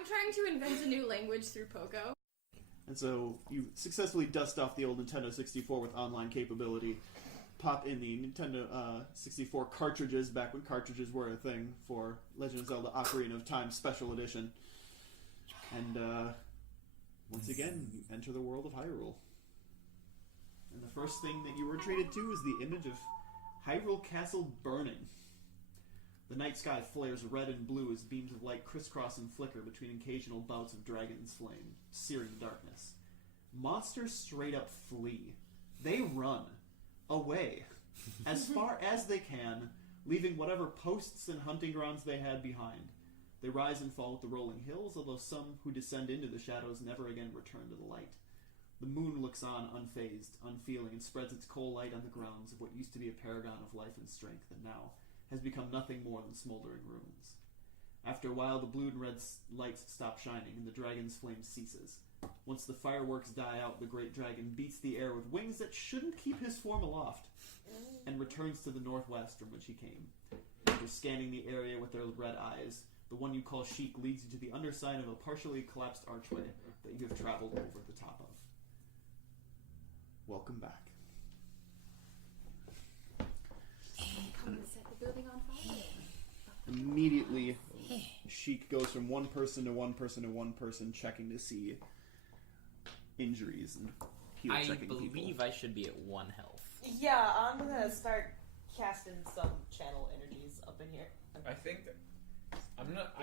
I'm trying to invent a new language through Poco. And so you successfully dust off the old Nintendo 64 with online capability, pop in the Nintendo 64 cartridges, back when cartridges were a thing, for Legend of Zelda Ocarina of Time Special Edition. And once again, you enter the world of Hyrule. And the first thing that you were treated to is the image of Hyrule Castle burning. The night sky flares red and blue as beams of light crisscross and flicker between occasional bouts of dragon's flame, searing the darkness. Monsters straight up flee. They run. Away. As far as they can, leaving whatever posts and hunting grounds they had behind. They rise and fall with the rolling hills, although some who descend into the shadows never again return to the light. The moon looks on, unfazed, unfeeling, and spreads its cold light on the grounds of what used to be a paragon of life and strength, and now has become nothing more than smoldering ruins. After a while, the blue and red lights stop shining, and the dragon's flame ceases. Once the fireworks die out, the great dragon beats the air with wings that shouldn't keep his form aloft, and returns to the northwest from which he came. After scanning the area with their red eyes, the one you call Sheik leads you to the underside of a partially collapsed archway that you have traveled over the top of. Welcome back. Come and set the building on fire. Immediately, Sheik goes from one person to one person to one person, checking to see injuries and heal-checking people. I believe I should be at 1 health. Yeah, I'm gonna start casting some channel energies up in here. I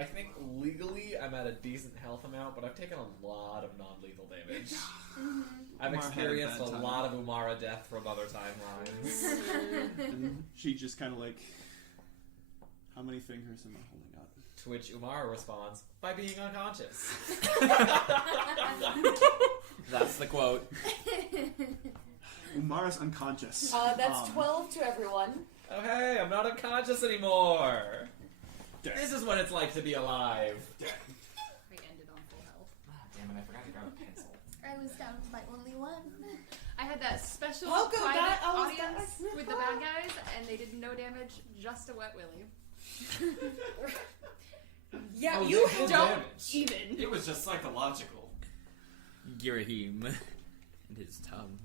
think legally I'm at a decent health amount, but I've taken a lot of non-lethal damage. I've experienced a lot of Umara death from other timelines. And she just kind of like, how many fingers am I holding up? To which Umara responds by being unconscious. That's the quote. Umara's unconscious. That's 12 to everyone. Oh hey, I'm not unconscious anymore. This is what it's like to be alive. I ended on full health. Ah, damn it, I forgot to grab a pencil. I was down to my only one. I had that special Welcome private back. I was audience down. with the bad guys, and they did no damage, just a wet willy. Yeah, Oh, you they did don't damage. even. It was just psychological. Girahim and his tongue.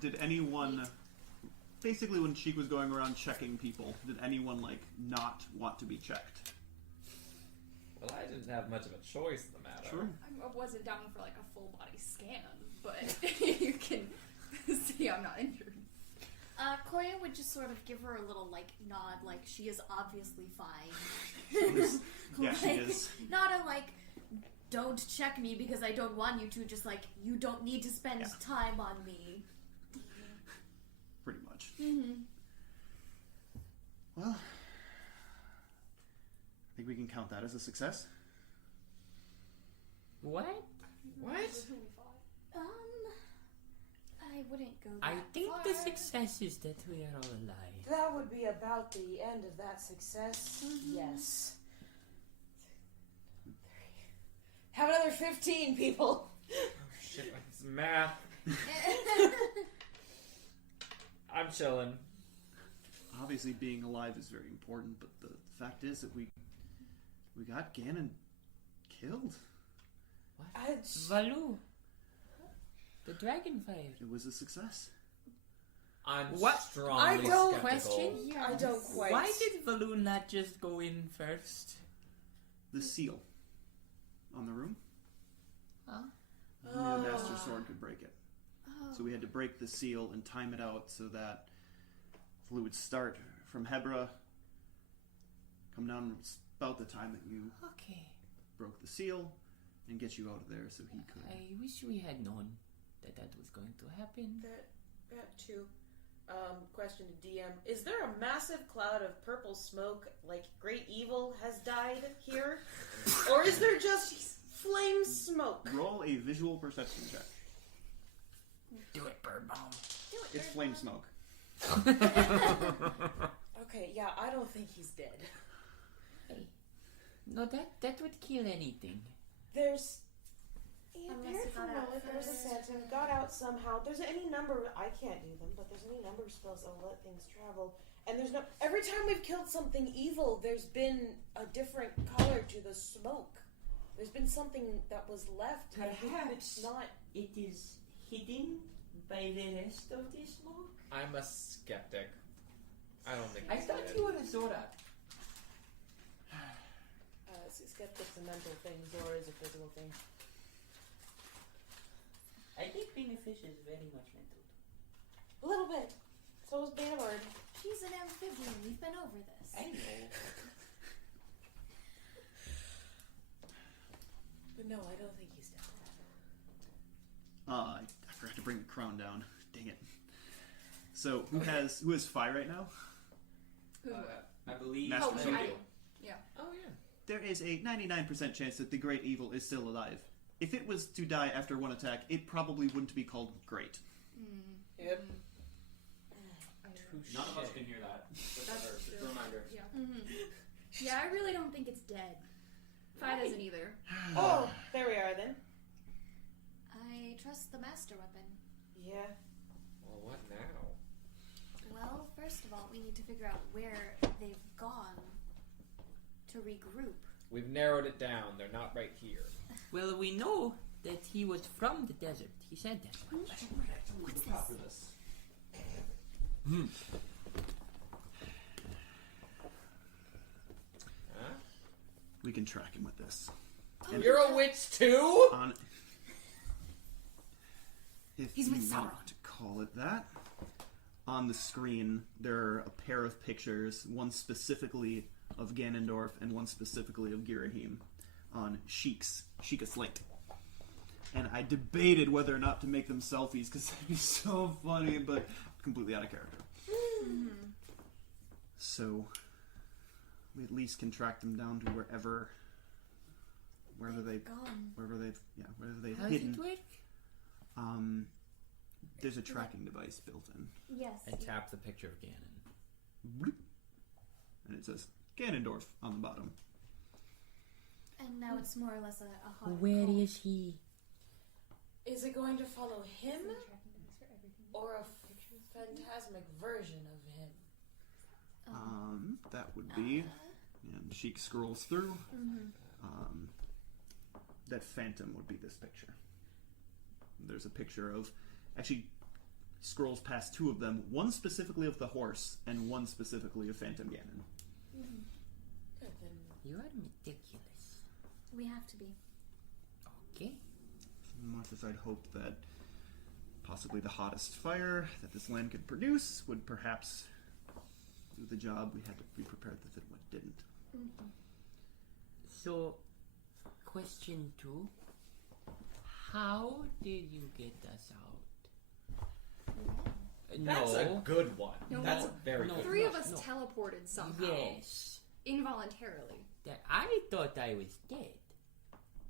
Did anyone, basically when Sheik was going around checking people, did anyone like not want to be checked? Well, I didn't have much of a choice in the matter. Sure. I wasn't down for like a full body scan, but you can see I'm not injured. Koya would just sort of give her a little like nod, like she is obviously fine. Yeah, she Like, is. Not a like, don't check me because I don't want you to. Just like you don't need to spend time on me. Pretty much. Mm-hmm. Well, I think we can count that as a success. What? What? I wouldn't go. I that think far. the success is that we are all alive. That would be about the end of that success. Mm-hmm. Yes. Have another 15 people. Oh shit, it's math. I'm chilling. Obviously, being alive is very important, but the fact is that we got Ganon killed. Valoo. The dragonfire. It was a success. I'm What? strongly I don't skeptical. Question? I don't quite. Why did Valoo not just go in first? The seal on the room. Huh? Only the Master Sword could break it. Oh. So we had to break the seal and time it out so that Valoo would start from Hebra, come down about the time that you Okay. broke the seal, and get you out of there so he could. I wish we had known that was going to happen. That too. Question to DM. Is there a massive cloud of purple smoke, like Great Evil has died here? Or is there just flame smoke? Roll a visual perception check. Do it, bird bomb. It's flame smoke. Okay, yeah, I don't think he's dead. Hey. No, that would kill anything. There's... Yeah, Unless it got out there's a first. Santa got out somehow. There's any number, I can't do them, but there's any number of spells that'll let things travel. And there's no. Every time we've killed something evil, there's been a different color to the smoke. There's been something that was left. Perhaps not. it is hidden by the rest of the smoke. I'm a skeptic. I don't think I it's thought good. you were a Zora. Skeptic's a mental thing. Zora is a physical thing. I think being a fish is very much mental. A little bit. So is being a bird. She's an amphibian. We've been over this. I know. But no, I don't think he's dead. I forgot to bring the crown down. Dang it. So who has Fi right now? Who's what? I believe. Master Oh, Soul. I, yeah. Oh yeah. There is a 99% chance that the Great Evil is still alive. If it was to die after one attack, it probably wouldn't be called Great. Yep. Touche. None of us can hear that. Just a reminder. Yeah. Yeah, I really don't think it's dead. Fi doesn't either. Oh, there we are then. I trust the master weapon. Yeah. Well, what now? Well, first of all, we need to figure out where they've gone to regroup. We've narrowed it down. They're not right here. Well, we know that he was from the desert. He said that. What's After this? this. Huh? We can track him with this. You're a witch too? On, if He's you with want Sauron. to call it that. On the screen, there are a pair of pictures, one specifically of Ganondorf and one specifically of Girahim, on Sheik's Slate. And I debated whether or not to make them selfies because that'd be so funny, but completely out of character. So we at least can track them down to wherever they've How does hidden. it work? There's a tracking device built in, Yes. And tap the picture of Ganon. Bloop. And it says Ganondorf on the bottom. And now it's more or less a hot Where call. is he? Is it going to follow him or a phantasmic version of him? That would be, and Sheik scrolls through. That phantom would be this picture. There's a picture of, actually scrolls past two of them, one specifically of the horse and one specifically of Phantom Ganon. Good, then. You are ridiculous. We have to be. Okay. Much as I'd hoped that possibly the hottest fire that this land could produce would perhaps do the job, we had to be prepared that it didn't. So, question 2. How did you get us out? That's a good one. No, That's a no, very no. good Three one. of us No. teleported somehow. Yes. Involuntarily. That I thought I was dead.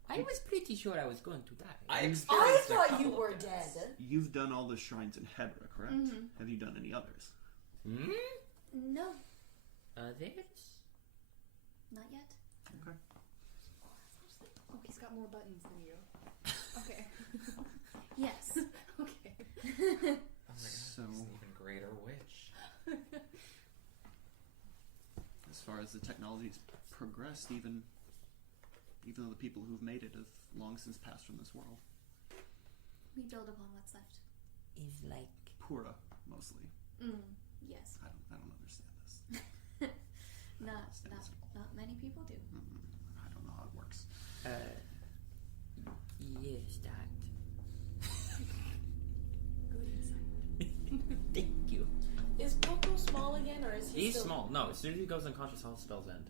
I was pretty sure I was going to die. I I experienced a thought couple you of were deaths. dead. You've done all the shrines in Hebra, correct? Have you done any others? Hmm? No, Others? not yet. Okay. Oh, he's got more buttons than you. Okay. Yes. Okay. Oh my god, So- he's an even greater witch. As far as the technology's progressed, even though the people who've made it have long since passed from this world. We build upon what's left. Is like... Pura, mostly. Yes. I don't understand this. Not many people do. I don't know how it works. Yes, that. Good insight. Thank you. Is Poco small again, or is he He's still... small. No, as soon as he goes unconscious, all spells end.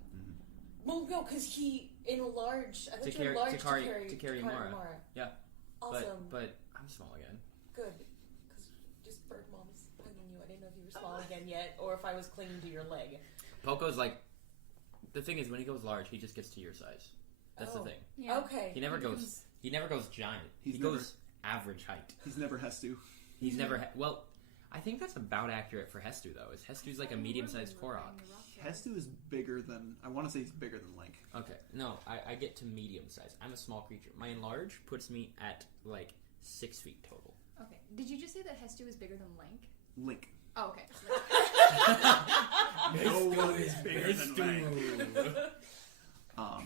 Well, no, because he enlarged. I thought To you carry- enlarged to carry Mara. Yeah. Awesome. But I'm small again. Good. Because just Bird Mom is hugging you. I didn't know if you were small again yet, or if I was clinging to your leg. Poco's like, the thing is, when he goes large, he just gets to your size. That's the Oh. thing. Yeah. Okay. He never goes giant. He's he never- goes average height. He's never has to. He's never well, I think that's about accurate for Hestu though. Is Hestu's like a medium-sized Korok? Hestu is bigger than, I want to say he's bigger than Link. Okay, no, I get to medium size. I'm a small creature. My enlarge puts me at like 6 feet total. Okay. Did you just say that Hestu is bigger than Link? Link. Oh, okay. No one is bigger than me. Let's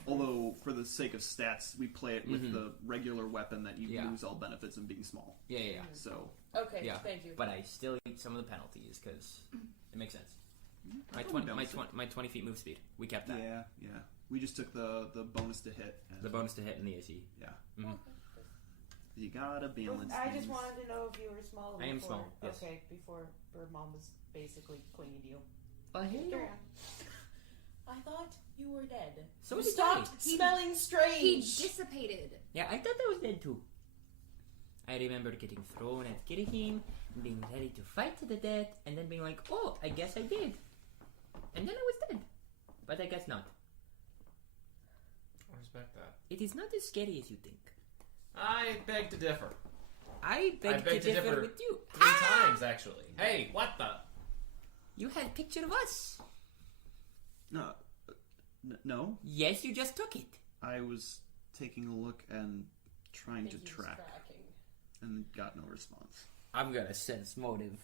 Although, for the sake of stats, we play it with the regular weapon that you Yeah. lose all benefits in being small. Yeah. So, Okay, Yeah. thank you. But I still eat some of the penalties because it makes sense. I My probably 20 balance it. my 20 feet move speed. We kept that. Yeah. We just took the bonus to hit. And The bonus to hit and the AC. Yeah. Mhm. You gotta balance I just things. wanted to know if you were small. I am before- small, yes. Okay, before Bird Mom was basically clinging to you. Hello. I thought you were dead. So you did stopped I. smelling He strange. dissipated. Yeah, I thought that was dead too. I remember getting thrown at Kirihim, being ready to fight to the death, and then being like, oh, I guess I did. And then I was dead. But I guess not. I respect that. It is not as scary as you think. I beg to differ. I beg to differ with you. 3 times, actually. Hey, what the? You had a picture of us. No. Yes, you just took it. I was taking a look and trying to track, and got no response. I'm gonna sense motive.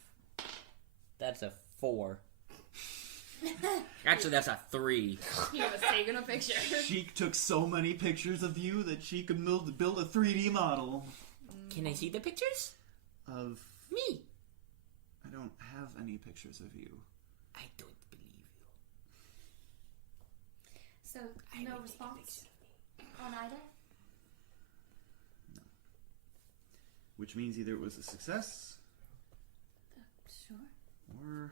That's a 4. Actually, that's a 3. He was taking a picture. Sheik took so many pictures of you that she could build a 3D model Can I see the pictures? of... Me. I don't have any pictures of you. I don't believe you. So, I no will take a response picture of me. on either? Which means either it was a success, Sure. or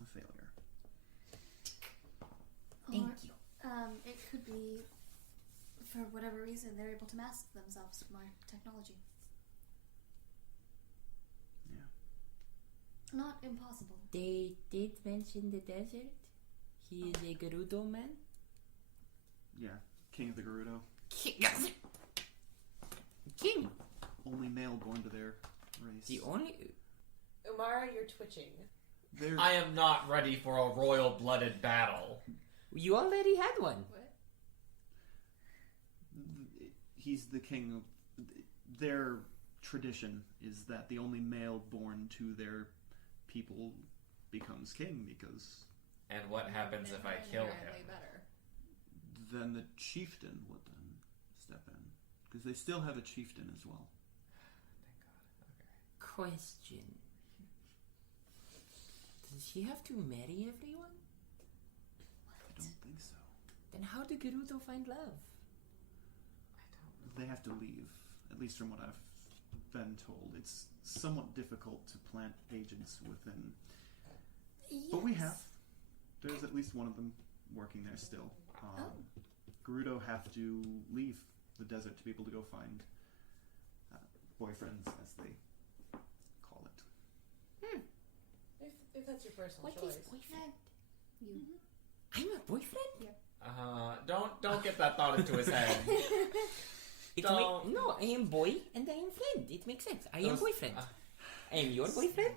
a failure. Thank Or, you. it could be, for whatever reason, they're able to mask themselves from our technology. Yeah. Not impossible. They did mention the desert. He is a Gerudo man. Yeah, King of the Gerudo. King. Only male born to their race. The only... Umara, you're twitching. They're... I am not ready for a royal-blooded battle. You already had one. What? He's the king of... Their tradition is that the only male born to their people becomes king, because And what happens if I kill Inherently him? better. then the chieftain would then step in. Because they still have a chieftain as well. Question. Does he have to marry everyone? I don't think so. Then how do Gerudo find love? They have to leave, at least from what I've been told. It's somewhat difficult to plant agents within. Yes. But we have. There's at least one of them working there still. Gerudo have to leave the desert to be able to go find boyfriends, as they call it. If that's your personal What choice. is boyfriend? You. I'm a boyfriend? Don't get that thought into his head. Don't. No, I am boy and I am friend. It makes sense. I am Those- boyfriend. I am your boyfriend.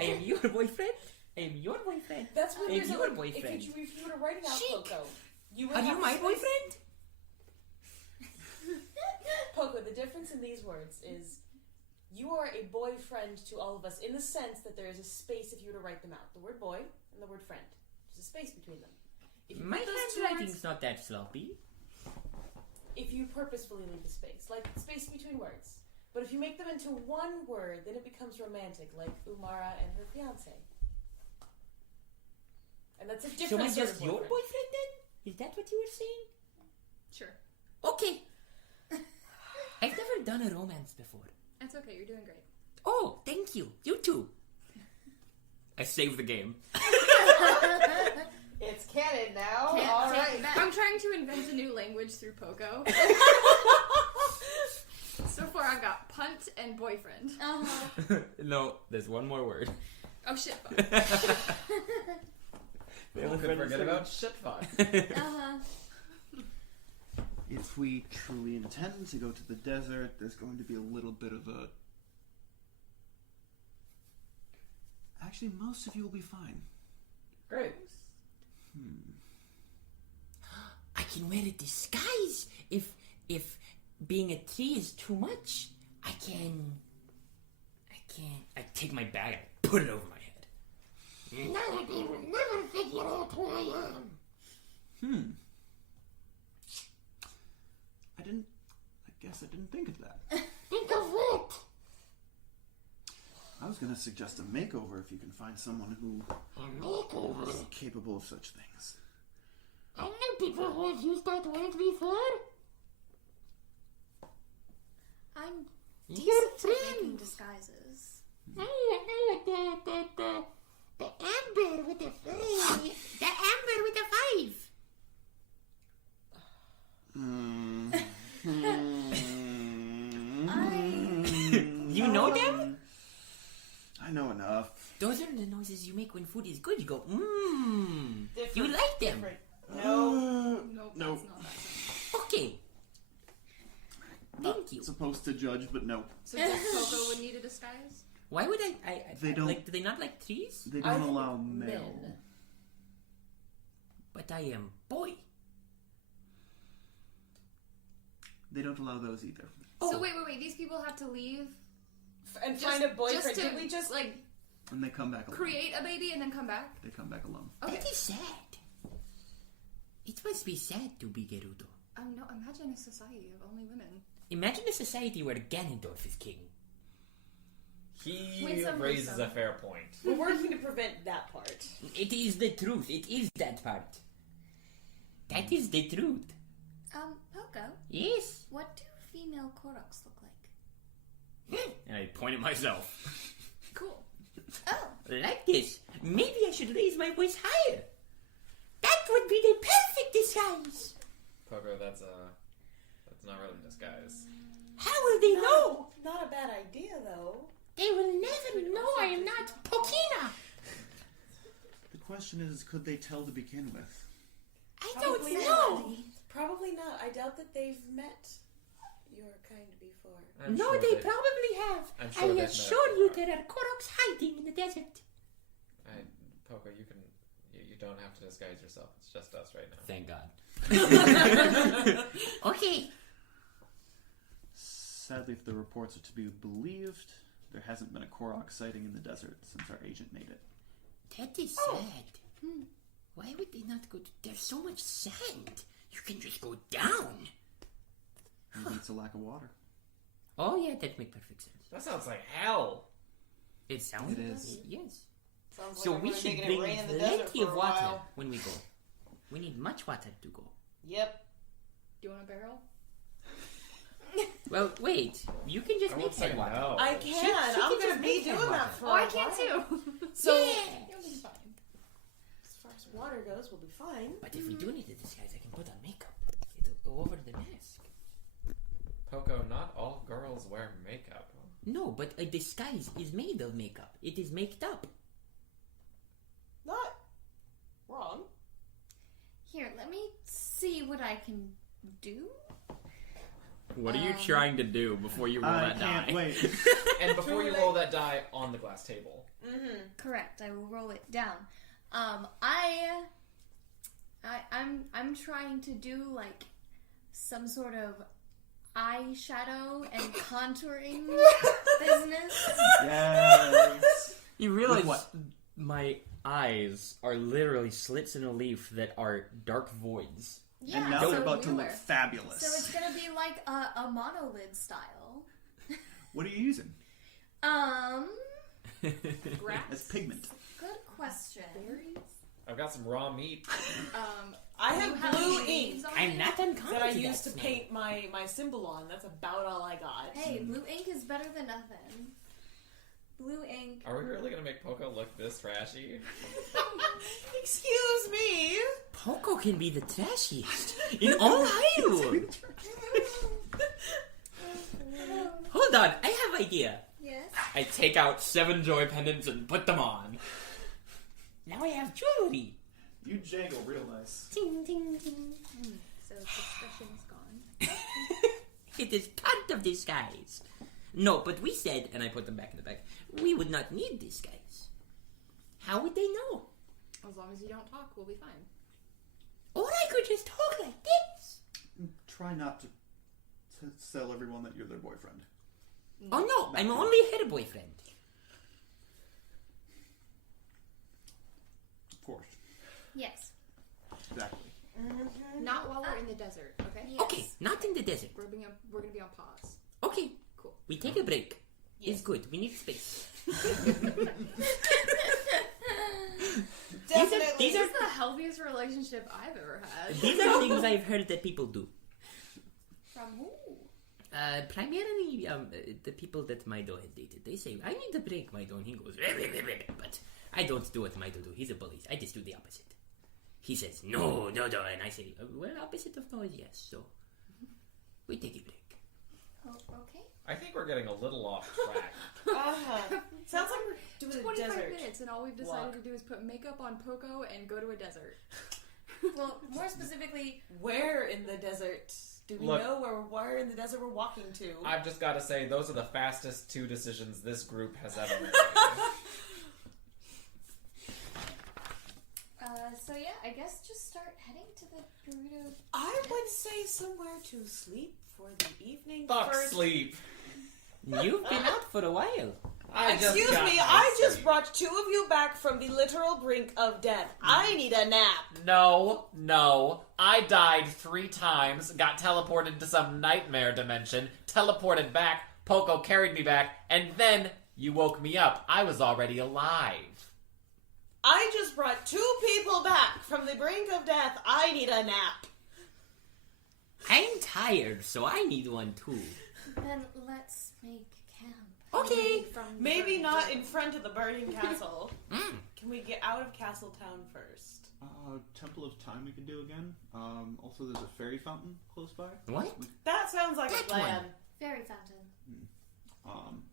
I am your boyfriend. I am your boyfriend. That's when I am there's your like, boyfriend. If you were to write it out, Chic. Poco, you would Are have you to my space- boyfriend? Poco, the difference in these words is you are a boyfriend to all of us in the sense that there is a space if you were to write them out. The word boy and the word friend. There's a space between them. If you My put those two handwriting's words, not that sloppy. if you purposefully leave the space, like space between words. But if you make them into one word, then it becomes romantic, like Umara and her fiance. And that's a So different I'm sort just of your boyfriend. boyfriend then? Is that what you were saying? Sure. Okay. I've never done a romance before. That's okay. You're doing great. Oh, thank you. You too. I saved the game. It's canon now. Can't All take right. it back. I'm trying to invent a new language through Poco. So far, I've got punt and boyfriend. Uh-huh. No, there's one more word. Oh shit! Fuck. Who could forget about shit fuck? Uh-huh. If we truly intend to go to the desert, there's going to be a little bit of a... Actually, most of you will be fine. Great. I can wear a disguise. If being a tree is too much, I can can't. I take my bag and put it over my head. Now they will never figure out who I am. I guess I didn't think of that. Think of what? I was going to suggest a makeover if you can find someone who A makeover? is capable of such things. I know people who have used that word before. I'm Your decent at friend. making disguises. The amber with the 3. The amber with the 5. You know them? I know enough. Those are the noises you make when food is good. You go, mmm. You Different. like them. Different. No. Nope, Nope. that's not that. Okay. Not Thank you. supposed to judge, but no. So Death Coco would need a disguise? Why would I They don't- like, do they not like trees? They I don't think allow men. male. But I am boy. They don't allow those either. Oh. So wait. These people have to leave And just, find a boyfriend. just to, Did we just like And they come back alone. create a baby and then come back? They come back alone. Okay. That is sad. It must be sad to be Gerudo. Oh no! Imagine a society of only women. Imagine a society where Ganondorf is king. He Winsome, raises winsome. a fair point. We're working to prevent that part. It is the truth. It is that part. That is the truth. Poco, Yes. what do female Koroks look like? And I point at myself. Cool. Oh, Like this. Maybe I should raise my voice higher. That would be the perfect disguise. Poco, that's not really a disguise. How will they know? Not a bad idea, though. They will never know I am not Pokina. The question is, could they tell to begin with? I Probably don't not. know. Probably not. I doubt that they've met your kind before. I'm No, sure they probably have. I'm sure I they've met assure you before. there are Koroks hiding in the desert. Poco, you don't have to disguise yourself. It's just us right now. Thank God. Okay. Sadly, if the reports are to be believed, there hasn't been a Korok sighting in the desert since our agent made it. That is sad. Why would they not go? There's so much sand. You can just go down. Maybe it's a lack of water. Oh yeah, that makes perfect sense. That sounds like hell. It sounds. It is. Yes. Sounds So like we we're should making bring it rain in the desert plenty for of a water while. when we go. We need much water to go. Yep. Do you want a barrel? Well, wait. You can just I make won't say head water. no. I can. she can I'm just gonna be make doing that that water. for Oh, I a can while. too. So, You'll be fine. as far as water goes, we'll be fine. But if we do need a disguise, I can put on makeup. It'll go over the mask. Poco, not all girls wear makeup. No, but a disguise is made of makeup. It is maked up. Not wrong. here, let me see what I can do. What are you trying to do before you roll I that can't die? wait. And before you roll that die on the glass table. Mm-hmm. Correct. I will roll it down. I'm trying to do like some sort of eyeshadow and contouring business. Yes. You realize With what? my eyes are literally slits in a leaf that are dark voids. Yeah, And now so they're about to we look were. fabulous. So it's gonna be like a monolid style. What are you using Grass. as pigment? Good question. Berries. I've got some raw meat. I Do you have blue ink leaves on I'm it? not uncommon that I to used to that paint my symbol on. That's about all I got. Hey, blue ink is better than nothing. Blue ink. Are we really gonna make Poco look this trashy? Excuse me. Poco can be the trashiest in all Hyrule. Hold on, I have idea. Yes. I take out 7 joy pendants and put them on. Now I have jewelry. You jangle real nice. Ting, ting, ting. So suspicion's gone. It is part of disguise. No, but we said, and I put them back in the bag, we would not need disguise. How would they know? As long as you don't talk, we'll be fine. Or I could just talk like this. Try not to tell everyone that you're their boyfriend. Oh no, I'm only her boyfriend. course. Yes. Exactly. Not while we're in the desert, okay? Yes. Okay, not in the desert. We're gonna be on pause. Okay, Cool. we take a break. Yes. It's good. We need space. Definitely. These This is the healthiest relationship I've ever had. These are things I've heard that people do. From who? Primarily, the people that Mido has dated. They say, I need a break, Mido. And he goes, but I don't do what Mido do. He's a bully. I just do the opposite. He says, no. And I say, well, opposite of no is yes. So, we take a break. Oh, okay. I think we're getting a little off track. Sounds like we're doing a 25 desert. minutes, and all we've decided walk. to do is put makeup on Poco and go to a desert. Well, more specifically, Where in the desert? Do we Look. know where in the desert we're walking to? I've just got to say, those are the fastest 2 decisions this group has ever made. so yeah, I guess just start heading to the Gerudo. I would say somewhere to sleep for the evening. Fuck first. sleep. You've been out for a while. Excuse me, I just brought 2 of you back from the literal brink of death. I need a nap. No. I died 3 times, got teleported to some nightmare dimension, teleported back, Poco carried me back, and then you woke me up. I was already alive. I just brought 2 people back from the brink of death. I need a nap. I'm tired, so I need one too. Then let's make camp. Okay. From the Maybe burning not building. in front of the burning castle. Mm. Can we get out of Castletown first? Temple of Time we can do again. Also, there's a fairy fountain close by. What? That sounds like a That plan. one. Fairy fountain.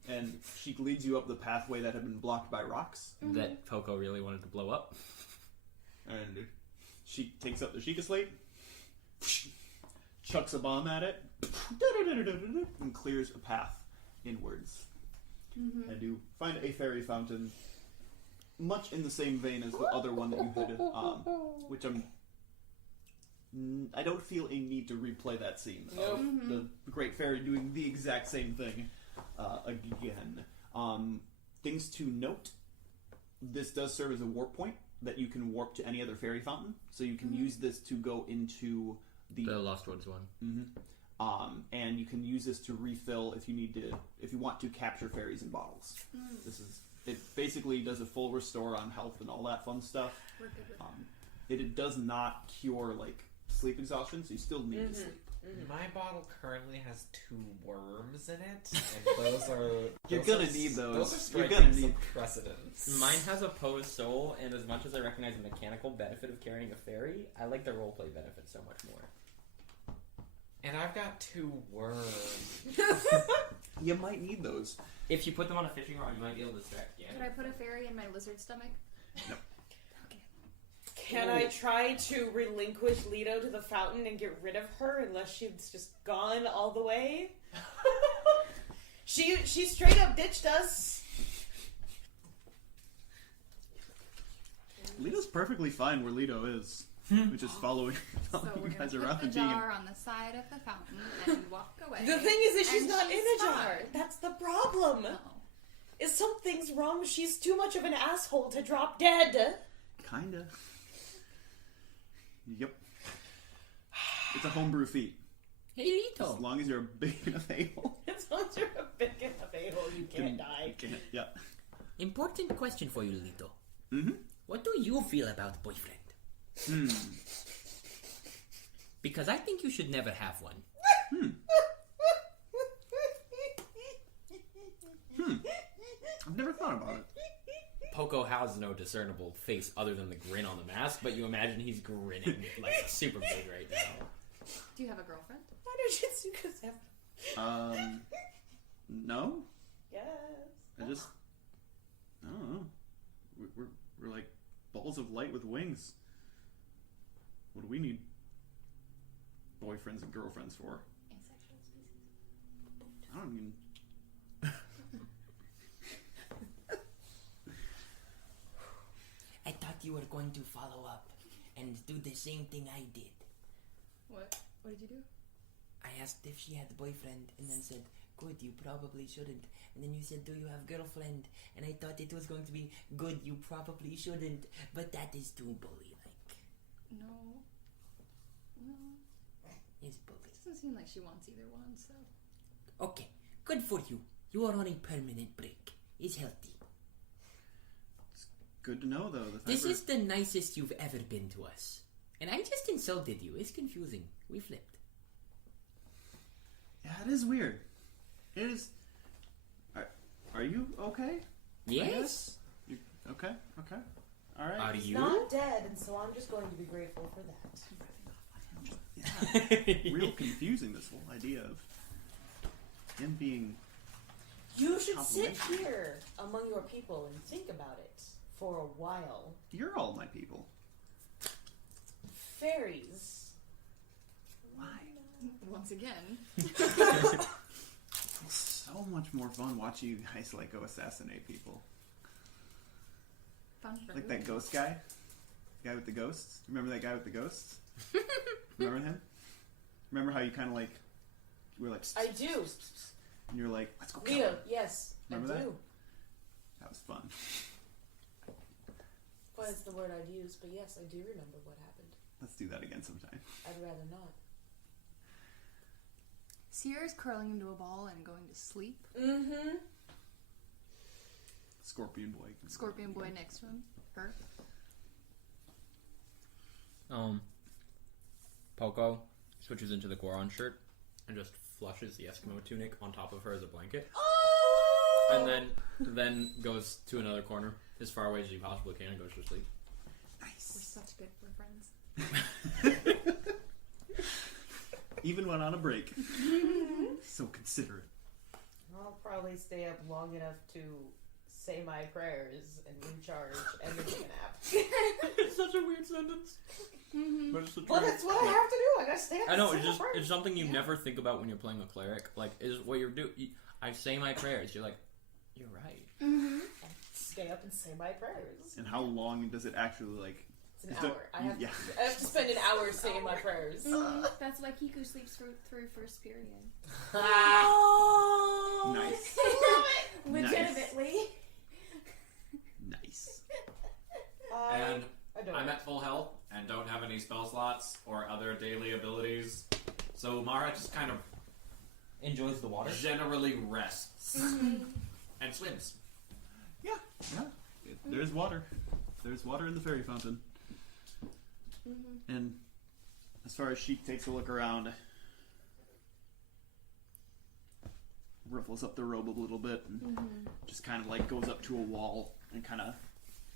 And she leads you up the pathway that had been blocked by rocks. That Poco really wanted to blow up. And she takes up the Sheikah slate, chucks a bomb at it, and clears a path inwards. And you find a fairy fountain, much in the same vein as the other one that you hit, which I don't feel a need to replay that scene of the Great Fairy doing the exact same thing again. Things to note: this does serve as a warp point that you can warp to any other fairy fountain, so you can use this to go into The Lost Woods one. and you can use this to refill if you want to capture fairies in bottles. It basically does a full restore on health and all that fun stuff. We're good with It does not cure like sleep exhaustion, so you still need to sleep. My bottle currently has 2 worms in it, and those are... You're those gonna are- need those. Those are You're striking gonna some need- precedence. Mine has a posed soul, and as much as I recognize the mechanical benefit of carrying a fairy, I like the roleplay benefit so much more. And I've got 2 worms. You might need those. If you put them on a fishing rod, you might be able to distract. Could I put a fairy in my lizard stomach? Can I try to relinquish Leto to the fountain and get rid of her unless she's just gone all the way? She straight up ditched us. Lito's perfectly fine where Lito is, which is following So you we're guys gonna around put and the being. jar on the side of the fountain and walk away. The thing is that she's And not in she's a jar. fine. That's the problem. No. Is something's wrong? She's too much of an asshole to drop dead. Kinda. Yep. It's a homebrew feat. Hey, As Lito. long as you're a big enough a-hole. As long as you're a big enough a-hole, you can't die. You can't, yeah. Important question for you, Lito. Mm-hmm. What do you feel about boyfriend? Because I think you should never have one. I've never thought about it. Poco has no discernible face other than the grin on the mask, but you imagine he's grinning like super big right now. Do you have a girlfriend? Why don't you just have... No. Yes. I don't know. We're like balls of light with wings. What do we need boyfriends and girlfriends for? Asexual species. I don't even. I thought you were going to follow up and do the same thing I did. What? What did you do? I asked if she had a boyfriend and then said, good, you probably shouldn't. And then you said, do you have girlfriend? And I thought it was going to be, good, you probably shouldn't. But that is too bully-like. No. Well, It's bully. it doesn't seem like she wants either one, so. Okay, good for you. You are on a permanent break. It's healthy. Good to know, though. This is the nicest you've ever been to us. And I just insulted you. It's confusing. We flipped. Yeah, it is weird. It is. Are you okay? Yes? You, okay. All right. Are He's you? not dead, and so I'm just going to be grateful for that. Yeah. Real confusing, this whole idea of him being. You should sit Complimentary. here among your people and think about it for a while. You're all my people. Fairies. Why? Once again. It's so much more fun watching you guys like go assassinate people. Fun for Like who? that ghost guy? Guy with the ghosts? Remember that guy with the ghosts? Remember him? Remember how you kind of like. You were like. I do. And you're like, let's go kill Lita, him. yes, Remember I that? do. That was fun. What is the word I'd use? But yes, I do remember what happened. Let's do that again sometime. I'd rather not. Sierra's curling into a ball and going to sleep. Mm-hmm. Scorpion boy. Scorpion boy next to him. Her. Poco switches into the Goron shirt and just flushes the Eskimo tunic on top of her as a blanket. Oh! And then goes to another corner as far away as you possibly can and goes to sleep. We're Nice. such good friends. Even when on a break. So considerate. I'll probably stay up long enough to say my prayers and recharge and then take a nap. It's such a weird sentence. But it's the Well, truth. that's what I have to do. I gotta stay up I and know, say it's my just prayers. it's something you never think about when you're playing a cleric. Like, is what you're doing. I say my prayers. You're like, you're right. Stay up and say my prayers. And how long does it actually like? It's an Is there- hour. I have yeah. to spend an hour saying my prayers. That's why Kiku sleeps through first period. Oh, Nice. Legitimately. Nice. And I don't. I'm at full health and don't have any spell slots or other daily abilities. So Mara just kind of Enjoys the water. generally rests and swims. Yeah. There's water. There's water in the fairy fountain. And as far as Sheik takes a look around, ruffles up the robe a little bit and just kind of like goes up to a wall and kind of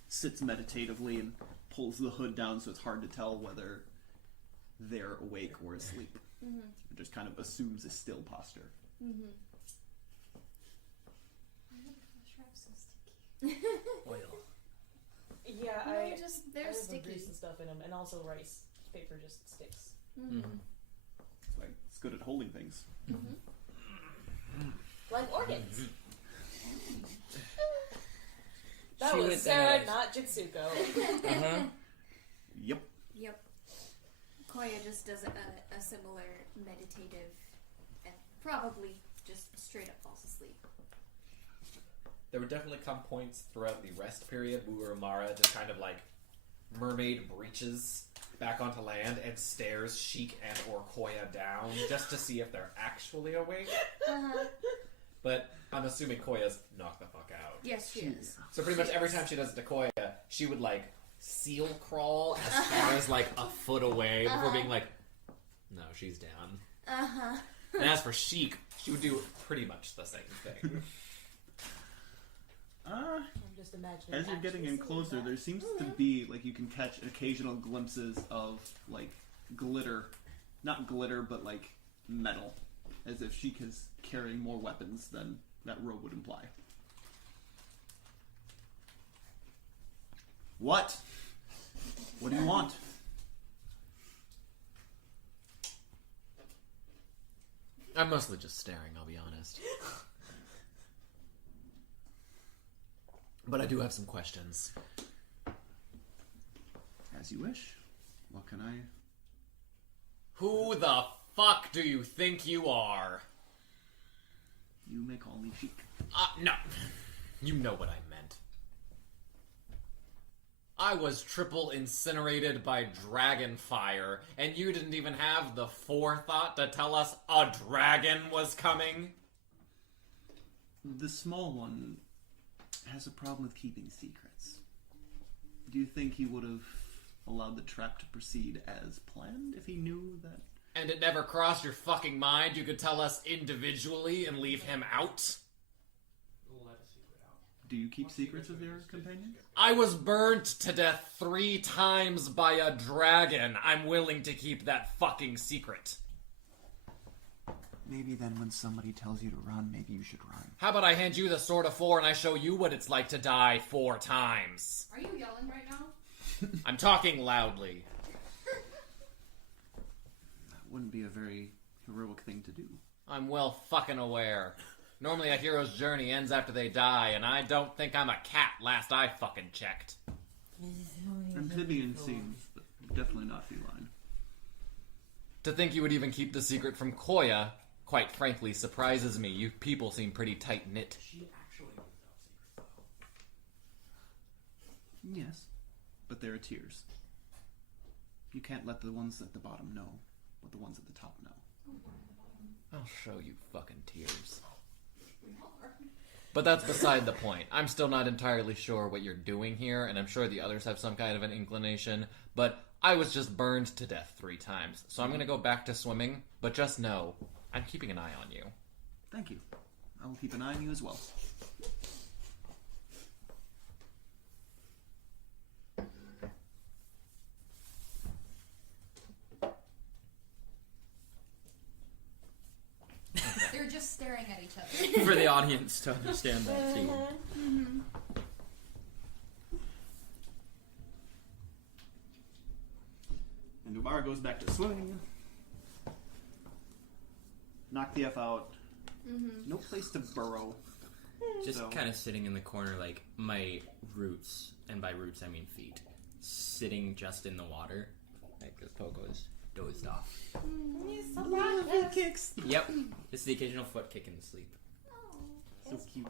sits meditatively and pulls the hood down so it's hard to tell whether they're awake or asleep. And just kind of assumes a still posture. Oil. Yeah, No, I just I they're have the sticky. grease and stuff in them, and also rice paper just sticks. It's like it's good at holding things. Like organs. That She was went Sarah, there. not Jitsuko. Uh-huh. Yep. Yep. Koya just does a similar meditative and probably just straight up falls asleep. There would definitely come points throughout the rest period where Mara just kind of like mermaid breaches back onto land and stares Sheik and or Koya down just to see if they're actually awake. But I'm assuming Koya's knocked the fuck out. Yes, she is. So pretty much every time she does it to Koya, she would like seal crawl as far as like a foot away before being like, no, she's down. And as for Sheik, she would do pretty much the same thing. I'm just imagining. As you're getting in actually seeing closer, that. there seems to be like you can catch occasional glimpses of like glitter, not glitter, but like metal, as if Sheik is carrying more weapons than that robe would imply. What? What do you want? I'm mostly just staring, I'll be honest. But I do have some questions. As you wish. What can I? Who the fuck do you think you are? You may call me Sheik. No. You know what I meant. I was triple incinerated by dragon fire, and you didn't even have the forethought to tell us a dragon was coming? The small one has a problem with keeping secrets. Do you think he would have allowed the trap to proceed as planned if he knew that? And it never crossed your fucking mind you could tell us individually and leave him out? Do you keep secrets with your companion? I was burned to death 3 times by a dragon. I'm willing to keep that fucking secret. Maybe then when somebody tells you to run, maybe you should run. How about I hand you the Sword of 4 and I show you what it's like to die 4 times? Are you yelling right now? I'm talking loudly. That wouldn't be a very heroic thing to do. I'm well fucking aware. Normally a hero's journey ends after they die, and I don't think I'm a cat last I fucking checked. Amphibian seems, but definitely not feline. To think you would even keep the secret from Koya, quite frankly, surprises me. You people seem pretty tight-knit. Yes, but there are tiers. You can't let the ones at the bottom know what the ones at the top know. I'll show you fucking tears. But that's beside the point. I'm still not entirely sure what you're doing here, and I'm sure the others have some kind of an inclination, but I was just burned to death 3 times, so I'm gonna go back to swimming, but just know, I'm keeping an eye on you. Thank you. I will keep an eye on you as well. They're just staring at each other. For the audience to understand that scene. And Umar goes back to swimming. Knock the F out. No place to burrow. Just So- kind of sitting in the corner, like my roots, and by roots I mean feet, sitting just in the water, like as Poco's dozed off. Kicks. Yep, just the occasional foot kick in the sleep. So cute.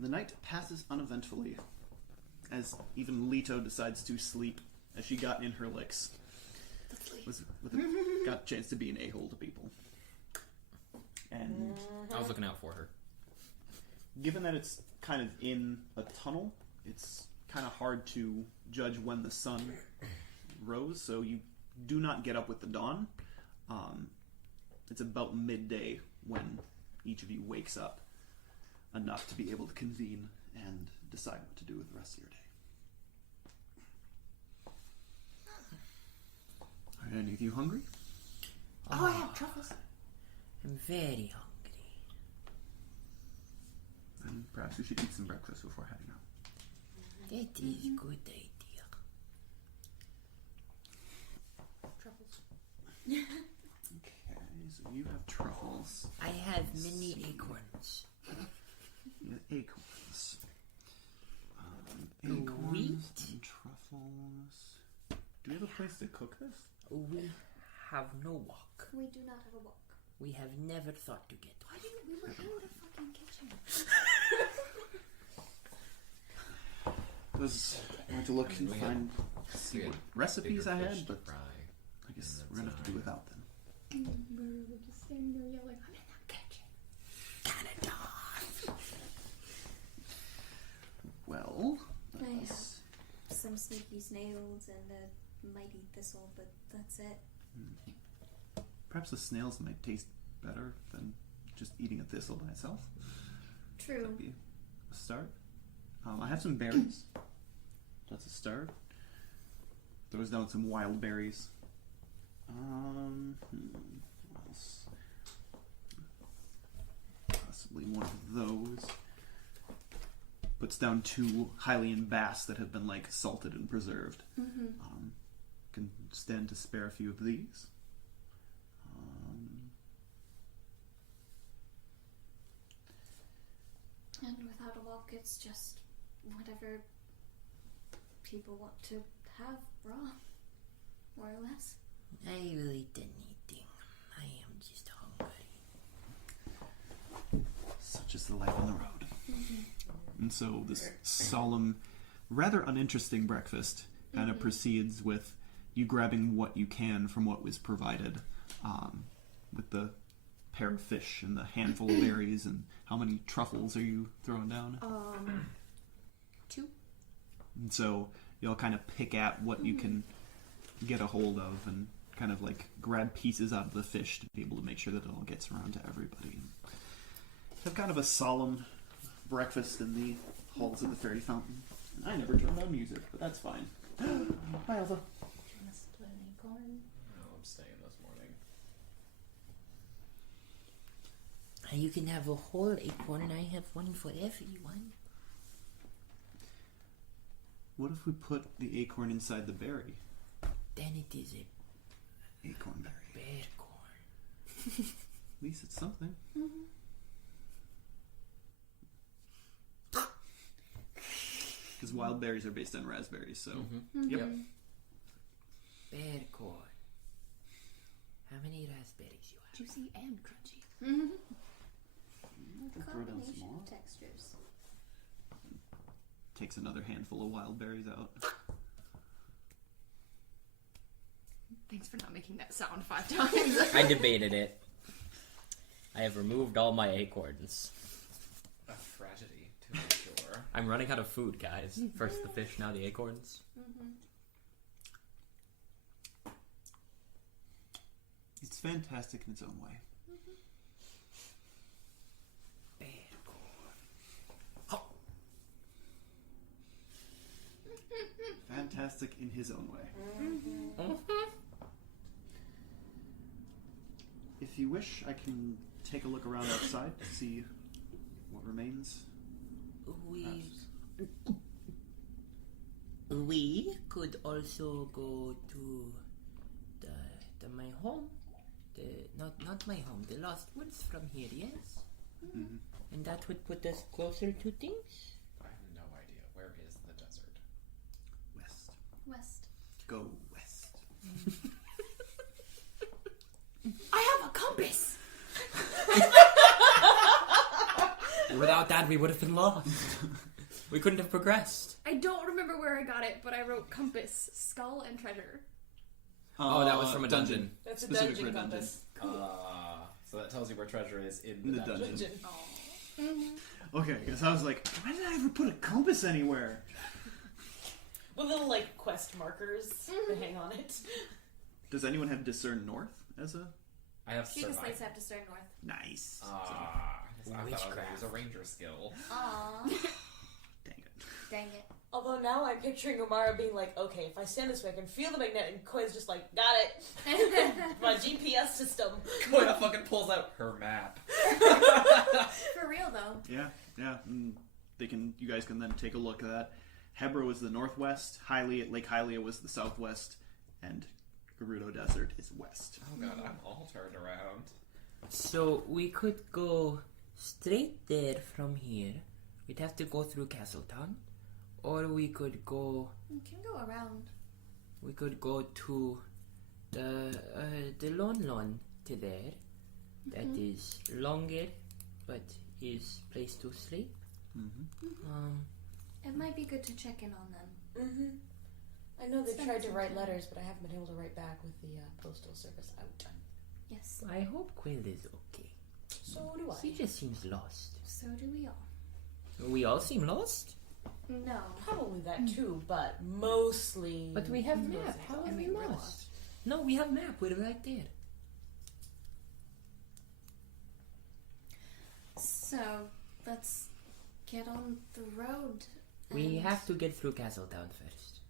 The night passes uneventfully, as even Leto decides to sleep as she got in her licks. Got a chance to be an a-hole to people. And I was looking out for her. given that it's kind of in a tunnel, it's kind of hard to judge when the sun rose, so you do not get up with the dawn. It's about midday when each of you wakes up enough to be able to convene and decide what to do with the rest of your day. Are any of you hungry? Oh, I have truffles. I'm very hungry. Then perhaps we should eat some breakfast before heading out. That is a good idea. Truffles. Okay, so you have truffles. I have many acorns. You have acorns. Wheat? Acorns and truffles. Do we have a place to cook this? We have no wok. We do not have a wok. We have never thought to get Why one. didn't we were in the fucking kitchen? I went to look and We find we had recipes bigger I fish had, to but fry. I guess we're gonna have to do without them. We're just standing there yelling, I'm in the kitchen. Well, I have let's- some sneaky snails and a mighty thistle, but that's it. perhaps the snails might taste better than just eating a thistle by itself. True. That'd be a start. I have some berries. That's a start. Throws down some wild berries. What else? Possibly one of those. Puts down 2 Hylian bass that have been like salted and preserved. Can stand to spare a few of these. And without a wok, it's just whatever people want to have raw, more or less. I will eat anything. I am just hungry. just the life on the road. And so this solemn, rather uninteresting breakfast kind of proceeds with you grabbing what you can from what was provided, with the pair of fish and the handful of berries. And how many truffles are you throwing down? 2. And so you'll kind of pick at what you can get a hold of and kind of like grab pieces out of the fish to be able to make sure that it all gets around to everybody. Have kind of a solemn breakfast in the halls of the fairy fountain. And I never turned on music, but that's fine. Hi, Alpha. Just an acorn. No, I'm staying this morning. You can have a whole acorn, and I have one for everyone. What if we put the acorn inside the berry? Then it is a Acorn berry. bear corn. At least it's something. Because wild berries are based on raspberries, so... Yep. Bear corn. How many raspberries you have? Juicy and crunchy. Throw down some more. Combination of textures. Takes another handful of wild berries out. Thanks for not making that sound 5 times. I debated it. I have removed all my acorns. A tragedy, to be sure. I'm running out of food, guys. First the fish, now the acorns. It's fantastic in its own way. Bear corn. Fantastic in his own way. If you wish, I can take a look around outside to see what remains. We could also go to the my home. Not my home, the Lost Woods from here, yes? And that would put us closer to things? I have no idea. Where is the desert? West. West. Go west. I have a compass! Without that, we would have been lost. We couldn't have progressed. I don't remember where I got it, but I wrote compass, skull, and treasure. Oh, that was from a dungeon. That's a Specific dungeon for a dungeon. compass. So that tells you where treasure is in In the the dungeon. dungeon. Okay, because I was like, why did I ever put a compass anywhere? With little, like, quest markers that hang on it. Does anyone have discern north as a... I have She just survive. likes to have to start north. Nice. I thought I was going to use a Witchcraft. ranger skill. Aww. Dang it. Dang it. Although now I'm picturing Omara being like, okay, if I stand this way, I can feel the magnet, and Koi's just like, got it. My GPS system. Koya fucking pulls out her map. For real though. Yeah. You guys can then take a look at that. Hebra was the northwest, Lake Hylia was the southwest, and Gerudo Desert is west. Oh god, I'm all turned around. So we could go straight there from here. We'd have to go through Castletown. Or we could go... You can go around. We could go to the Lon to there. That is longer, but is place to sleep. It might be good to check in on them. I know they Spend tried to some write time. letters, but I haven't been able to write back with the postal service out. Yes. I hope Quill is okay. So do He I. just seems lost. So do we all. We all seem lost? No. Probably that too, but mostly. But we have map. How are we lost? No, we have map. We're right there. So, let's get on the road. We and- have to get through Castletown first.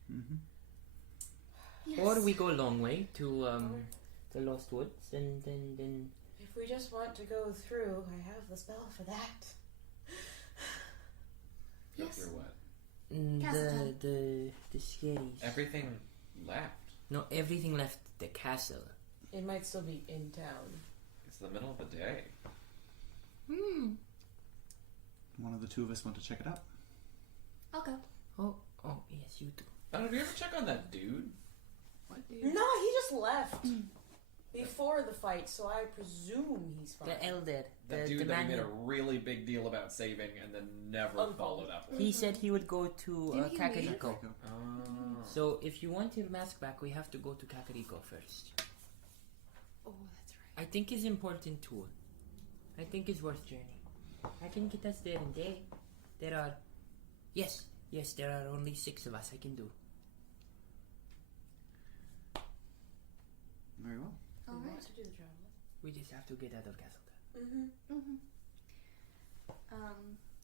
Yes. Or we go a long way to the Lost Woods, and then If we just want to go through, I have the spell for that. Go Yes. through what? Castletown. the scaries. Everything left. No, everything left the castle. It might still be in town. It's the middle of the day. One of the two of us want to check it out. I'll go. Oh, yes, you do. Oh, did we ever check on that dude? What, dude? No, he just left. before the fight, so I presume he's fine. The elder. The The dude that we man made a really big deal about saving and then never followed up with. he said he would go to Didn't he Kakariko. Oh. So if you want your mask back, we have to go to Kakariko first. Oh, that's right. I think it's important too. I think it's worth journey. I can get us there in a day. There are... Yes, there are only 6 of us. I can do. Very well. We Alright. want to do the travel. We just have to get out of Castle. Mm-hmm.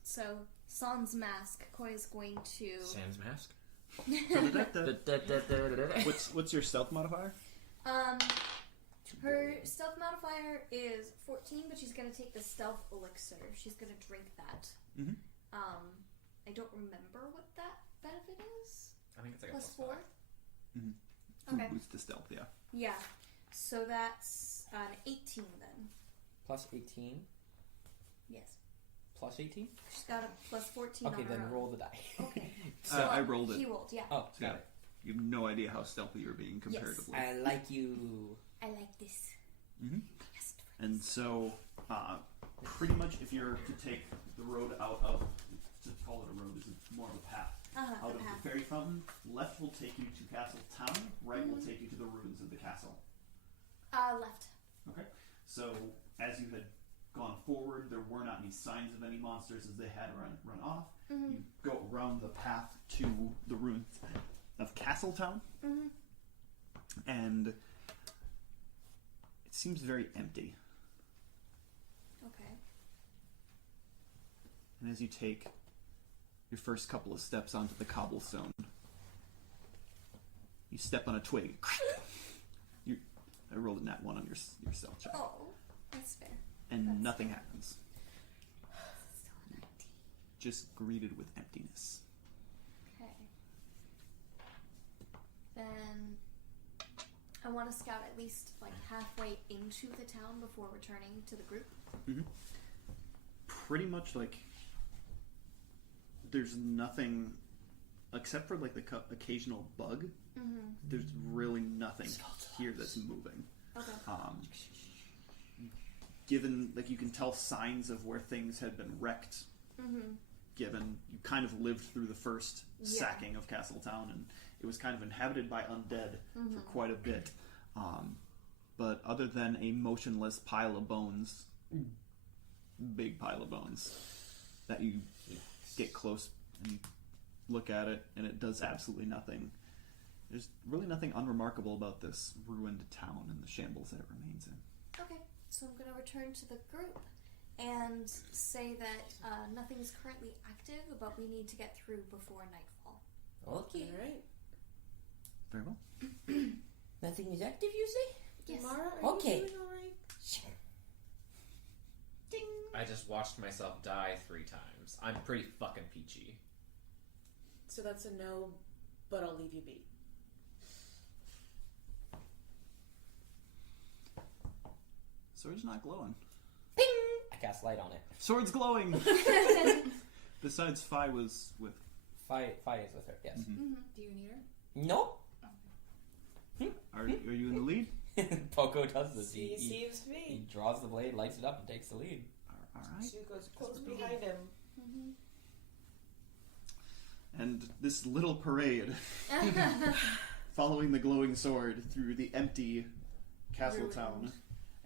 So, Sans mask, Koi is going to... Sans mask. What's your stealth modifier? Her stealth modifier is 14, but she's gonna take the stealth elixir. She's gonna drink that. Mhm. I don't remember what that benefit is. I think it's like Plus a 4? Mm-hmm. Okay. Boost the stealth, yeah. Yeah. So that's an 18 then. Plus 18. Yes. Plus 18? She's got a plus 14 Okay, on then her own. roll the die. Okay. I rolled it. He rolled, yeah. Oh, Yeah. got it. You have no idea how stealthy you're being comparatively. I like you. I like this. Mhm. Yes. And so, pretty much if you're to take the road out of, to call it a road, is more of a path, out The of path. the fairy fountain, left will take you to Castle Town, right will take you to the ruins of the castle. Left. Okay. So, as you had gone forward, there were not any signs of any monsters as they had run off. You go around the path to the ruins of Castletown, and it seems very empty. Okay. And as you take your first couple of steps onto the cobblestone, you step on a twig. I rolled a nat 1 on your stealth check, Oh, that's fair. and that's nothing fair. happens. Still an empty. Just greeted with emptiness. Okay. Then I want to scout at least like halfway into the town before returning to the group. Pretty much like there's nothing except for like the occasional bug. There's really nothing here that's moving. Okay. Given like you can tell signs of where things had been wrecked. Given you kind of lived through the first sacking of Castletown, and it was kind of inhabited by undead for quite a bit. But other than a motionless pile of bones, big pile of bones, that you get close and you look at it, and it does absolutely nothing. There's really nothing unremarkable about this ruined town and the shambles that it remains in. Okay. So I'm going to return to the group and say that nothing is currently active, but we need to get through before nightfall. Okay. Alright. Very well. Nothing is active, you say? Yes. Mara, are Okay. you doing alright? Ding. I just watched myself die 3 times. I'm pretty fucking peachy. So that's a no, but I'll leave you be. Sword's not glowing. Ping! I cast light on it. Sword's glowing! Besides, Fi was with... Fi is with her, yes. Do you need her? Nope. Are you in the lead? Poco does this. He He seems to he be. draws the blade, lights it up, and takes the lead. Alright. She goes close behind him. And this little parade, following the glowing sword through the empty Castletown,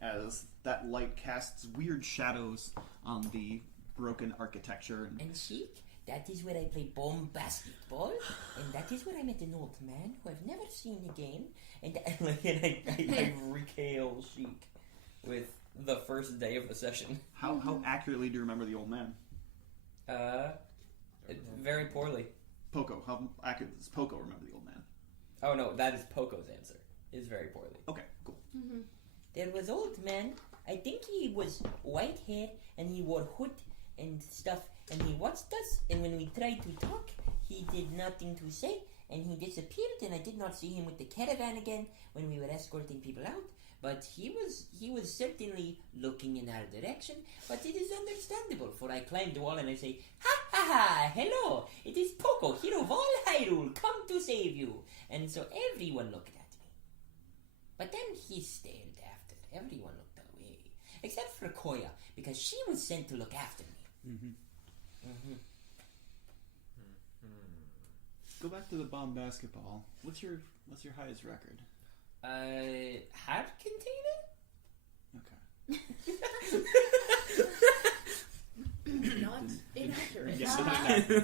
as that light casts weird shadows on the broken architecture. And Sheik, that is where I play bomb basketball, and that is where I met an old man who I've never seen again, and I regale Sheik with the first day of the session. How accurately do you remember the old man? Very poorly. Poco, how accurately does Poco remember the old man? Oh no, that is Poco's answer. Is very poorly. Okay, cool. there was old man. I think he was white hair, and he wore hood and stuff, and he watched us, and when we tried to talk, he did nothing to say, and he disappeared, and I did not see him with the caravan again when we were escorting people out. But he was certainly looking in our direction, but it is understandable, for I climbed the wall and I say, "Ha ha ha! Hello! It is Poco, hero of all Hyrule, come to save you!" And so everyone looked at me. But then he stayed after. Everyone looked away. Except for Koya, because she was sent to look after me. Go back to the bomb basketball. What's your highest record? Heart container? Okay. Not inaccurate. Yeah.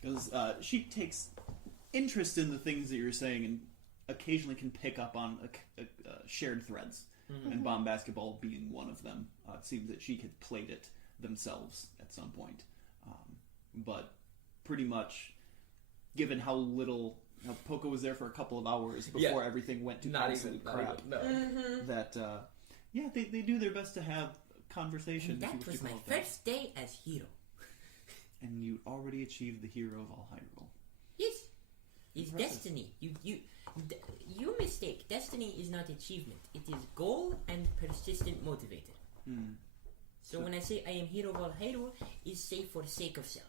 Because she takes interest in the things that you're saying and occasionally can pick up on shared threads. And bomb basketball being one of them. It seems that she had played it themselves at some point. But pretty much, given how Poco was there for a couple of hours before everything went to absolute crap. That they do their best to have conversations. And that was my first day as hero. And you already achieved the hero of all Hyrule. Yes, it's destiny. You mistake. Destiny is not achievement. It is goal and persistent motivator. So when I say I am hero of all Hyrule, is say for sake of self.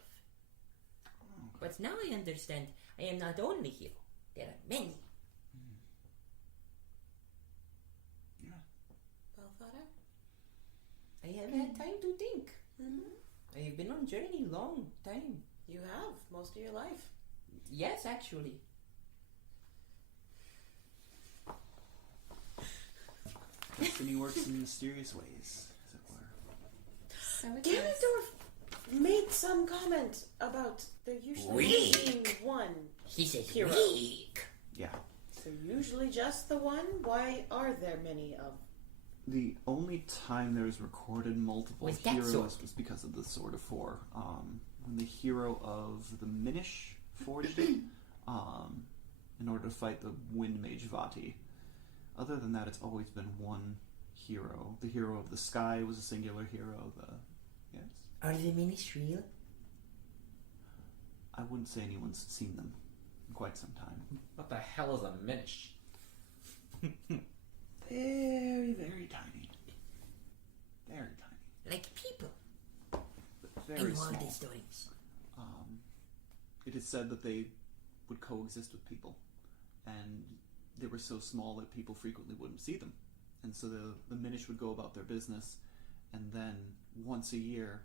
But now I understand I am not only hero. There are many. Yeah. Well thought out. I have had time to think. I have been on journey long time. You have most of your life. Yes, actually. Destiny works in mysterious ways, as it were. So it does. Ganondorf made some comment about there usually being one. He said Hero. weak. Yeah. So usually just the one? Why are there many of? The only time there was recorded multiple Was that heroes sword? was because of the Sword of Four. When the hero of the Minish forged it, in order to fight the Wind Mage Vati. Other than that, it's always been one hero. The hero of the sky was a singular hero. Yes. Are the Minish real? I wouldn't say anyone's seen them in quite some time. What the hell is a minish? Very, very tiny. Very tiny. Like people. But very in all small. the stories. It is said that they would coexist with people, and they were so small that people frequently wouldn't see them. And so the Minish would go about their business, and then once a year,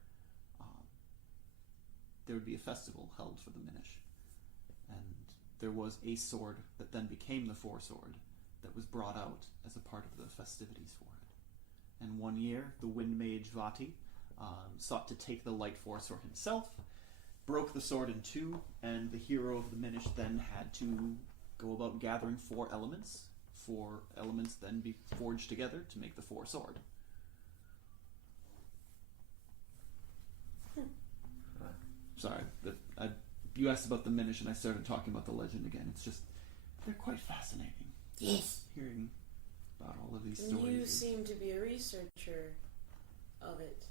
there would be a festival held for the Minish. And there was a sword that then became the Four Sword that was brought out as a part of the festivities for it. And one year, the Wind Mage Vati sought to take the Light Four Sword himself, broke the sword in two, and the hero of the Minish then had to go about gathering four elements then be forged together to make the Four Sword. Sorry, you asked about the Minish and I started talking about the legend again. It's just, they're quite fascinating. Yes. Hearing about all of these And stories. you seem to be a researcher of it.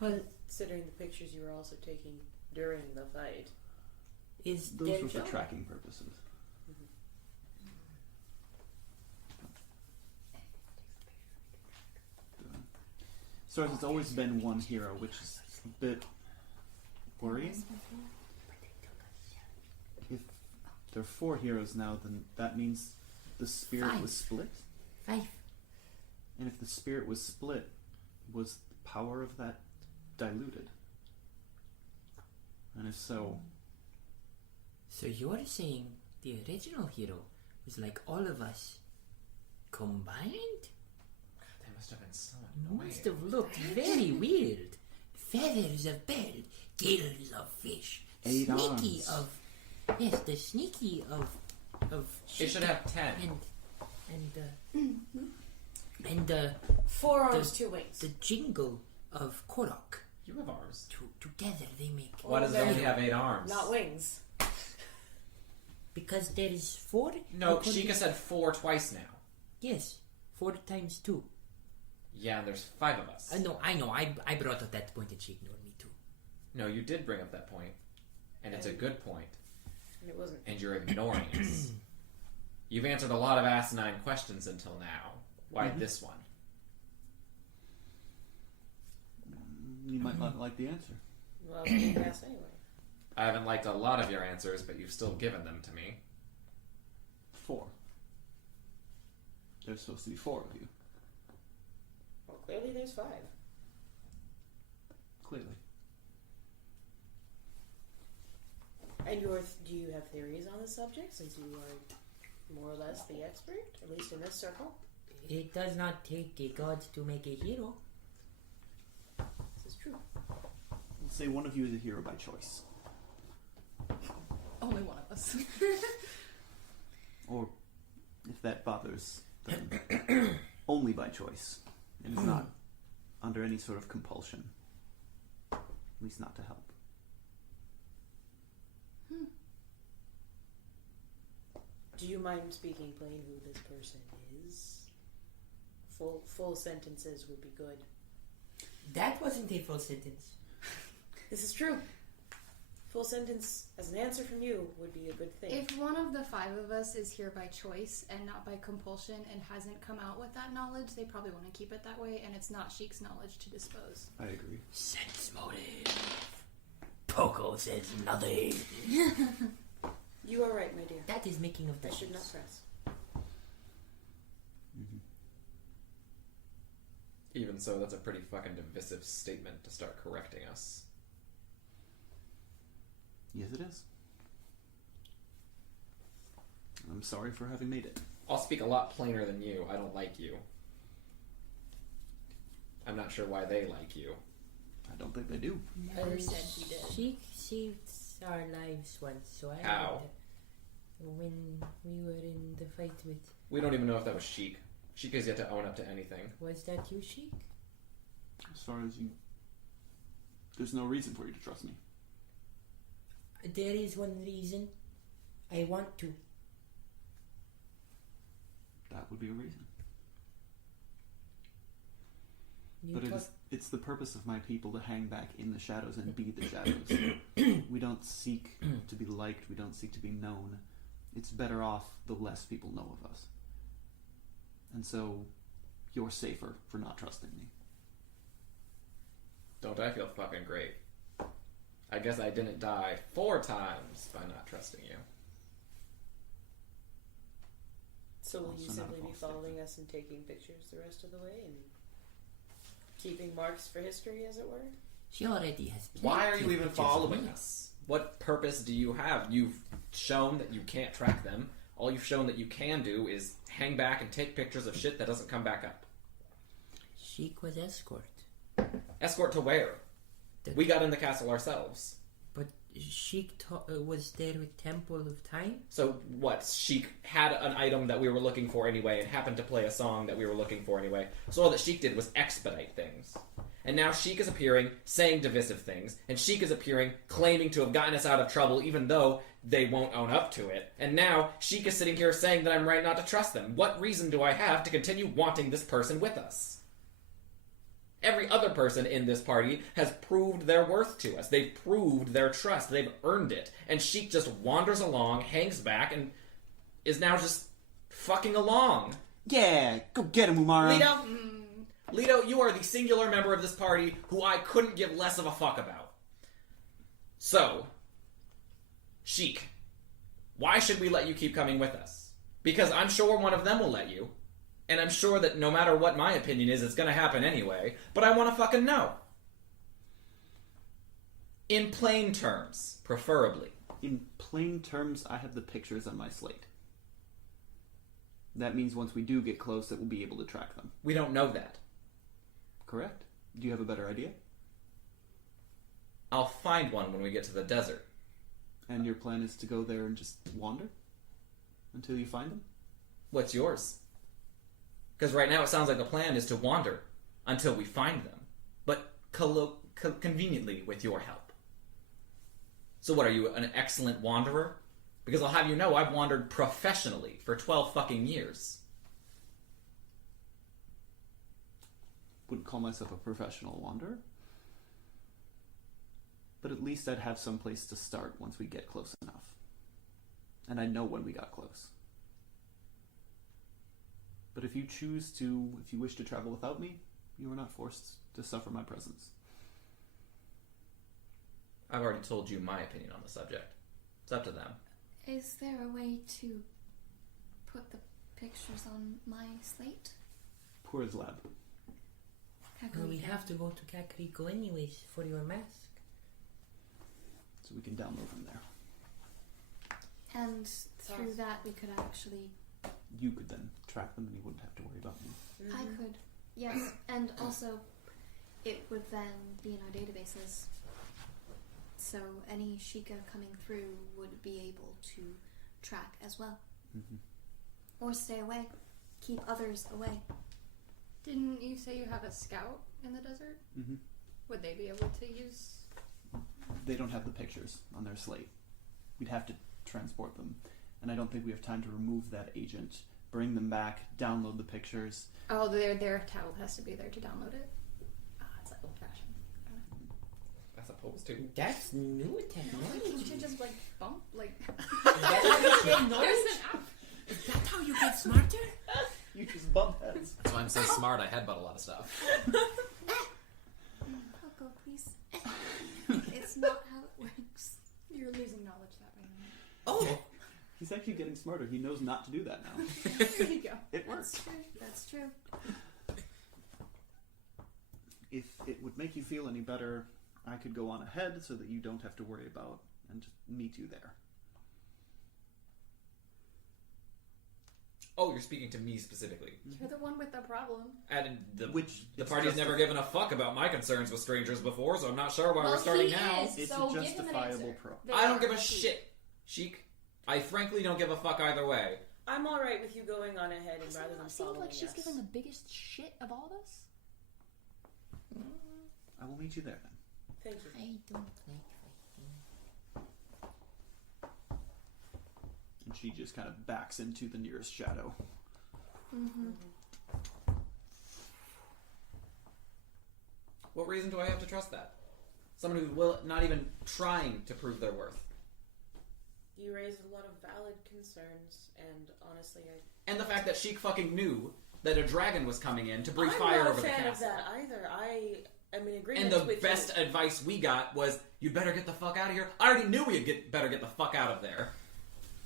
Well, Considering the pictures you were also taking during the fight. is Those their were for job? tracking purposes. So it's always been one hero, which is a bit worrying. If there are four heroes now, then that means the spirit Five. was split. 5. And if the spirit was split, was the power of that diluted? And if so, So you're saying the original hero was like all of us combined? They must have been so Must have looked very weird. Feathers of bird, gills of fish, 8 sneaky arms. of the sneaky of It sheep should have 10. and the 4 arms, 2 wings. the jingle of Korok. You have arms. Together they make Why does it only have 8 arms? Not wings. because there is 4. No, according- Sheikah said 4 twice now. Yes, 4 times 2. Yeah, and there's 5 of us. No, I know. I brought up that point and she ignored me too. No, you did bring up that point. And it's a good point. And it wasn't. And you're ignoring it. You've answered a lot of asinine questions until now. Why this one? you might not like the answer. Well, you can ask anyway. I haven't liked a lot of your answers, but you've still given them to me. 4. There's supposed to be 4 of you. Well, clearly there's 5. Clearly. And do you have theories on the subject, since you are more or less the expert, at least in this circle? It does not take a god to make a hero. This is true. Let's say one of you is a hero by choice. Only one of us. Or, if that bothers them, only by choice. And is not under any sort of compulsion. At least not to help. Do you mind speaking plain who this person is? Full sentences would be good. That wasn't a full sentence. This is true. Full sentence as an answer from you would be a good thing. If one of the 5 of us is here by choice and not by compulsion and hasn't come out with that knowledge, they probably want to keep it that way, and it's not Sheik's knowledge to dispose. I agree. Sense motive. Poco says nothing. You are right, my dear. That is making of I the should not press. Even so, that's a pretty fucking divisive statement to start correcting us. Yes, it is. I'm sorry for having made it. I'll speak a lot plainer than you. I don't like you. I'm not sure why they like you. I don't think they do. Never said he did. She saved our lives once, so I How? When we were in the fight with... We don't even know if that was Sheik. Sheik has yet to own up to anything. Was that you, Sheik? As far as you... There's no reason for you to trust me. There is one reason. I want to. That would be a reason. You But talk- it's the purpose of my people to hang back in the shadows and be the shadows. We don't seek to be liked. We don't seek to be known. It's better off the less people know of us. And so, you're safer for not trusting me. Don't I feel fucking great? I guess I didn't die 4 times by not trusting you. So will you Also not a simply be false following us and taking pictures the rest of the way and keeping marks for history, as it were? She already has... Why are plenty you of even pictures of following me. us? What purpose do you have? You've shown that you can't track them. All you've shown that you can do is hang back and take pictures of shit that doesn't come back up. Sheik was escort. Escort to where? We got in the castle ourselves. But Sheik was there with Temple of Time? So what? Sheik had an item that we were looking for anyway and happened to play a song that we were looking for anyway. So all that Sheik did was expedite things. And now Sheik is appearing, saying divisive things, and Sheik is appearing, claiming to have gotten us out of trouble even though they won't own up to it. And now Sheik is sitting here saying that I'm right not to trust them. What reason do I have to continue wanting this person with us? Every other person in this party has proved their worth to us. They've proved their trust. They've earned it. And Sheik just wanders along, hangs back, and is now just fucking along. Yeah, go get him, Umara. Leto, you are the singular member of this party who I couldn't give less of a fuck about. So, Sheik, why should we let you keep coming with us? Because I'm sure one of them will let you. And I'm sure that no matter what my opinion is, it's gonna happen anyway. But I wanna fucking know. In plain terms, preferably. In plain terms, I have the pictures on my slate. That means once we do get close, that we'll be able to track them. We don't know that. Correct? Do you have a better idea? I'll find one when we get to the desert. And your plan is to go there and just wander? Until you find them? What's yours? Because right now it sounds like the plan is to wander until we find them. But conveniently with your help. So what, are you an excellent wanderer? Because I'll have you know I've wandered professionally for 12 fucking years. Wouldn't call myself a professional wanderer. But at least I'd have some place to start once we get close enough. And I know when we got close. But if you wish to travel without me, you are not forced to suffer my presence. I've already told you my opinion on the subject. It's up to them. Is there a way to put the pictures on my slate. Poor's lab. Well, we have to go to Kakariko anyways for your mask. So we can download them there. And through that, we could actually. You could then track them and you wouldn't have to worry about me. I could, yes. And also, it would then be in our databases. So any Sheikah coming through would be able to track as well. Mm-hmm. Or stay away. Keep others away. Didn't you say you have a scout in the desert? Mm-hmm. Would they be able to use? They don't have the pictures on their slate. We'd have to transport them. And I don't think we have time to remove that agent, bring them back, download the pictures. Oh, their tablet has to be there to download it. Ah, it's like old fashioned. As opposed to. That's new technology. Can't you just like bump like? Is that how you get knowledge? There's an app. Is that how you get smarter? You just bump heads. That's why I'm so smart. I headbutt a lot of stuff. Coco, please. It's not how it works. You're losing knowledge that way. Oh, He's actually getting smarter. He knows not to do that now. There you go. It works. That's true. If it would make you feel any better, I could go on ahead so that you don't have to worry about and just meet you there. Oh, you're speaking to me specifically. You're the one with the problem. And the It's party's never given a fuck about my concerns with strangers before, so I'm not sure why we're starting he now. is, It's so a give him an justifiable answer. pro. They I don't are give a lucky. shit, Sheik. I frankly don't give a fuck either way. I'm alright with you going on ahead and Doesn't rather it than seem following like she's us. giving the biggest shit of all of us? I will meet you there then. Thank you. I don't like And she just kind of backs into the nearest shadow. Mm-hmm. What reason do I have to trust that? Someone who will not even trying to prove their worth. You raised a lot of valid concerns, and honestly, And the fact that Sheik fucking knew that a dragon was coming in to breathe I'm fire not a over the fan castle. of that either. I'm in agreement And the with best you. advice we got was, you better get the fuck out of here. I already knew we'd better get the fuck out of there.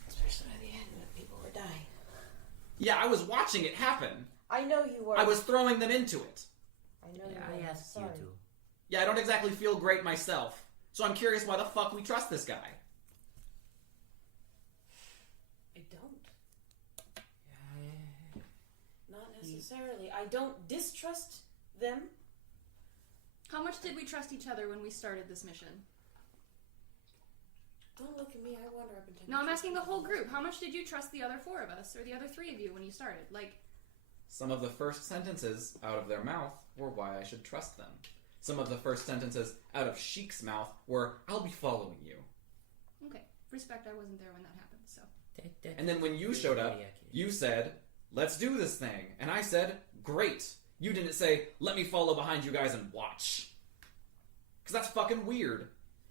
Especially at the end when people were dying. Yeah, I was watching it happen. I know you were. I was throwing them into it. I know Yeah, you were. I asked Sorry. you to. Yeah, I don't exactly feel great myself. So I'm curious why the fuck we trust this guy. I don't. Not necessarily. I don't distrust them. How much did we trust each other when we started this mission? Don't look at me. I wander up and take. No, I'm asking the whole group. How much did you trust the other four of us, or the other three of you when you started? Like, Some of the first sentences out of their mouth were why I should trust them. Some of the first sentences out of Sheik's mouth were, I'll be following you. okay, respect. I wasn't there when that happened, so. And then when you showed up, you said, let's do this thing. And I said, great. You didn't say, let me follow behind you guys and watch. Because that's fucking weird.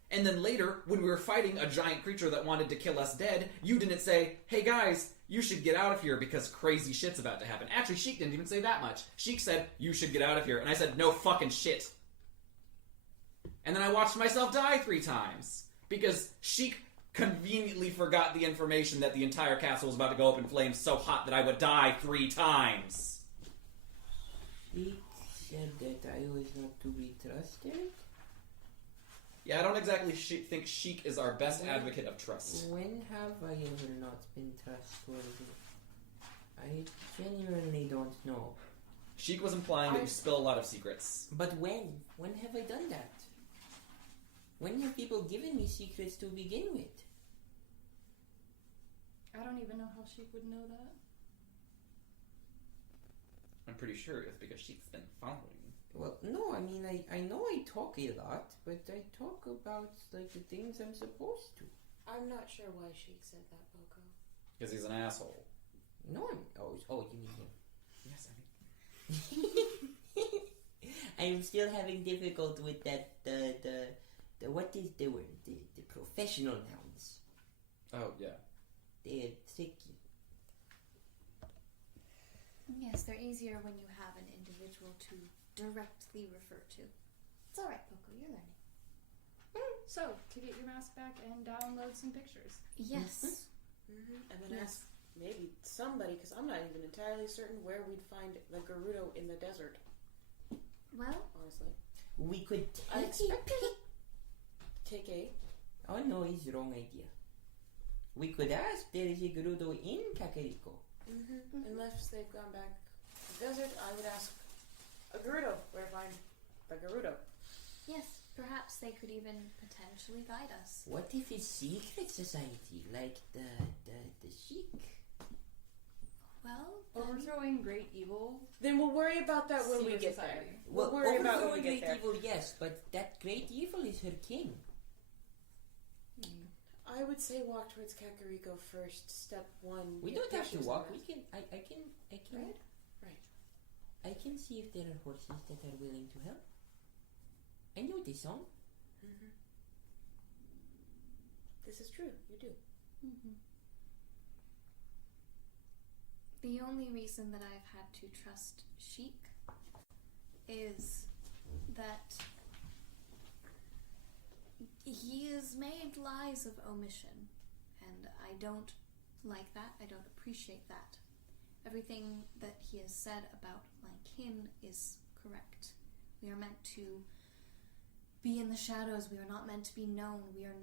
And then later, when we were fighting a giant creature that wanted to kill us dead, you didn't say, hey guys, you should get out of here because crazy shit's about to happen. Actually, Sheik didn't even say that much. Sheik said, you should get out of here. And I said, no fucking shit. And then I watched myself die 3 times. Because Sheik conveniently forgot the information that the entire castle was about to go up in flames so hot that I would die 3 times. He said that I was not to be trusted. Yeah, I don't exactly think Sheik is our best advocate of trust. When have I ever not been trustworthy? I genuinely don't know. Sheik was implying that you spill a lot of secrets. But when? When have I done that? When have people given me secrets to begin with? I don't even know how Sheik would know that. I'm pretty sure it's because Sheik's been following. Well, no, I mean, I know I talk a lot, but I talk about, like, the things I'm supposed to. I'm not sure why Sheik said that, Boko. Because he's an asshole. No, you mean him. Yes, I mean. I'm still having difficulty with that, the what is the word? The professional nouns. Oh, yeah. They're tricky. Yes, they're easier when you have an individual to directly refer to. It's alright, Coco, you're learning. So, to get your mask back and download some pictures. Yes. And then Yes. maybe somebody, because I'm not even entirely certain where we'd find the Gerudo in the desert, Well, honestly. We could I take expected take a... Oh no, it's the wrong idea. We could ask there is a Gerudo in Kakariko. Unless they've gone back to the desert, I would ask a Gerudo where to find the Gerudo. yes, perhaps they could even potentially guide us. What if it's secret society, like the Sheik? Well, Overthrowing great evil. Then we'll worry about that when we Secret get society. there. We'll worry about when we overthrowing get great there. evil, yes, but that great evil is her king. I would say walk towards Kakariko first. Step one. We get don't have to pictures walk. of We us. can. I can. Right. I can see if there are horses that are willing to help. I know this song. This is true. You do. the only reason that I've had to trust Sheik is that he has made lies of omission, and I don't like that. I don't appreciate that. Everything that he has said about my kin is correct. We are meant to be in the shadows. We are not meant to be known. We are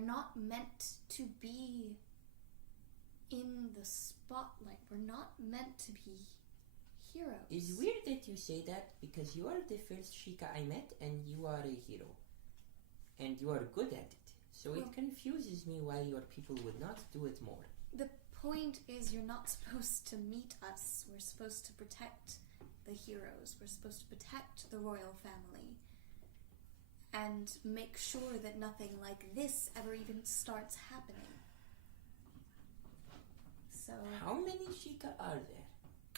not meant to be in the spotlight. We're not meant to be heroes. It's weird that you say that because you are the first Sheikah I met and you are a hero. And you are good at it. So it confuses me why your people would not do it more. The point is you're not supposed to meet us. We're supposed to protect the heroes. We're supposed to protect the royal family. And make sure that nothing like this ever even starts happening. So, How many Sheikah are there?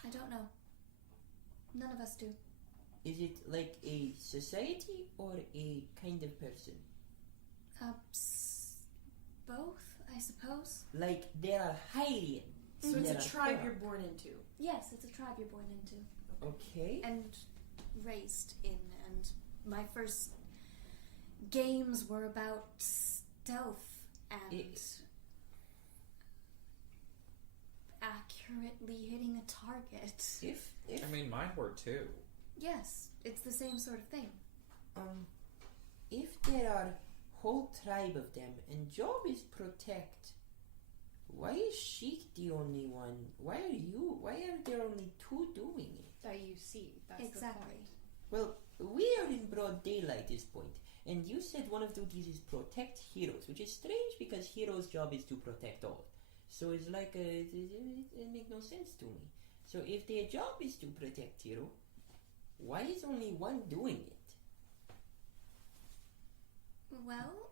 I don't know. None of us do. Is it like a society or a kind of person? Both, I suppose. Like there are Hylian. So there it's are a tribe Korra. you're born into. Yes, it's a tribe you're born into. Okay. And raised in. And my first games were about stealth and accurately hitting a target. If I mean, mine were too. Yes, it's the same sort of thing. if there are whole tribe of them and job is protect, why is Sheik the only one? Why are there only two doing it? That you see. That's Exactly. Well, we are in broad daylight at this point, and you said one of duties is protect heroes, which is strange because heroes' job is to protect all. So it's like it makes no sense to me. So if their job is to protect hero, why is only one doing it? Well,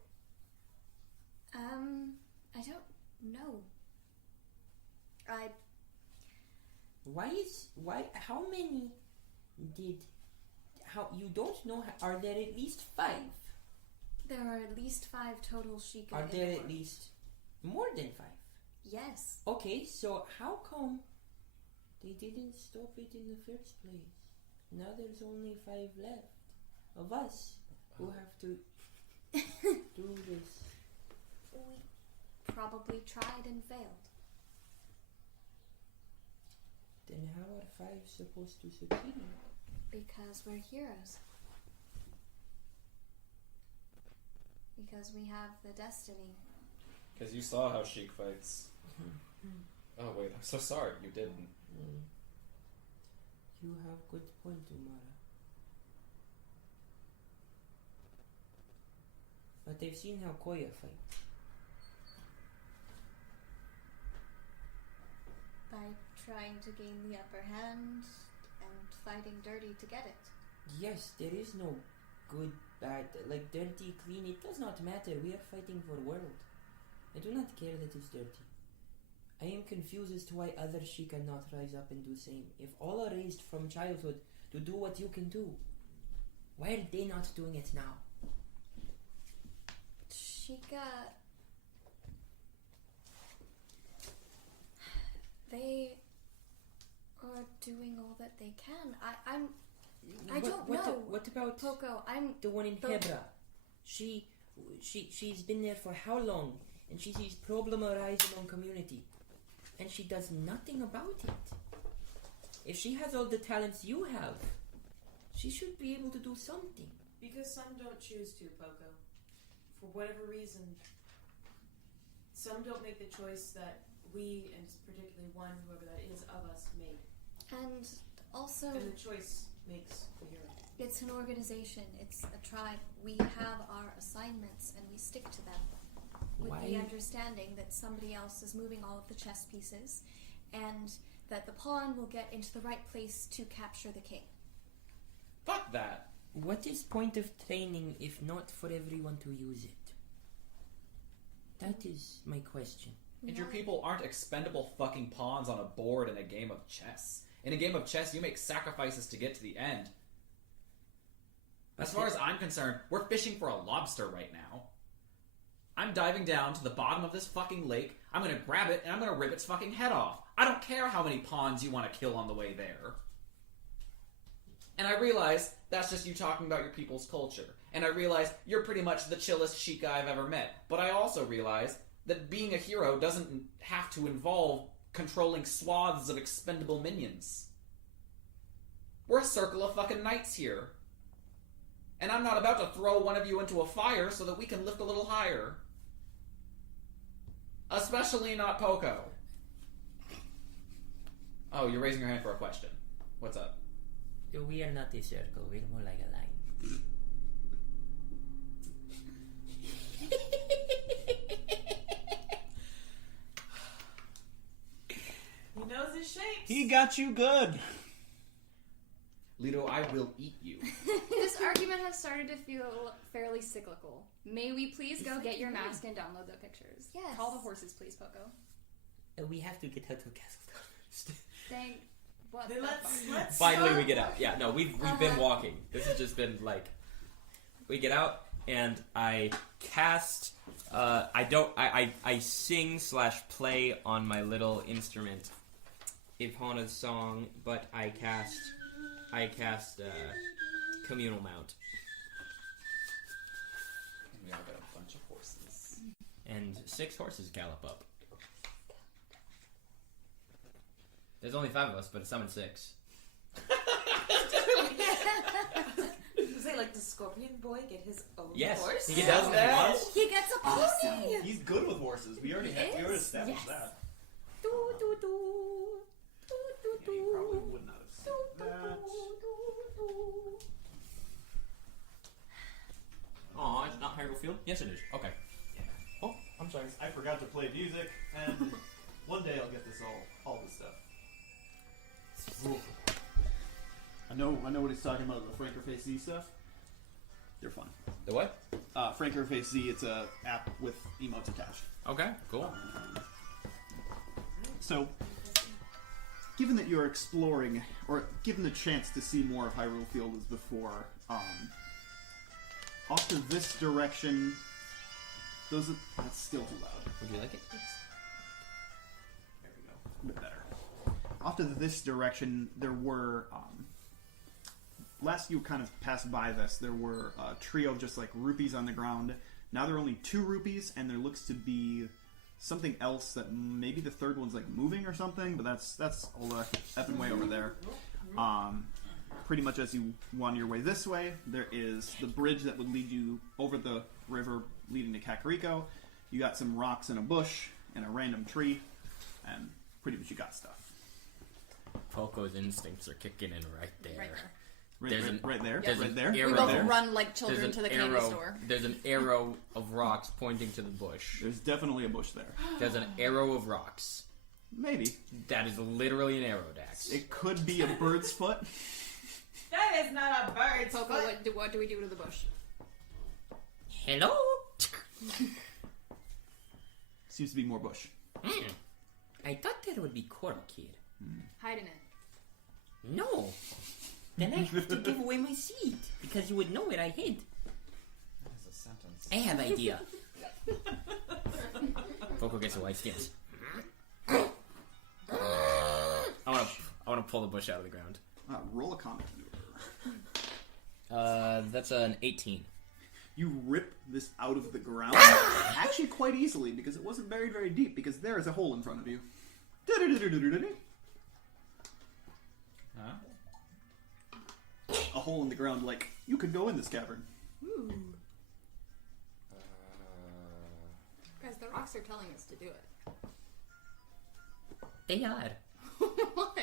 I don't know. How many you don't know, are there at least 5? There are at least 5 total Sheikah. Are in there the at world. least more than 5? Yes. Okay, so how come they didn't stop it in the first place? Now there's only 5 left of us who have to do this. We probably tried and failed. Then how are 5 supposed to succeed? Because we're heroes. Because we have the destiny. Because you saw how Sheik fights. Oh wait, I'm so sorry, you didn't. You have good point, Umara. But they've seen how Koya fight. By trying to gain the upper hand and fighting dirty to get it. Yes, there is no good, bad, like dirty, clean, it does not matter. We are fighting for world. I do not care that it's dirty. I am confused as to why other Sheikah not rise up and do same. If all are raised from childhood to do what you can do, why are they not doing it now? Sheikah, they are doing all that they can. I don't know. What about Poco, I'm the one in Hebra? She's been there for how long? and she sees problem arise among community, and she does nothing about it. If she has all the talents you have, she should be able to do something. Because some don't choose to, Poco. For whatever reason. Some don't make the choice that we, and particularly one, whoever that is, of us, made. And also, And the choice makes the hero. it's an organization, it's a tribe. We have our assignments and we stick to them. With the understanding that somebody else is moving all of the chess pieces and that the pawn will get into the right place to capture the king. Fuck that. What is point of training if not for everyone to use it? That is my question. And your people aren't expendable fucking pawns on a board in a game of chess. In a game of chess, you make sacrifices to get to the end. As far as I'm concerned, we're fishing for a lobster right now. I'm diving down to the bottom of this fucking lake, I'm gonna grab it, and I'm gonna rip its fucking head off. I don't care how many pawns you want to kill on the way there. And I realize that's just you talking about your people's culture. And I realize you're pretty much the chillest Sheikah I've ever met. But I also realize that being a hero doesn't have to involve controlling swaths of expendable minions. We're a circle of fucking knights here. And I'm not about to throw one of you into a fire so that we can lift a little higher. Especially not Poco. Oh, you're raising your hand for a question. What's up? We are not a circle, we're more like a line. He knows his shapes. He got you good. Lido, I will eat you. This argument has started to feel fairly cyclical. May we please go get your mask and download the pictures? Yes. Call the horses, please, Poco. We have to get out of Castle first. Thank. What? Then the let's fuck? Finally, we get out. Yeah, no, we've been walking. This has just been like, we get out and I cast. I sing / play on my little instrument, Ivana's song, but I cast communal mount. And we all got a bunch of horses. And 6 horses gallop up. There's only 5 of us, but it's summoned 6. Say, like, does Scorpion Boy get his own Yes, horse? he does if he wants. He gets a pony! He's good with horses. We already established Yes. that. Do, do, do. Do, do, Yeah, do. he probably would not have said that. Aw, it's not Hyrule Field? Yes, it is. Okay. Oh, I'm sorry. I forgot to play music, and one day I'll get this all this stuff. Ooh. I know what he's talking about, the Franker Face Z stuff. They're fun. The what? Franker Face Z, it's a app with emotes attached. Okay, cool. So, given that you're exploring, or given the chance to see more of Hyrule Field as before, off to this direction, that's still too loud. Would you like it? There we go. A bit better. Off to this direction, there were, last you kind of passed by this, there were a trio of just like rupees on the ground. Now there are only 2 rupees, and there looks to be something else that maybe the third one's like moving or something, but that's all the effing way over there. Pretty much as you wander your way this way, there is the bridge that would lead you over the river leading to Kakariko. You got some rocks and a bush and a random tree, and pretty much you got stuff. Poco's instincts are kicking in right there. Right there. Right there. There's Right an there. arrow We Right both there. run like children There's to an the candy arrow. store. There's an arrow of rocks pointing to the bush. There's definitely a bush there. There's an arrow of rocks. Maybe. That is literally an arrow, Dax. It could be a bird's foot. That is not a bird's Poco, foot. what do we do to the bush? Hello? Seems to be more bush. I thought there would be coral kid. Hide in it. No. Then I have to give away my seed because you would know where I hid. That is a sentence. I have idea. Poco gets a white skins. I wanna pull the bush out of the ground. Roll a combat maneuver. That's an 18. You rip this out of the ground, actually quite easily, because it wasn't buried very deep, because there is a hole in front of you. Huh? A hole in the ground, like, you could go in this cavern. Ooh. Guys, the rocks are telling us to do it. They are. What?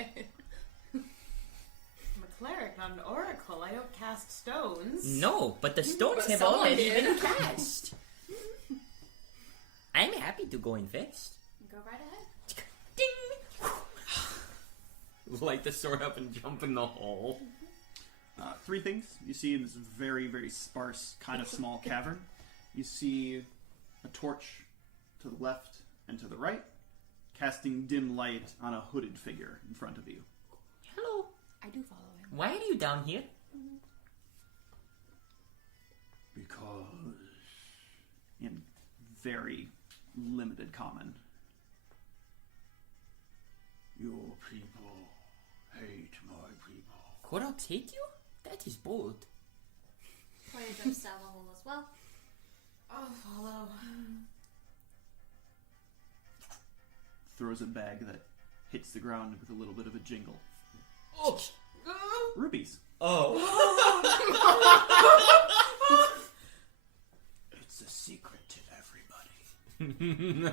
I'm a cleric, not an oracle. I don't cast stones. No, but the stones But have someone already did. been cast. I'm happy to go in first. Go right ahead. Ding! Light the sword up and jump in the hole. 3 things you see in this very, very sparse, kind of small cavern. You see a torch to the left and to the right, casting dim light on a hooded figure in front of you. Hello. I do follow him. Why are you down here? Because, in very limited common, your people hate my people. Koroks hate you? That is bold. Koya jumps down the hole as well. I'll follow. Throws a bag that hits the ground with a little bit of a jingle. Oh. Rupees. Oh. It's a secret to everybody.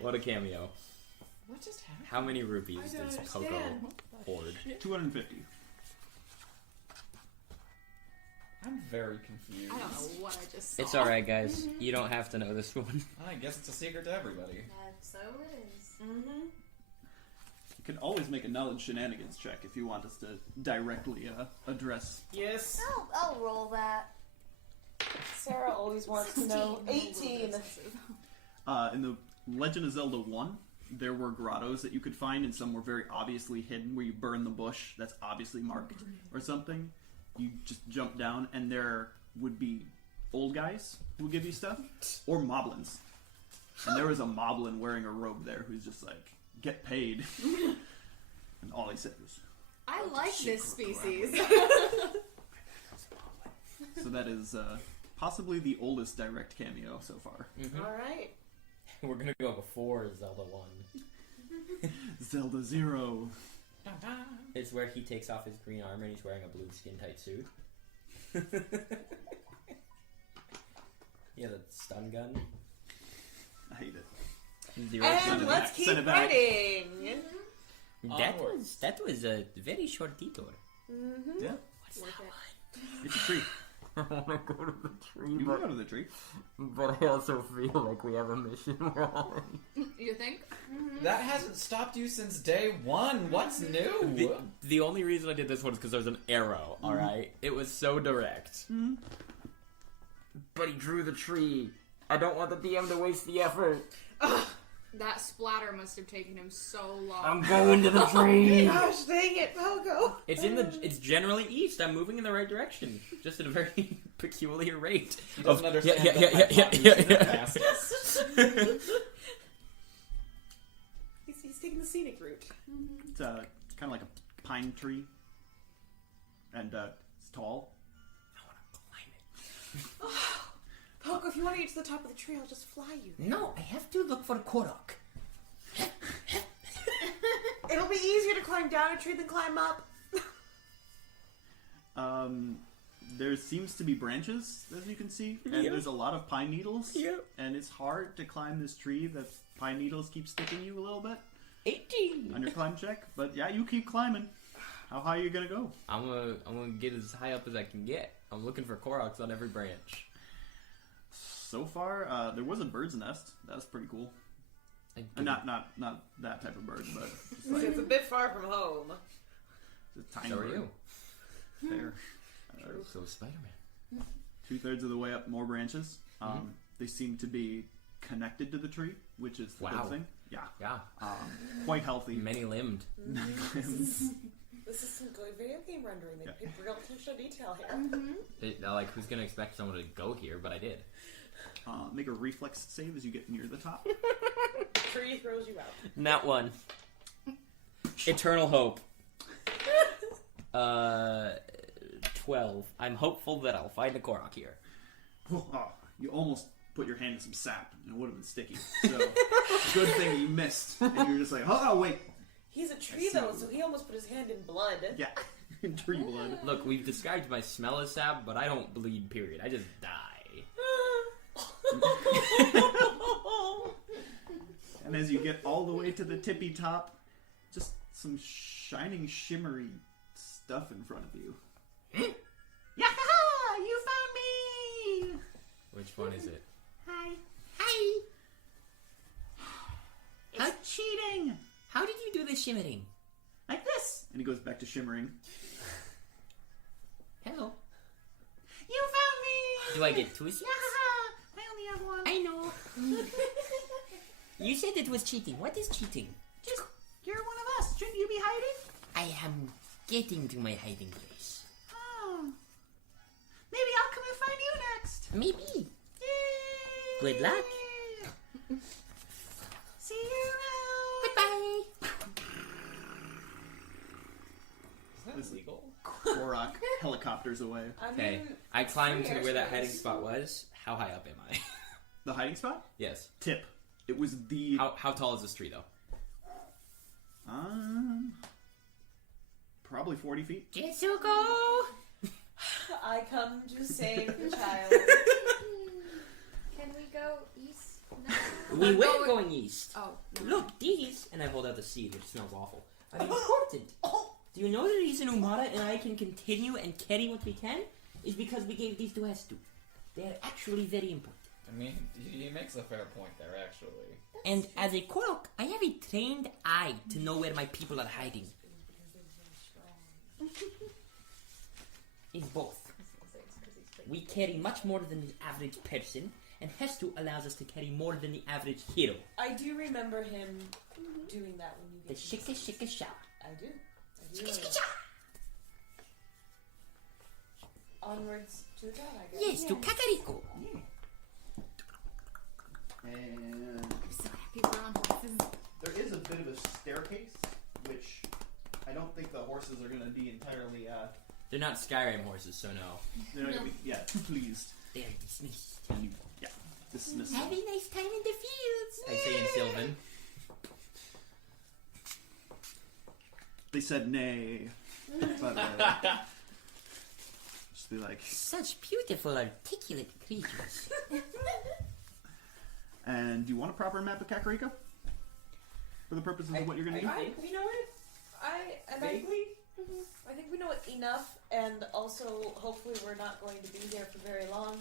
What a cameo. What just happened? How many rupees I don't does Poco understand. hoard? 250. I'm very confused. I don't know what I just saw. It's alright, guys. You don't have to know this one. I guess it's a secret to everybody. So it is. Mm-hmm. You can always make a knowledge shenanigans check if you want us to directly address. Yes. I'll roll that. Sarah always wants to know. 18. In the Legend of Zelda 1, there were grottos that you could find, and some were very obviously hidden, where you burn the bush that's obviously marked or something. You just jump down, and there would be old guys who would give you stuff, or moblins. And there was a moblin wearing a robe there who's just like, get paid. And all he said was, I like this species. so that is possibly the oldest direct cameo so far. Mm-hmm. All right. We're gonna go before Zelda 1. Zelda 0. It's where he takes off his green armor and he's wearing a blue skin-tight suit. He has a stun gun. I hate it. Zero And stun. let's Send keep it back. writing. That was a very short detour. Mm-hmm. Yeah, What's Worth that it. it's a tree. I wanna go to the tree, You can go to the tree. but I also feel like we have a mission wrong. You think? That hasn't stopped you since day 1. What's new? The only reason I did this one is because there's an arrow, alright? It was so direct. But he drew the tree. I don't want the DM to waste the effort. That splatter must have taken him so long. I'm going to the tree! Gosh, dang it, Pogo. It's generally east. I'm moving in the right direction. Just at a very peculiar rate. He doesn't understand yeah, that yeah, my yeah, pop yeah, music is He's taking the scenic route. It's kind of like a pine tree, and it's tall. Pogo, if you want to get to the top of the tree, I'll just fly you. No, I have to look for Korok. It'll be easier to climb down a tree than climb up. There seems to be branches, as you can see, and Yeah. there's a lot of pine needles. Yeah. And it's hard to climb this tree. The pine needles keep sticking you a little bit 18! on your climb check. But yeah, you keep climbing. How high are you gonna go? I'm gonna get as high up as I can get. I'm looking for Koroks on every branch. So far, there was a bird's nest. That's pretty cool. Not that type of bird, but just like It's a bit far from home. a tiny So are bird. you. Fair. So is Spider-Man. 2/3 of the way up, more branches. They seem to be connected to the tree, which is the Wow. good thing. Yeah. Yeah. Quite healthy. Many-limbed. This is some good video game rendering. They Yeah. paid real attention to detail here. Like, who's gonna expect someone to go here? But I did. Make a reflex save as you get near the top. Tree throws you out. Not one. Eternal hope. 12. I'm hopeful that I'll find a Korok here. Oh, you almost put your hand in some sap, and it would have been sticky. So, good thing you missed. And you're just like, oh, wait. He's a tree, though, so he almost put his hand in blood. Yeah, tree blood. Look, we've described my smell as sap, but I don't bleed, period. I just die. And as you get all the way to the tippy top, just some shining, shimmery stuff in front of you. Yahaha! You found me! Which one is it? Hi. Hi! It's cheating! How did you do the shimmering? Like this! And he goes back to shimmering. Hello. You found me! Do I get 2 seats? Yahaha! I only have one. I know. You said it was cheating. What is cheating? Just, you're one of us. Shouldn't you be hiding? I am getting to my hiding place. Oh. Maybe I'll come and find you next. Maybe. Yay! Good luck. See you around. Goodbye. Is that legal? Korok helicopters away. I Okay, mean, I climbed to free where that airspace. hiding spot was. How high up am I? The hiding spot? Yes. Tip. It was the... How tall is this tree, though? Probably 40 feet. Jetsuko. I come to save the child. Can we go east now? We were going east. Oh, Look, these, and I hold out the seed, which smells awful, are important. Do you know the reason Umara and I can continue and carry what we can? Is because we gave these to Hestu. They are actually very important. I mean, he makes a fair point there, actually. And as a Korok, I have a trained eye to know where my people are hiding. It's both. We carry much more than the average person, and Hestu allows us to carry more than the average hero. I do remember him doing that when you The get shika shika sha. I do. Remember. Onwards to the god, I guess. Yes, to Kakariko. And I'm so happy we're on horses. there is a bit of a staircase, which I don't think the horses are going to be entirely... They're not Skyrim horses, so no. they're not going to be, too pleased. They are dismissed. Yeah, dismissed. Have a nice time in the fields. I say in Sylvan. They said nay. But, just be like... Such beautiful, articulate creatures. And do you want a proper map of Kakariko? For the purposes of what you're going to do? You know it. I think we know it enough, and also hopefully we're not going to be here for very long.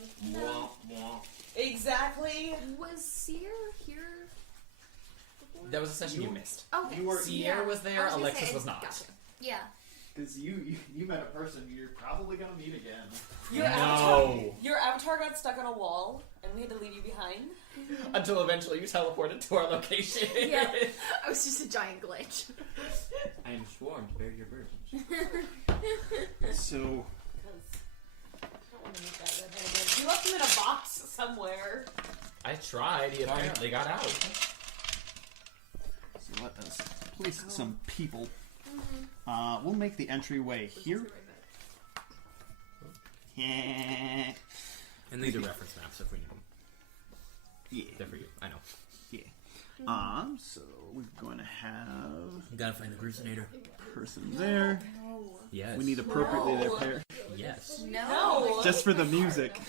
Exactly. was Seer here before? That was a session you missed. Okay. You were... Sierra was there, I was gonna Alexis say, was not. Gotcha. Yeah. Because you met a person you're probably going to meet again. Your avatar got stuck on a wall, and we had to leave you behind. Until eventually you teleported to our location. Yeah. I was just a giant glitch. I am sworn to bear your burdens. So... I don't want to meet that redhead again. You left him in a box somewhere. I tried. He apparently got out. So let us place some people. We'll make the entryway here. Yeah. And these are reference maps if we need them. Yeah. They're for you. I know. Yeah. So we're going to have You gotta find the hallucinator. person there. Yes. We need appropriately their pair. Yes. No. Just for the music.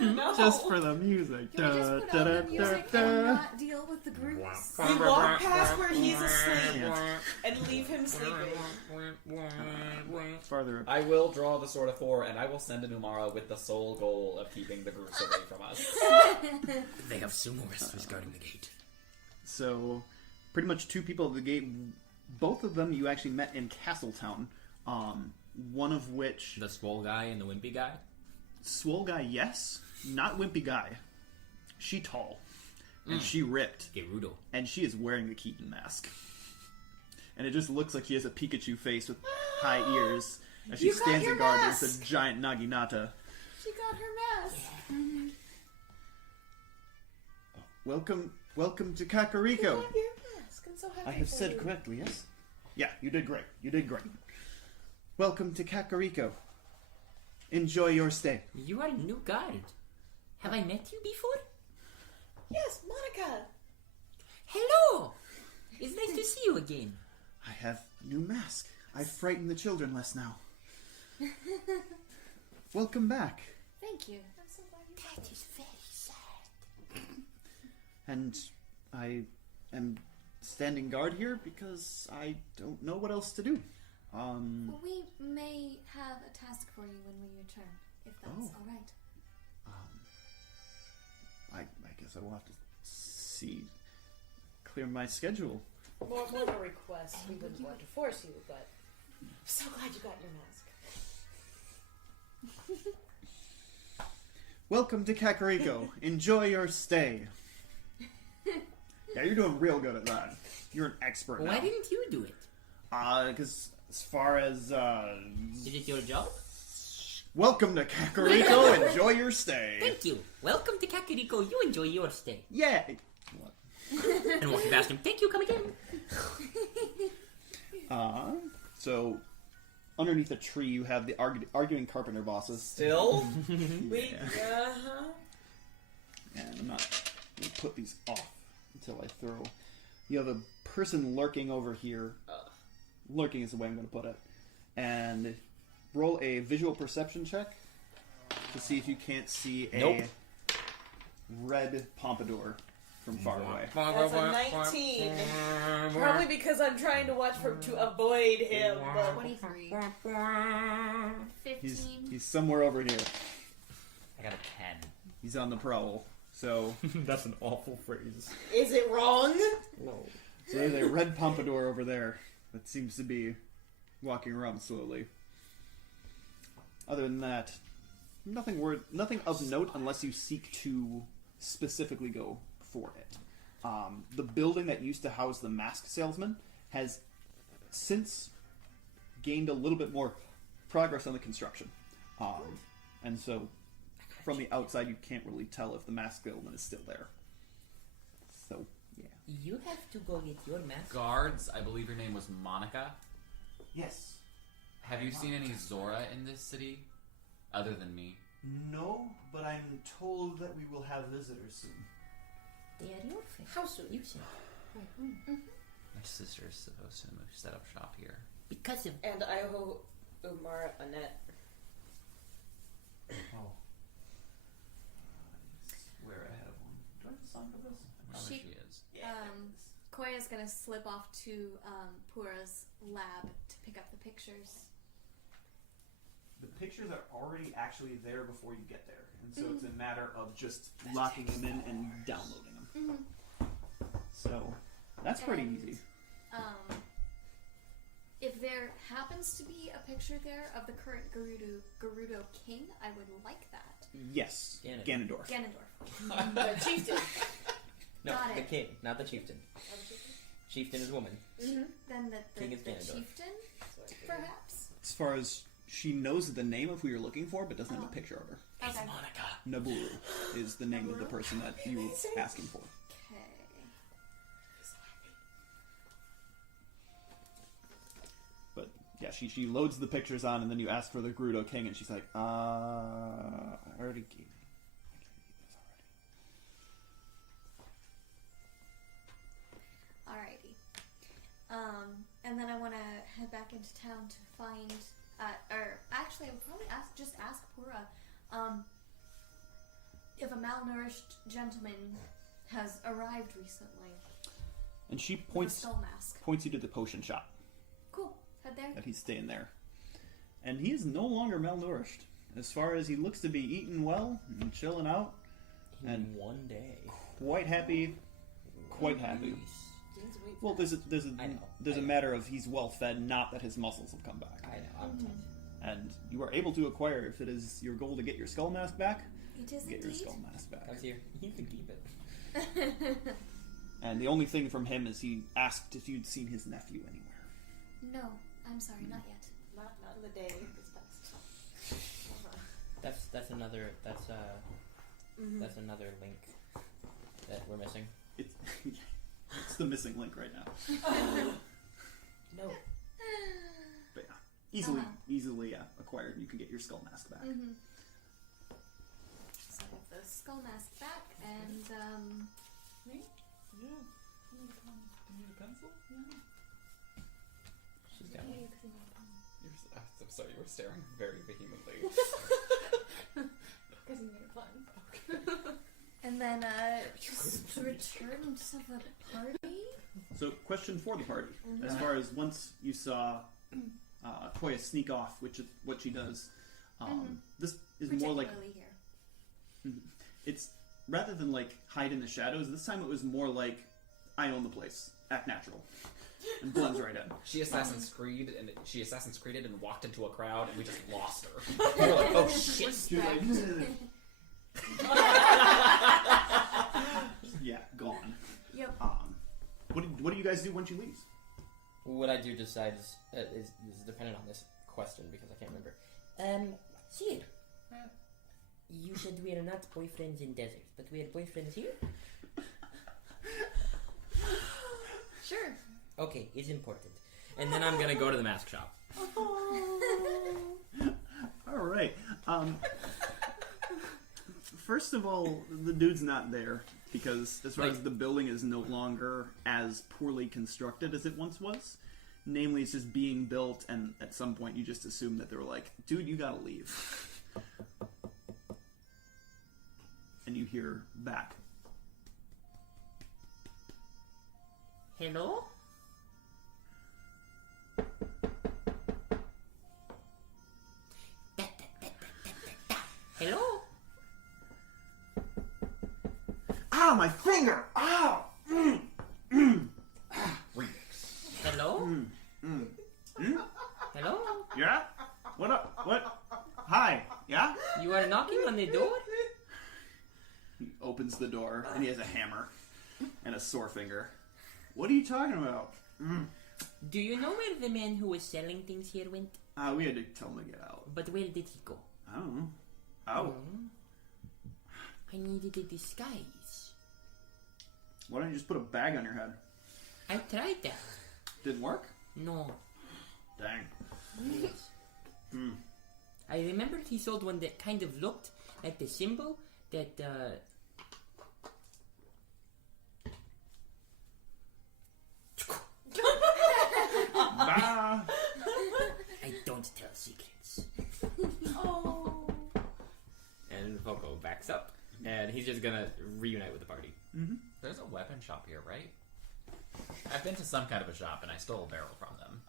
No. Just for the music. Can we just put on the music and not deal with the groups? We walk past where he's asleep Yeah. and leave him sleeping. Farther up. I will draw the Sword of Four, and I will send an Umara with the sole goal of keeping the groups away from us. They have sumo wrestlers guarding the gate. So, pretty much two people at the gate. Both of them you actually met in Castletown. One of which... The swole guy and the wimpy guy? Swole guy, yes. Not wimpy guy. She tall. And she ripped. Gerudo. And she is wearing the Keaton mask. And it just looks like she has a Pikachu face with high ears. As she You got stands your in guard mask! against a giant Naginata. She got her mask. Welcome to Kakariko. Your mask. I'm so happy I have for said you. correctly, yes? Yeah, you did great. You did great. Welcome to Kakariko. Enjoy your stay. You are a new guard. Have I met you before? Yes, Monica. Hello! It's nice to see you again. I have a new mask. I frighten the children less now. Welcome back. Thank you. I'm so glad you That is very sad. And I am standing guard here because I don't know what else to do. We may have a task for you when we return, if that's all right. I guess I will have to clear my schedule. More of a request. We wouldn't want to force you, but I'm so glad you got your mask. Welcome to Kakariko. Enjoy your stay. Yeah, you're doing real good at that. You're an expert now. Why didn't you do it? Because as far as, Is it your job? welcome to Kakariko. Enjoy your stay. Thank you. Welcome to Kakariko. You enjoy your stay. Yeah. And walking past him, thank you, come again. So underneath a tree you have the arguing carpenter bosses. Still? We, And I'm not going to put these off until I throw. You have a person lurking over here. Lurking is the way I'm going to put it. And roll a visual perception check to see if you can't see a red pompadour from far away. That's a 19. Probably because I'm trying to watch to avoid him. But 23. 15. He's somewhere over here. I got a 10. He's on the prowl. So That's an awful phrase. is it wrong? So there's a red pompadour over there that seems to be walking around slowly. Other than that, nothing of note unless you seek to specifically go for it. The building that used to house the mask salesman has since gained a little bit more progress on the construction. And so from the outside you can't really tell if the mask salesman is still there. So, yeah. You have to go get your mask. Guards, I believe your name was Monica. Yes. Have you seen any Zora in this city? Other than me? No, but I'm told that we will have visitors soon. They are your friends. How soon? You said. My sister is supposed to set up shop here. Because of... And I owe Umar Annette. Oh. We're ahead of one. Do I have a song for this? Probably She- she is. Koya's gonna slip off to Pura's lab to pick up the pictures. The pictures are already actually there before you get there, and so it's a matter of just locking them in and downloading them. So that's pretty And, easy. If there happens to be a picture there of the current Gerudo King, I would like that. Yes, Ganondorf. Ganondorf. The chieftain. No, Got the it. king, not the chieftain. Chieftain is woman. Then the King is the Ganondorf. chieftain, perhaps. As far as she knows the name of who you're looking for, but doesn't have a picture of her. Okay. Naburu is the name of the person that you were asking for. Okay. But yeah, she loads the pictures on, and then you ask for the Gerudo King, and she's like, I already gave you. Alrighty. And then I want to head back into town to find, or actually, I would probably ask Pura, if a malnourished gentleman has arrived recently. And she With a points skull mask. you to the potion shop. Cool. Head there. That he's staying there. And he is no longer malnourished. As far as he looks to be eating well and chilling out, In and one day. quite happy. Quite happy. Well, there's I know. a matter of he's well fed, not that his muscles have come back. I know, I'm telling you. And you are able to acquire, if it is your goal to get your skull mask back, It is get your indeed. skull mask back. Comes here. You can keep it. And the only thing from him is he asked if you'd seen his nephew anywhere. No, I'm sorry, not yet. Not in the day this past. That's another link that we're missing. It's the missing link right now. No. But yeah, easily, yeah, acquired, and you can get your skull mask back. Mm-hmm. So I have the skull mask back, and Me? Yeah. You need a pencil? She's got one. I'm sorry, you were staring very vehemently. Because you made it fun. and then just return to the party. So, question for the party. As far as once you saw Koya sneak off, which is what she does, this is more like... Particularly here. It's, rather than like hide in the shadows, this time it was more like, I own the place. Act natural. And blends right in. She Assassin's Creed and walked into a crowd, and we just lost her. We were like, oh shit! She was like, yeah, gone. Yep. What do you guys do when she leaves? What I do decides is dependent on this question because I can't remember. Sir, you said we are not boyfriends in deserts, but we are boyfriends here? Sure. Okay, it's important. And then I'm gonna go to the mask shop. All right. First of all, the dude's not there because as far as the building is no longer as poorly constructed as it once was. Namely, it's just being built, and at some point you just assume that they were like, dude, you gotta leave. And you hear back. Hello? Hello? Ah, my finger! Ow! Hello? Hello? Yeah? What up? What? Hi. Yeah? You are knocking on the door? He opens the door, and he has a hammer and a sore finger. What are you talking about? Do you know where the man who was selling things here went? We had to tell him to get out. But where did he go? I don't know. Out. I needed a disguise. Why don't you just put a bag on your head? I tried that. Didn't work? No. Dang. Yes. I remembered he sold one that kind of looked like the symbol that, Bah. I don't tell secrets. Oh. And Poco backs up, and he's just gonna reunite with the party. There's a weapon shop here, right? I've been to some kind of a shop, and I stole a barrel from them.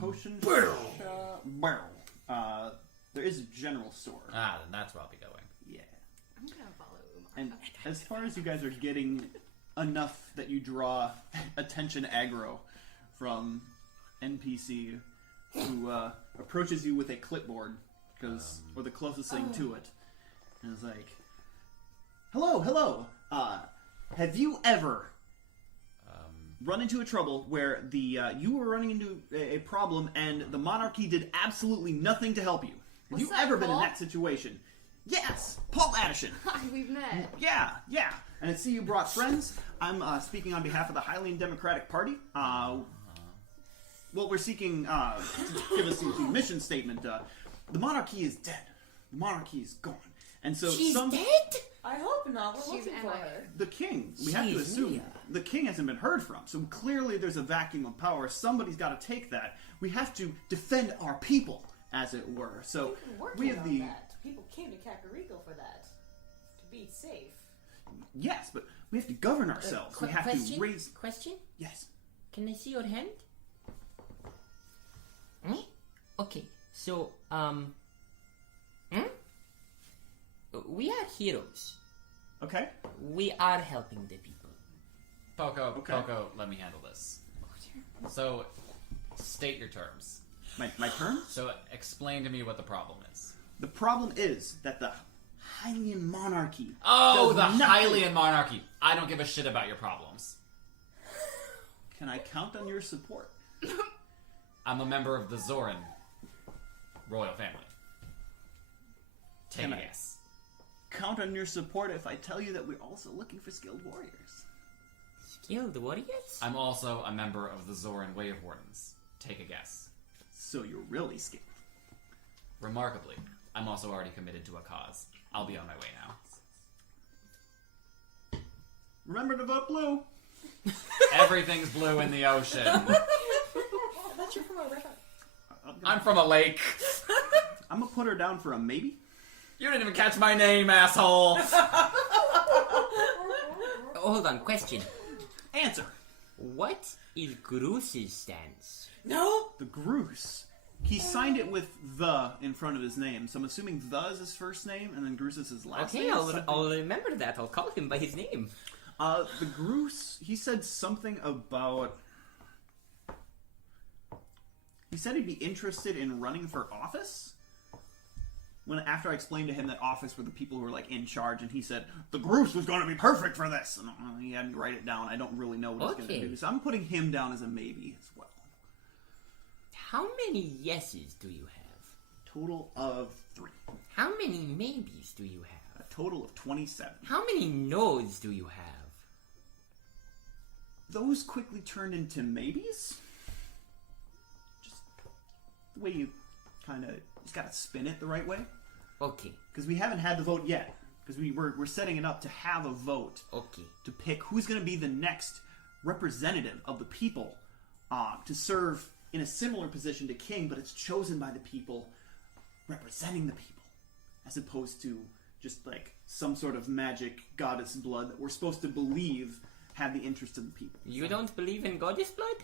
Potion shop. Barrel. There is a general store. Ah, then that's where I'll be going. Yeah. I'm gonna follow Umar. And as far as you guys are getting enough that you draw attention aggro from NPC who approaches you with a clipboard, because or the closest thing to it, and is like, "Hello. Have you ever run into a trouble where the you were running into a problem and the monarchy did absolutely nothing to help you? Have you that, ever been in Paul? that situation?" Yes, Paul Addison. We've met. Yeah. And I see you brought friends. I'm speaking on behalf of the Hylian Democratic Party. Well, we're seeking to give us the mission statement. The monarchy is dead. The monarchy is gone. And so She's dead? I hope not. We're She's looking for MIA. her. the king, we have to Jeez, assume, Mia. the king hasn't been heard from. So clearly there's a vacuum of power. Somebody's got to take that. We have to defend our people, as it were. So We've been working we have on the... that. People came to Kakariko for that. To be safe. Yes, but we have to govern ourselves. We have question? to raise... Question? Yes. Can I see your hand? Okay, so, we are heroes. Okay. We are helping the people. Poco, Okay. Poco, let me handle this. So, state your terms. My turn? So, explain to me what the problem is. The problem is that the Hylian monarchy Oh, does the nothing. Hylian monarchy. I don't give a shit about your problems. Can I count on your support? I'm a member of the Zoran royal family. Take Can a I- guess. Count on your support if I tell you that we're also looking for skilled warriors. Skilled warriors? I'm also a member of the Zoran Way of Wardens. Take a guess. So you're really skilled. Remarkably, I'm also already committed to a cause. I'll be on my way now. Remember to vote blue. Everything's blue in the ocean. I thought you were from a river. I'm from a lake. I'm gonna put her down for a maybe. You didn't even catch my name, asshole. Hold on, question. Answer. What is Groos's stance? No? The Groose. He signed it with the in front of his name, so I'm assuming the is his first name, and then Groose is his last Okay, name. I'll remember that. I'll call him by his name. The Groose, he said something about... He said he'd be interested in running for office? After I explained to him that office were the people who were, like, in charge, and he said, the Groose was going to be perfect for this! And he had me write it down. I don't really know what he's going to do. So I'm putting him down as a maybe as well. How many yeses do you have? Total of 3. How many maybes do you have? A total of 27. How many no's do you have? Those quickly turned into maybes. Just the way you kind of just gotta spin it the right way. Okay. Because we haven't had the vote yet. Because we're setting it up to have a vote. Okay. To pick who's going to be the next representative of the people to serve in a similar position to king, but it's chosen by the people representing the people, as opposed to just like some sort of magic goddess blood that we're supposed to believe have the interest of the people. You don't believe in goddess blood?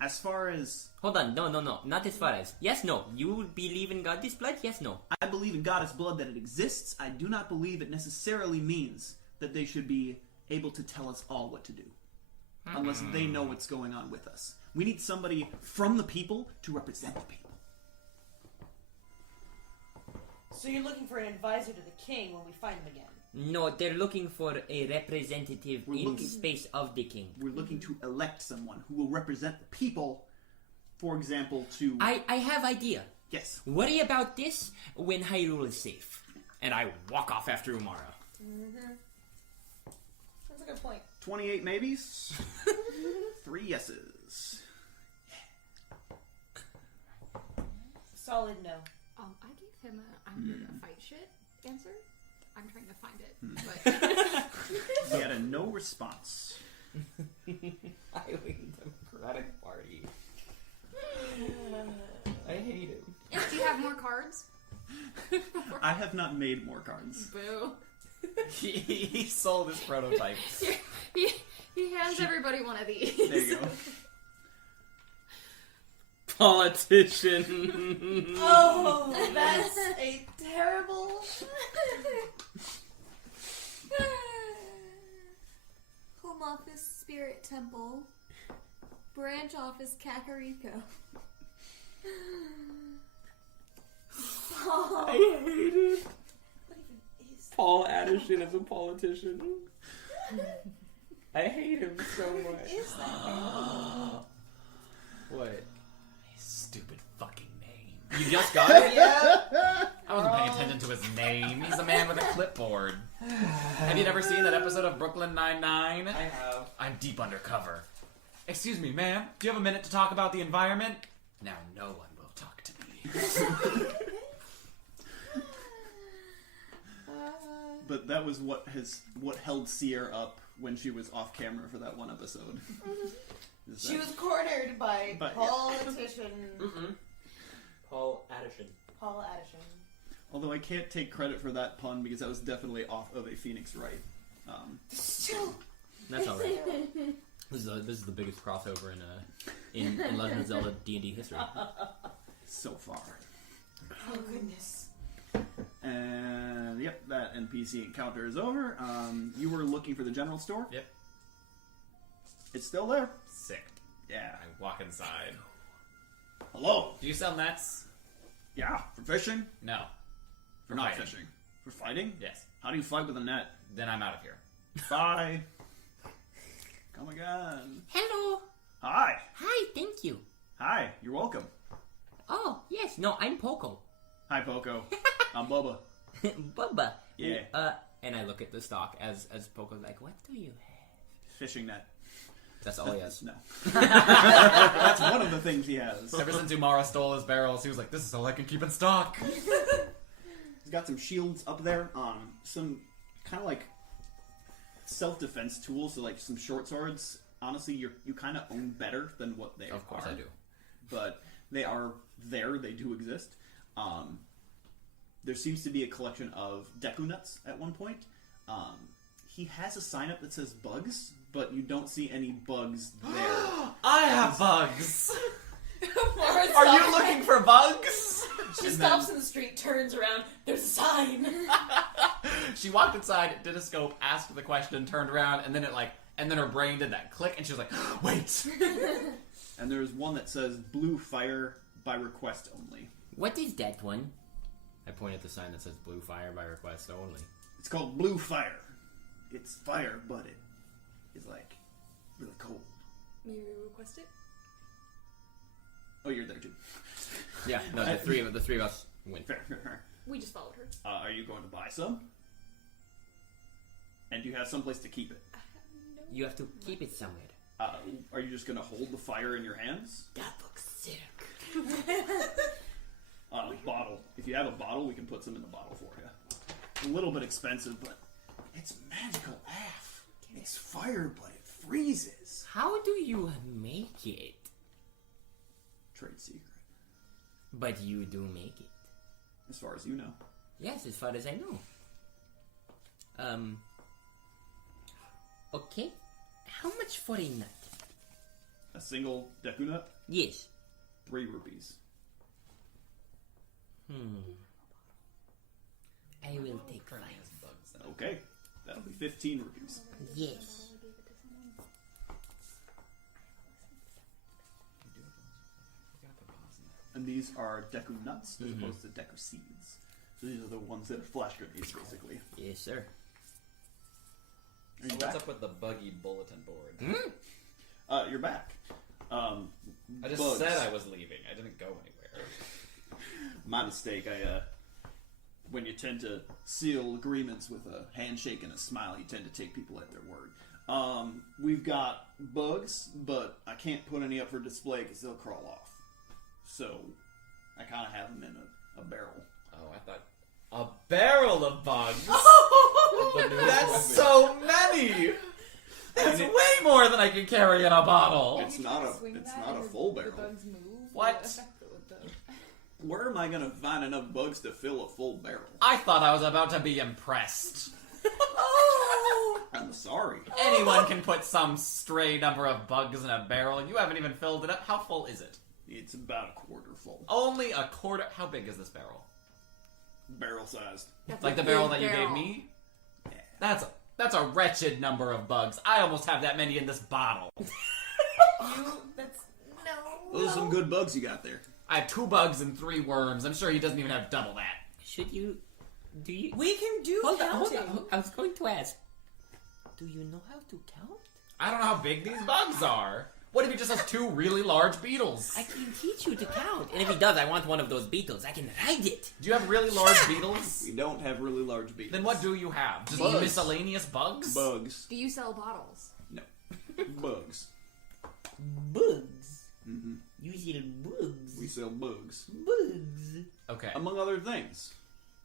As far as... Hold on, no, not as far as. Yes, no. You believe in goddess blood? Yes, no. I believe in goddess blood that it exists. I do not believe it necessarily means that they should be able to tell us all what to do. Unless they know what's going on with us. We need somebody from the people to represent the people. So you're looking for an advisor to the king when we find him again? No, they're looking for a representative space of the king. We're looking to elect someone who will represent the people, for example, to... I have idea. Yes. Worry about this when Hyrule is safe. And I walk off after Umara. Mm-hmm. That's a good point. 28 maybes. 3 yeses. Solid no. I gave him a I'm gonna fight shit answer. I'm trying to find it. But He had a no response. Highway Democratic Party. I hate him. do you have more cards? I have not made more cards. Boo. He sold his prototype. He hands everybody one of these. There you go. Politician. Oh, that's a terrible... Home office Spirit Temple. Branch office Kakariko. I hate it. What even is that? Paul Addison as a politician. I hate him so much. Is that? What? His stupid fucking name. You just got it? Yeah. I wasn't paying attention to his name. He's a man with a clipboard. Have you never seen that episode of Brooklyn Nine-Nine? I have. I'm deep undercover. Excuse me, ma'am. Do you have a minute to talk about the environment? Now no one will talk to me. But that was what held Seer up when she was off camera for that one episode. Is She that- was cornered by But, yeah. politician Paul Addison. Paul Addison. Although I can't take credit for that pun because that was definitely off of a Phoenix Wright. Still. That's alright. This is the biggest crossover in Legend of Zelda D&D history. So far. Oh goodness. And yep, that NPC encounter is over. You were looking for the general store? Yep. It's still there. Sick. Yeah. I walk inside. Hello. Do you sell nets? Yeah, for fishing? No. For not fighting. fishing. For fighting? Yes. How do you fight with a net? Then I'm out of here. Bye. Come again. Hello. Hi. Hi, thank you. Hi, you're welcome. Oh, yes. No, I'm Poco. Hi, Poco. I'm Bubba. Bubba. Yeah. And I look at the stock as Poco's like, what do you have? Fishing net. That's all he has. No. That's one of the things he has. Ever since Umara stole his barrels, he was like, this is all I can keep in stock. He's got some shields up there, some kind of like self-defense tools, so like some short swords. Honestly, you kind of own better than what they are. Of course I do. But they are there, they do exist. There seems to be a collection of Deku nuts at one point. He has a sign up that says bugs, but you don't see any bugs there. I have bugs! Mara Are you stops- looking for bugs? She And stops in the street, turns around. There's a sign. She walked inside, did a scope, asked the question, turned around, and then her brain did that click, and she was like, wait! And there's one that says blue fire by request only. What is that one? I point at the sign that says blue fire by request only. It's called blue fire. It's fire, but it is like really cold. May we request it? Oh, you're there too. Yeah, no, the three of us win. Fair, fair, fair. We just followed her. Are you going to buy some? And do you have someplace to keep it? You have to keep it somewhere. Are you just going to hold the fire in your hands? That looks sick. Bottle. If you have a bottle, we can put some in the bottle for you. A little bit expensive, but it's magical AF. It's fire, but it freezes. How do you make it? Trade secret, But you do make it. as far as you know. Yes, as far as I know. Okay. How much for a nut? A single Deku nut, Yes. 3 rupees. I will take 5. Okay, that'll be 15 rupees. Yes. And these are Deku nuts as opposed to Deku seeds. So these are the ones that are flash grenades, basically. Yes, sir. Are you So back? what's up with the buggy bulletin board? You're back. I just bugs. said I was leaving. I didn't go anywhere. My mistake. When you tend to seal agreements with a handshake and a smile, you tend to take people at their word. We've got bugs, but I can't put any up for display because they'll crawl off. So I kind of have them in a barrel. Oh, I thought a barrel of bugs. That's so many! That's And it- way more than I can carry in a bottle! It's not a full barrel. The bugs move. What? Where am I going to find enough bugs to fill a full barrel? I thought I was about to be impressed. I'm sorry. Anyone can put some stray number of bugs in a barrel. You haven't even filled it up. How full is it? It's about a quarter full. Only a quarter. How big is this barrel? Barrel sized. Like the barrel that you gave me? That's a wretched number of bugs. I almost have that many in this bottle. Those are some good bugs you got there. I have 2 bugs and 3 worms. I'm sure he doesn't even have double that. Should you... Do you... We can do Hold on, counting. hold on. I was going to ask. Do you know how to count? I don't know how big these bugs are. What if he just has 2 really large beetles? I can teach you to count. And if he does, I want one of those beetles. I can ride it. Do you have really large beetles? We don't have really large beetles. Then what do you have? Just Bugs. miscellaneous bugs? Bugs. Do you sell bottles? No. Bugs. Bugs. Mm-hmm. You sell bugs. We sell bugs. Bugs. Okay. Among other things.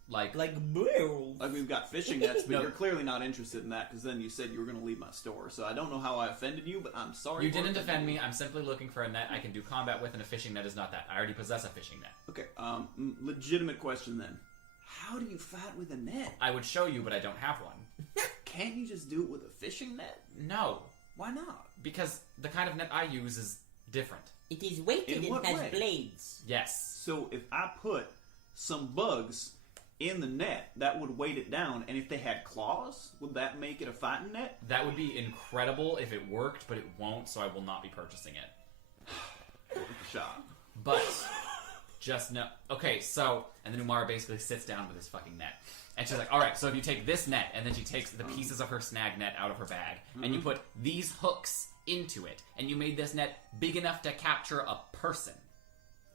Like Like barrels. Like we've got fishing nets, but No. you're clearly not interested in that because then you said you were going to leave my store. So I don't know how I offended you, but I'm sorry. you for didn't offending defend you. me. I'm simply looking for a net I can do combat with, and a fishing net is not that. I already possess a fishing net. Okay, legitimate question then. How do you fight with a net? I would show you, but I don't have one. Can't you just do it with a fishing net? No, Why not? because the kind of net I use is different. It is weighted In and what has way? blades. Yes. So if I put some bugs in the net, that would weight it down, and if they had claws, would that make it a fighting net? That would be incredible if it worked, but it won't, so I will not be purchasing it. Worth a shot. But just no. Okay, so and then Umara basically sits down with his fucking net, and she's like, "All right, so if you take this net, and then she takes the pieces of her snag net out of her bag, and you put these hooks into it, and you made this net big enough to capture a person,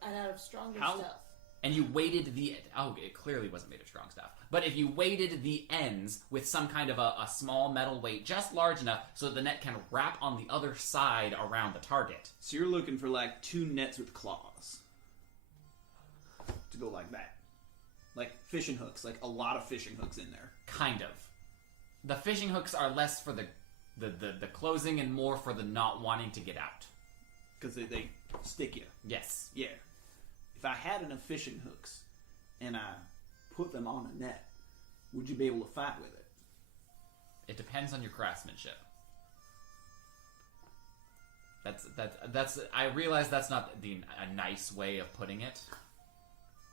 And out of stronger How- stuff. and you weighted it clearly wasn't made of strong stuff. But if you weighted the ends with some kind of a small metal weight just large enough so the net can wrap on the other side around the target. So you're looking for like 2 nets with claws to go like that, like fishing hooks, like a lot of fishing hooks in there. Kind of. The fishing hooks are less for the closing and more for the not wanting to get out. Because they stick you. Yes. Yeah. If I had enough fishing hooks and I put them on a net, would you be able to fight with it? It depends on your craftsmanship. That's. I realize that's not a nice way of putting it.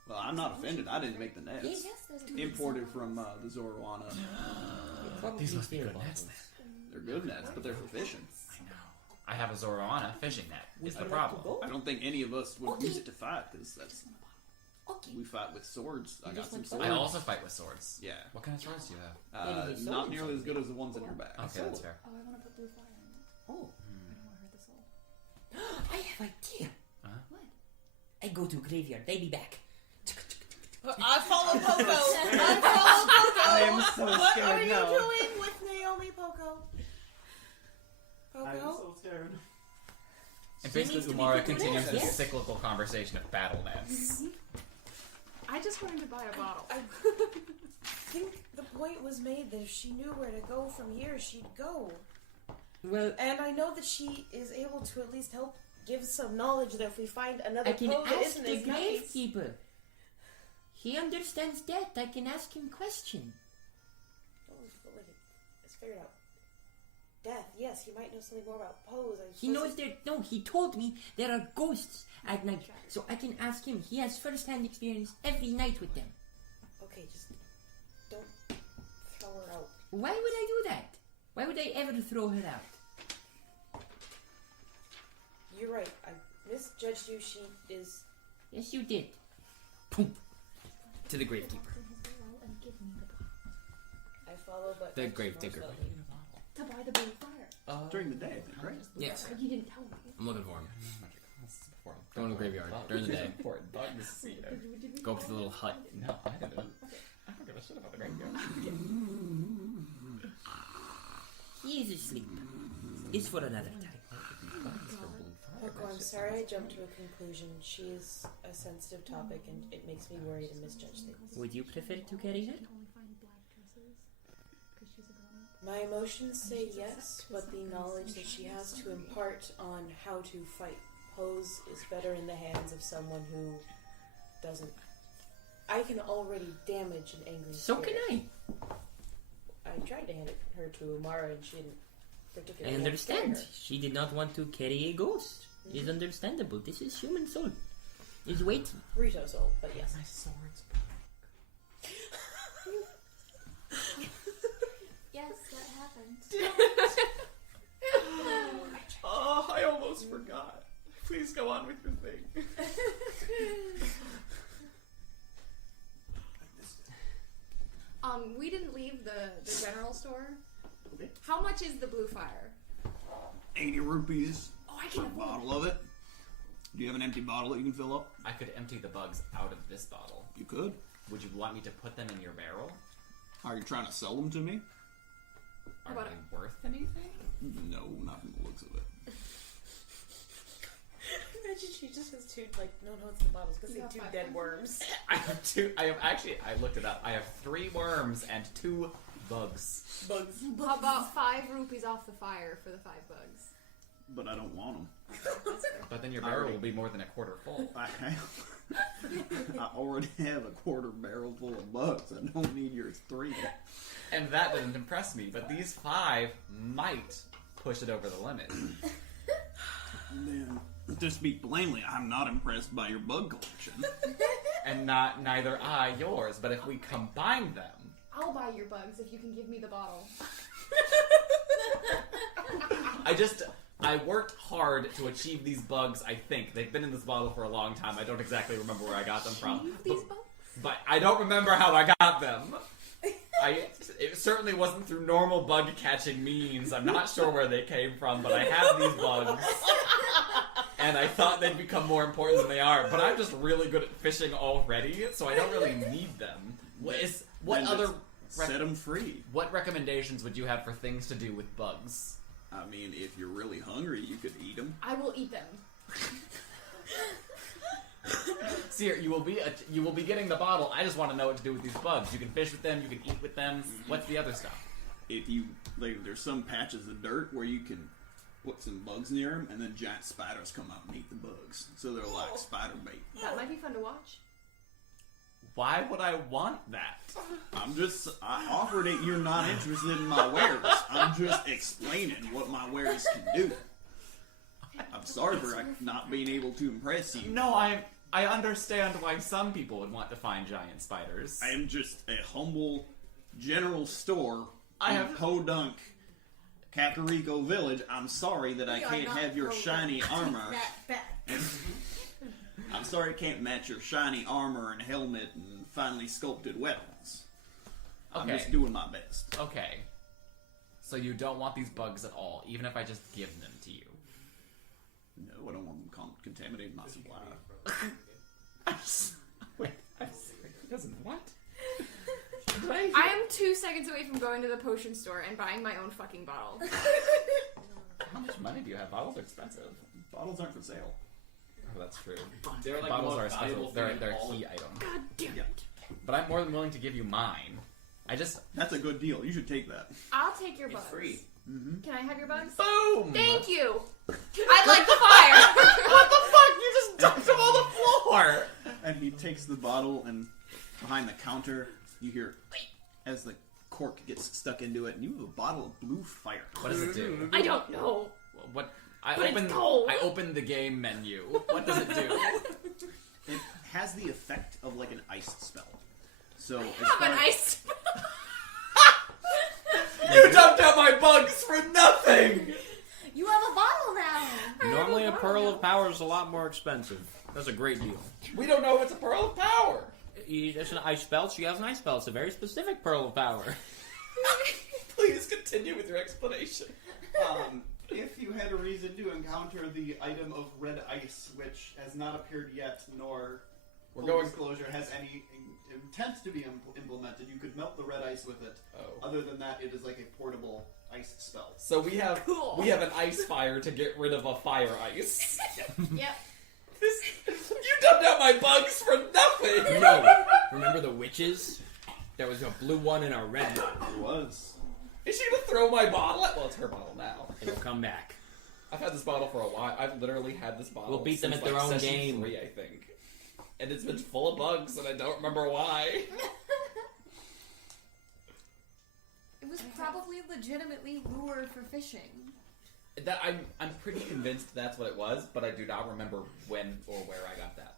Well, I'm not offended. I didn't make the nets. Yes, there's a Imported from the Zoroana. These must be good nets then. They're good nets, but they're for fishing. I know. I have a Zoroana fishing net. Is the problem? I don't think any of us would use it to fight, because that's... Okay. We fight with swords. I got some I swords. also fight with swords. Yeah. What kind of swords do you have? Not nearly as good as the ones in your bag. Okay, that's fair. Oh, I want to put blue fire in it. Oh, I don't want to hurt the soul. I have idea. What? I go to graveyard. They be back. I follow Poco. I follow Poco. I am so What scared are you now. doing with Naomi, Poco? I'm Poco? so scared. And She needs basically, to be Umara put to continues death, this yes. cyclical conversation of battle nets. I just wanted to buy a bottle. I think the point was made that if she knew where to go from here, she'd go. Well, And I know that she is able to at least help give some knowledge that if we find another I can pole that ask isn't the as nice. gravekeeper. He understands death. I can ask him question. Oh, but wait, let's figure it out. Death, yes, he might know something more about pose. He knows there. No, he told me there are ghosts at night, so I can ask him. He has first-hand experience every night with them. Okay, just don't throw her out. Why would I do that? Why would I ever throw her out? You're right. I misjudged you. She is. Yes, you did. Boom. To the gravekeeper. I follow, but The much grave more digger. slowly. To buy the blue fire. During the day, I think, right? Yes, You didn't tell me. I'm looking for him. Go in the graveyard during the day. Important bugs. You know. Go up to the little hut. No, I didn't. I don't give a shit about the graveyard. he is asleep. It's for another time. Poco, I'm sorry I jumped to a conclusion. She is a sensitive topic, and it makes me worried and misjudge things. Would you prefer to carry her? She can only find black dresses because she's a grown-up. My emotions say yes, but the knowledge that she has to impart on how to fight pose is better in the hands of someone who doesn't. I can already damage an angry So can spirit. I. I tried to hand her to Umara, and she didn't I particularly understand. understand her. She did not want to carry a ghost. It's understandable. This is human soul. It's waiting. Rito soul, but yes. My sword's Yes, that happened. Oh, I almost forgot. Please go on with your thing. We didn't leave the general store. How much is the blue fire? 80 rupees Oh, I for can a afford bottle of it. Do you have an empty bottle that you can fill up? I could empty the bugs out of this bottle. You could. Would you want me to put them in your barrel? Are you trying to sell them to me? Are about they worth anything? No, not from the looks of it. Imagine she just has two, no notes in the bottles because You they have have two five dead worms? worms. I have two. I looked it up. I have 3 worms and 2 bugs. Bugs. How about 5 rupees off the fire for the 5 bugs? But I don't want them. But then your barrel will be more than a quarter full. I already have a quarter barrel full of bugs. I don't need yours 3. And that didn't impress me, but these 5 might push it over the limit. Then, to speak plainly, I'm not impressed by your bug collection. And neither I yours, but if we combine them... I'll buy your bugs if you can give me the bottle. I worked hard to achieve these bugs, I think. They've been in this bottle for a long time. I don't exactly remember where I got them from. These bugs? But I don't remember how I got them. It certainly wasn't through normal bug catching means. I'm not sure where they came from, but I have these bugs. and I thought they'd become more important than they are. But I'm just really good at fishing already, so I don't really need them. What other set them free? what recommendations would you have for things to do with bugs? I mean, if you're really hungry, you could eat them. I will eat them. Seer, you will be getting the bottle. I just want to know what to do with these bugs. You can fish with them. You can eat with them. What's the other stuff? If you there's some patches of dirt where you can put some bugs near them, and then giant spiders come out and eat the bugs. So they're like spider bait. That might be fun to watch. Why would I want that? I offered it. You're not interested in my wares. I'm just explaining what my wares can do. I'm sorry for not being able to impress you. No, I understand why some people would want to find giant spiders. I am just a humble general store I in have- Podunk, Kakariko Village. I'm sorry that I can't have your shiny armor. I'm sorry I can't match your shiny armor and helmet and finely sculpted weapons. I'm Okay. just doing my best. Okay. So you don't want these bugs at all, even if I just give them to you. No, I don't want them contaminating my supply. Wait, I'm sorry. He doesn't what? I am 2 seconds away from going to the potion store and buying my own fucking bottle. How much money do you have? Bottles are expensive. Bottles aren't for sale. Oh, that's true. They're like Bottles the are most special. valuable They're thing in a all key of- item. God damn Yeah. it. But I'm more than willing to give you mine. I just That's a good deal. You should take that. I'll take your bugs. It's free. Can I have your bugs? boom. Thank you. I'd like the fire. What the fuck? You just dumped them on the floor! And he takes the bottle, and behind the counter, you hear as the cork gets stuck into it, and you have a bottle of blue fire. What does it do? I don't know. What? I But it's opened. cold. I opened the game menu. What does it do? It has the effect of like an ice spell. So as Have far an ice. You dumped out my bugs for nothing. You have a bottle now. Normally, a pearl of power is a lot more expensive. That's a great deal. We don't know if it's a pearl of power. It's an ice spell. She has an ice spell. It's a very specific pearl of power. Please continue with your explanation. If you had a reason to encounter the item of red ice, which has not appeared yet, nor We're full going- disclosure has any intent to be implemented, you could melt the red ice with it. Oh. Other than that, it is like a portable ice spell. So we have Cool. an ice fire to get rid of a fire ice. Yep. You dumped out my bugs for nothing. No. Remember the witches? There was a blue one and a red one. It was. Is she gonna throw my bottle at? Well, it's her bottle now. It'll come back. I've had this bottle for a while. I've literally had this bottle. We'll beat them since, at their like, own session game. 3, I think. And it's been full of bugs, and I don't remember why. It was probably legitimately lure for fishing. That I'm pretty convinced that's what it was, but I do not remember when or where I got that.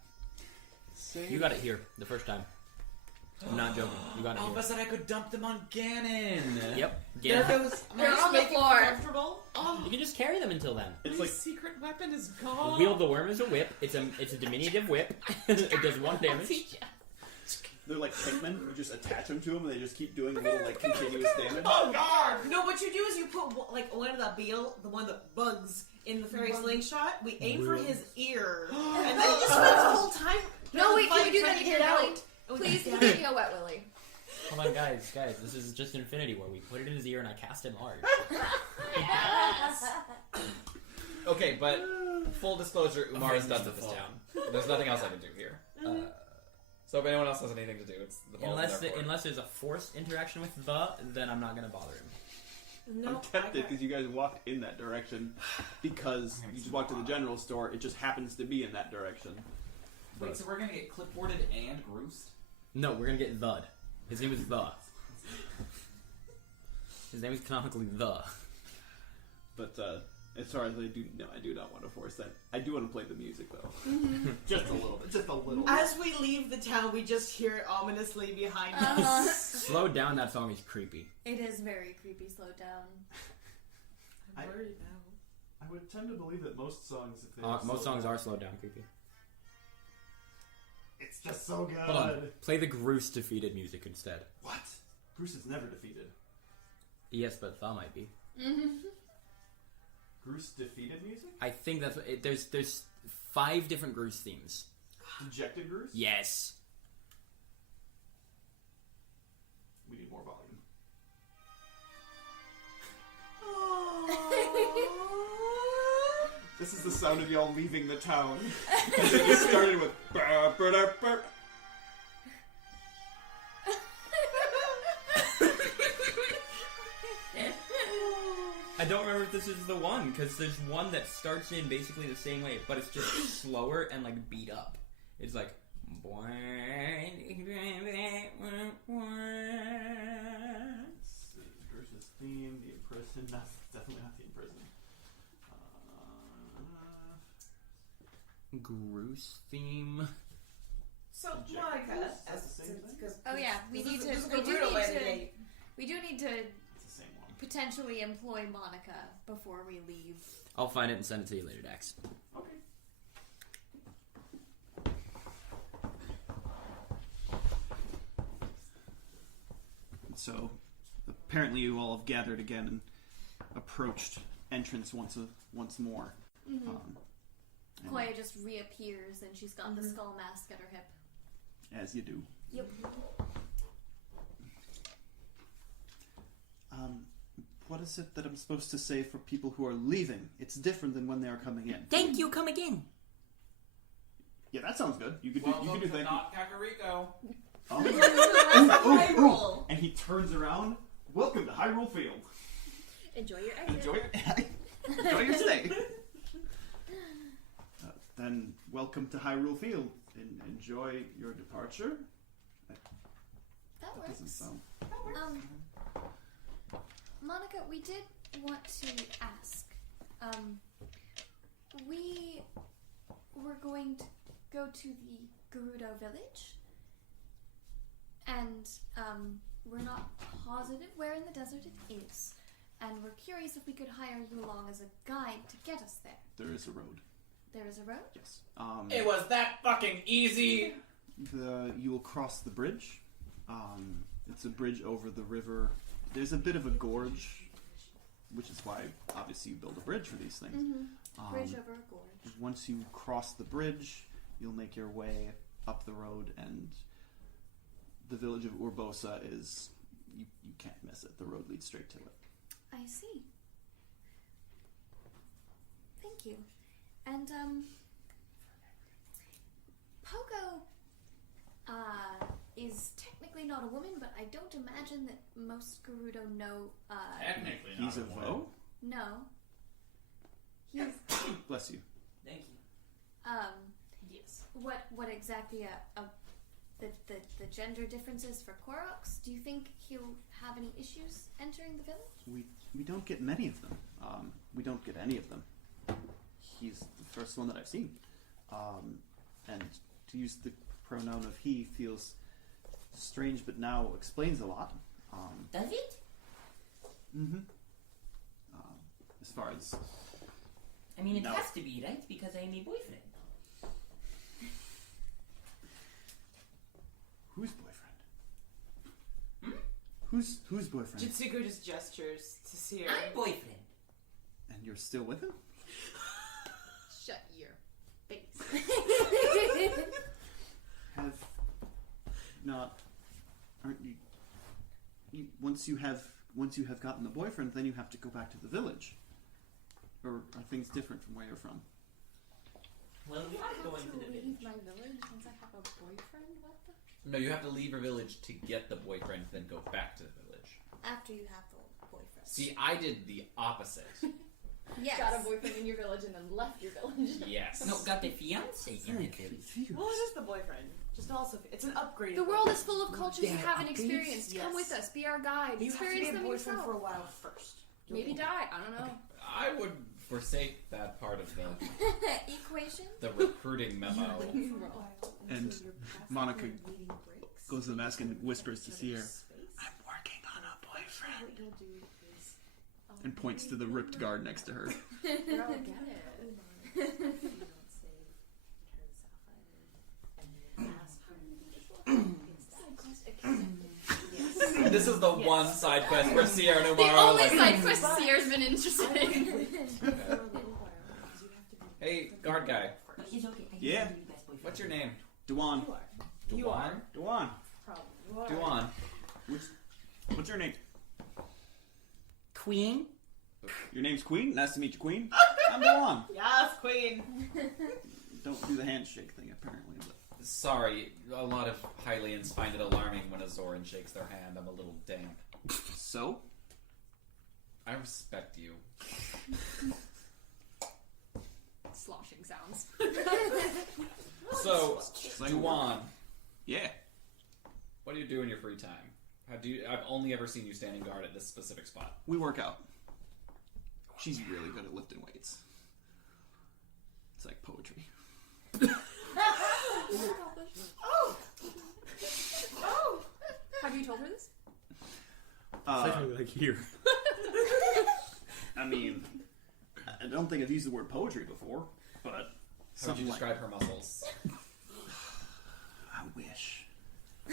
You got it here the first time. I'm not joking. You got it Alpha here. said I could dump them on Ganon. Yep. There Yeah. goes. They're on the floor. Comfortable? You can just carry them until then. It's My like secret weapon is gone. Wield the worm as a whip. It's a diminutive whip. It does 1 damage. they're like Pikmin. You just attach them to them, and they just keep doing little like continuous damage. Oh God! No, what you do is you put like one of the one that bugs in the fairy slingshot. We aim for his ear, and then he just spends the whole time. No, wait, can fight we do trying that to again, get Ellie? out. Oh, Please yeah. give me a wet willy. Hold on, guys. This is just Infinity War. We put it in his ear and I cast him large. Okay, but full disclosure, Umar is done with this town. There's nothing else I can do here. So if anyone else has anything to do, it's the ball. Unless there's a forced interaction with then I'm not gonna bother him. No, I'm tempted because you guys walked in that direction because you just walked to the general store. It just happens to be in that direction. Wait, so we're gonna get clipboarded and Groosed? No, we're gonna get the. His name is the. His name is canonically the. But as far as I do not want to force that. I do want to play the music though. Just a little bit. Just a little bit. As we leave the town, we just hear it ominously behind Uh-huh. us. Slow down. That song is creepy. It is very creepy. Slow down. I'm worried now. I would tend to believe that most songs, if they Most songs are slowed down creepy. It's just so good. Hold on. Play the Groose defeated music instead. What? Bruce is never defeated. Yes, but Thaw might be. Bruce defeated music? I think that's what there's 5 different Groose themes. Dejected Groose? Yes. We need more volume. This is the sound of y'all leaving the town. It started with... I don't remember if this is the one, because there's one that starts in basically the same way, but it's just slower and like beat up. It's like... Versus theme, the imprison. That's definitely not the imprison. Groose theme. So, Dejected Monica, Groose? That's the same thing? Oh yeah, we this need is- to. this is We do Gerudo need way to. today. We do need to It's the same one. potentially employ Monica before we leave. I'll find it and send it to you later, Dax. Okay. So, apparently you all have gathered again and approached entrance once more. Mm-hmm. And Koya just reappears and she's got the skull mask at her hip. as you do. Yep. What is it that I'm supposed to say for people who are leaving? It's different than when they are coming in. Thank you, come again. Yeah, that sounds good. You could do. You could do. Thank you. Not Kakariko. Oh. And he turns around. Welcome to Hyrule Field. Enjoy your exit. Enjoy your stay. Then welcome to Hyrule Field. Enjoy your departure. That Doesn't works. sound. Monica, we did want to ask. We were going to go to the Gerudo village, and we're not positive where in the desert it is, and we're curious if we could hire you along as a guide to get us there. There is a road. There is a road? Yes. It was that fucking easy. You will cross the bridge. It's a bridge over the river. There's a bit of a gorge, which is why obviously you build a bridge for these things. Mm-hmm. Bridge over a gorge. Once you cross the bridge, you'll make your way up the road, and the village of Urbosa is... You can't miss it. The road leads straight to it. I see. Thank you. And, Pogo, is technically not a woman, but I don't imagine that most Gerudo know, Technically, He's a Vo? no. He's, Bless you. Thank you. Yes. what exactly, the gender differences for Koroks? Do you think he'll have any issues entering the village? We don't get many of them. We don't get any of them. He's the first one that I've seen. And to use the pronoun of he feels strange, but now explains a lot. Does it? Mm-hmm. As far as... I mean, it No. has to be, right? Because I am a boyfriend. Whose boyfriend? Whose boyfriend? Jitsuko just gestures to Seer. I'm boyfriend. And you're still with him? Shut your face. Have not... Aren't you... Once you have gotten the boyfriend, then you have to go back to the village. Or are things different from where you're from? Well, we are going to the village. my village once I have a boyfriend? What the? No, you have to leave your village to get the boyfriend, then go back to the village. After you have the boyfriend. See, I did the opposite. Yes. Got a boyfriend in your village and then left your village. Yes. No, got the fiance in the village. Well, it's just the boyfriend. Just also, it's an upgrade. The world is full of cultures you There haven't are experienced. upgrades? Come Yes. with us. Be our guide. You have to Experience be a them boyfriend yourself. for a while first. Maybe die. I don't know. I would forsake that part of Equation? the recruiting memo. And Monica goes to the mask and whispers to Seer, I'm working on a boyfriend. And points to the ripped guard next to her. This is the one side quest where Sierra and The Umar are only like, side quest Sierra's been interested in. hey, guard guy, It's okay. I Yeah. can be best boyfriend. What's your name? Duan. You are. Duan. Probably. You are. Duan. What's your name? Queen? Your name's Queen? Nice to meet you, Queen. I'm Duan. Yes, queen. Don't do the handshake thing, apparently. But Sorry, a lot of Hylians find it alarming when a Zoran shakes their hand. I'm a little damp. so? I respect you. Sloshing sounds. So, Like, Duan, Yeah. what do you do in your free time? I've only ever seen you standing guard at this specific spot. We work out. She's really good at lifting weights. It's like poetry. Oh! Have you told her this? like here. I mean, I don't think I've used the word poetry before, but How would something you like describe her muscles? I wish. I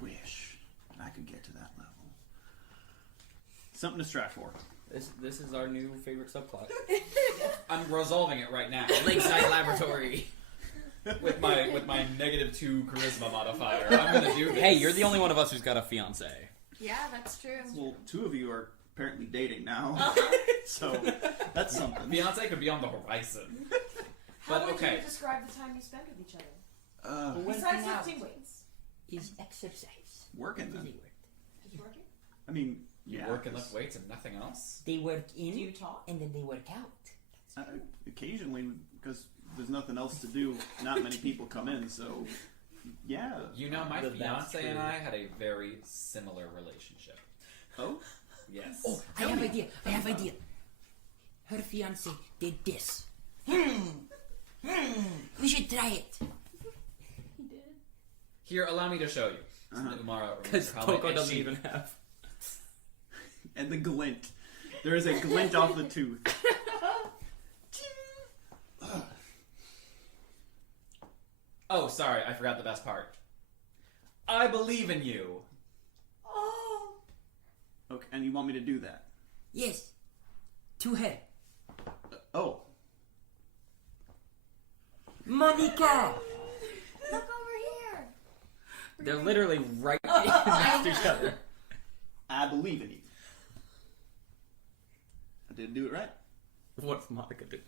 wish I could get to that level. Something to strive for. This is our new favorite subplot. I'm resolving it right now Lakeside Laboratory. with my -2 charisma modifier. I'm gonna do this. Hey, you're the only one of us who's got a fiance. Yeah, that's true. Well, two of you are apparently dating now, so that's something. Fiance could be on the horizon. How But would okay. you describe the time you spend with each other? Working Besides out lifting weights. is exercise. Working Busy then. work. Just working? I mean, You yeah, work and 'cause, lift weights and nothing else? They work in Do you talk? and then they work out. occasionally, because there's nothing else to do, not many people come in, so yeah. You know, my That's fiance and true. I had a very similar relationship. Oh? Yes. Oh, I have idea. Her fiance did this. We should try it. He did. Here, allow me to show you. Uh-huh. Umara, Because how Poco and doesn't she- even have. And the glint. There is a glint off the tooth. Oh, sorry, I forgot the best part. I believe in you. Oh. Okay, and you want me to do that? Yes. To her. Oh. Monica! Look over here. They're literally right next to each other. I believe in you. I didn't do it right. What's Monica do?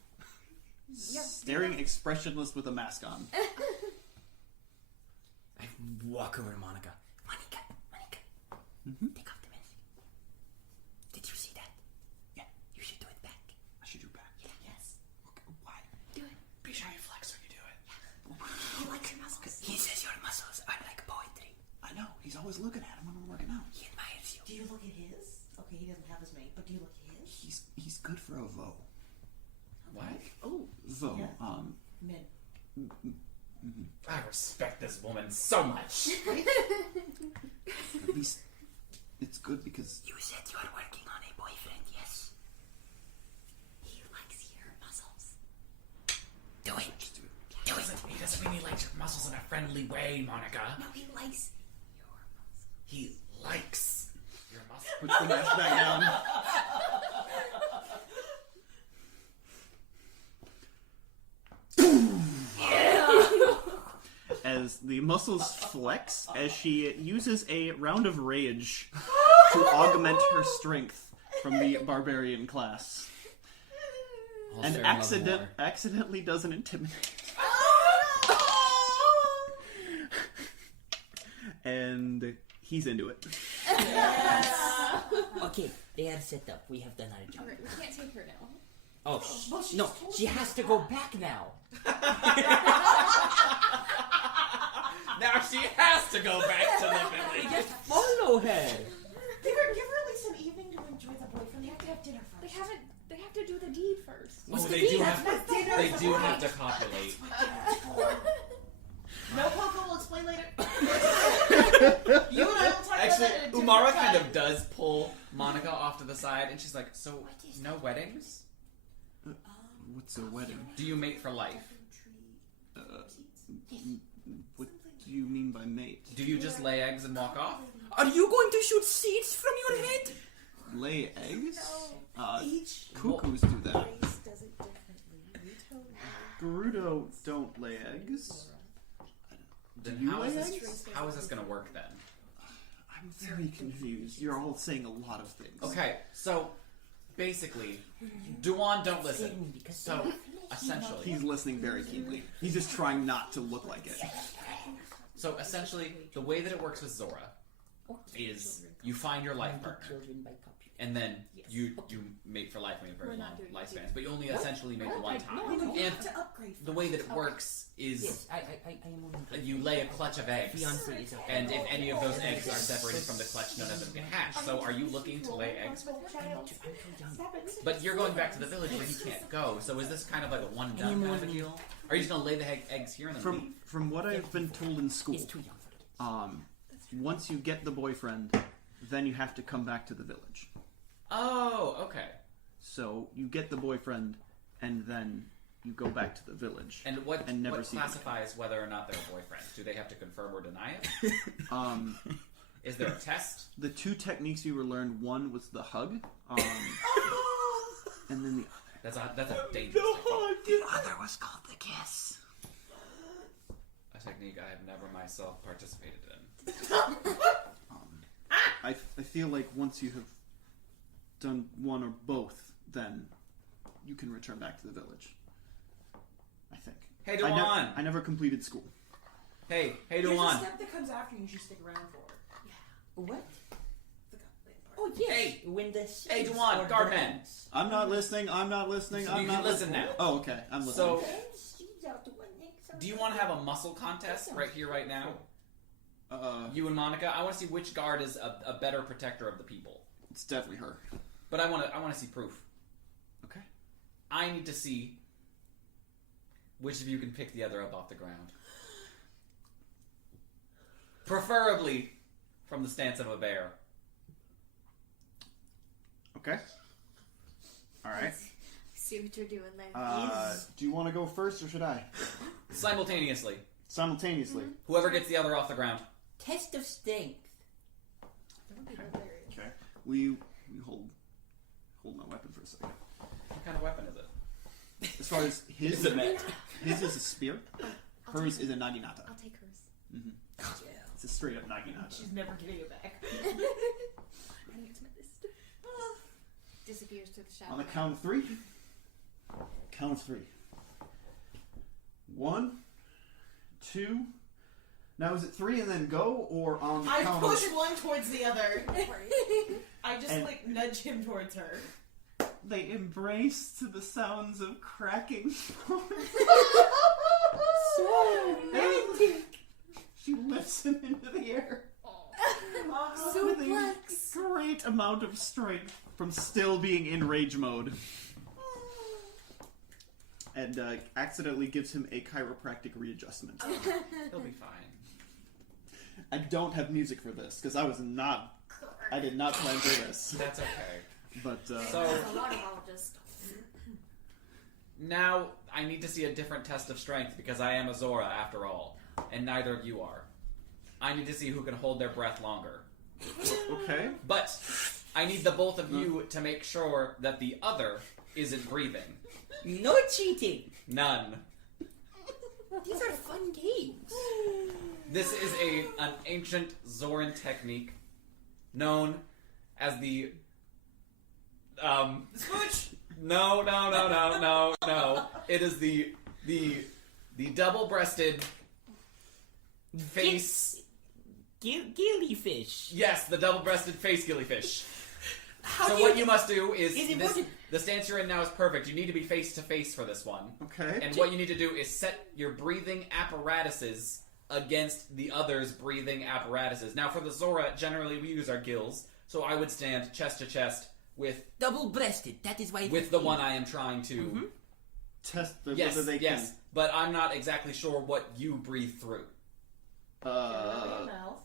Staring expressionless with a mask on. I walk over to Monica. Monica. Take off the mask. Did you see that? Yeah. You should do it back. I should do back. Yes. Okay, why? Be sure you flex when you do it. He likes your muscles. He says your muscles are like poetry. I know. He's always looking at him when I'm working out. He admires you. Do you look at his? Okay, he doesn't have his mate, but do you look at his? He's good for a vo. What? Oh. Vo. Yeah. Men. I respect this woman so much. At least it's good because You said you are working on a boyfriend, yes? He likes your muscles. Do it. just do it. Do it. He doesn't mean he likes your muscles in a friendly way, Monica. No, he likes your muscles. He likes your muscles. Put the mask back down. As the muscles flex, as she uses a round of rage to augment her strength from the barbarian class, I'll and share another more. accidentally doesn't intimidate. And he's into it. Okay, they are set up. We have done our job. Alright, we can't take her now. Oh, no, she has to go back now. Now she has to go back to the village. Just follow her. Give her at least an evening to enjoy the boyfriend. They have to have dinner They first. haven't. They have to do the deed first. Oh, the they deed? do That's have. what dinner They is do about. have to copulate. No, Poco will explain later. You and I will talk about Actually, that at a different Umara time. kind of does pull Monica off to the side, and she's like, "So, no weddings? What's a wedding? Do you mate for life? What do you mean by mate? Do you just lay eggs and walk off?" Are you going to shoot seeds from your head? Lay eggs? Each Cuckoos do that. race does it differently. You told me. Gerudo don't lay eggs. Then Do you how lay is this? eggs? How is this going to work then? I'm very confused. You're all saying a lot of things. Okay, so basically, Duan, don't listen. So essentially, He's listening very keenly. He's just trying not to look like it. the way that it works with Zora is you find your life partner, and then you mate for life, maybe very long lifespans, but you only essentially mate one time. And the way that it works is Yes, I am only you lay a clutch of eggs, fiance is okay. and if any of those eggs are separated from the clutch, none of them get hatched. So are you looking to lay eggs? I'm too young. But you're going back to the village where he can't go, so is this kind of like a one and done kind of a deal? Are you just gonna lay the eggs here and then leave? From what I've been told in school, He's too young for kids. once you get the boyfriend, then you have to come back to the village. Oh, okay. So you get the boyfriend, and then you go back to the village. And what never see them classifies whether or not they're a boyfriend? Do they have to confirm or deny it? Is there a test? The two techniques you were learned, one was the hug, and then That's a dangerous technique. the other was called the kiss. A technique I have never myself participated in. I feel like once you have done one or both, then you can return back to the village. I think. Hey, Duan! I never completed school. Hey, There's a Duan! step that comes after you should stick around for. What? The part. Oh yes. Hey. When the Hey, seeds Duan, are Guardman. blank. I'm not listening. I'm not listening. I'm You not can listen now. Oh, okay. I'm listening. So, And seeds out when eggs are do you want to have a muscle contest right here, right now? You and Monica? I want to see which guard is a better protector of the people. it's definitely her. But I want to see proof. Okay. I need to see which of you can pick the other up off the ground. Preferably from the stance of a bear. Okay. All right. See what you're doing there. Do you want to go first, or should I? Simultaneously. Simultaneously. Whoever gets the other off the ground. Test of strength. Okay. We hold my weapon for a second. What kind of weapon is it? As far as his It's a net. his is a spear. Hers is a naginata. I'll take hers. It's a straight up naginata. She's never getting it back. Adding it to my list. Disappears to the shadow. On the count of three. Count of three. 1, 2. Now is it 3 and then go, or on the I count push of... one towards the other. I just And- nudge him towards her. They embrace to the sounds of cracking. So romantic. She lifts him into the air So with a flex. great amount of strength from still being in rage mode. And accidentally gives him a chiropractic readjustment. He'll be fine. I don't have music for this because I did not plan for this. That's okay. But So A waterologist. now I need to see a different test of strength because I am a Zora after all, and neither of you are. I need to see who can hold their breath longer. okay. But I need the both of you to make sure that the other isn't breathing. No cheating. None. These are fun games. This is an ancient Zoran technique known as the Smooch! No. It is the double-breasted face. Gillyfish. Yes, the double-breasted face gillyfish. How So do what you must do is it this, working? the stance you're in now is perfect. You need to be face to face for this one. Okay. And what you need to do is set your breathing apparatuses against the other's breathing apparatuses. Now for the Zora, generally we use our gills, so I would stand chest to chest with double-breasted? That is why. the one I am trying to Test yes, whether they yes, but I'm not exactly sure what you breathe through. can. Mouth.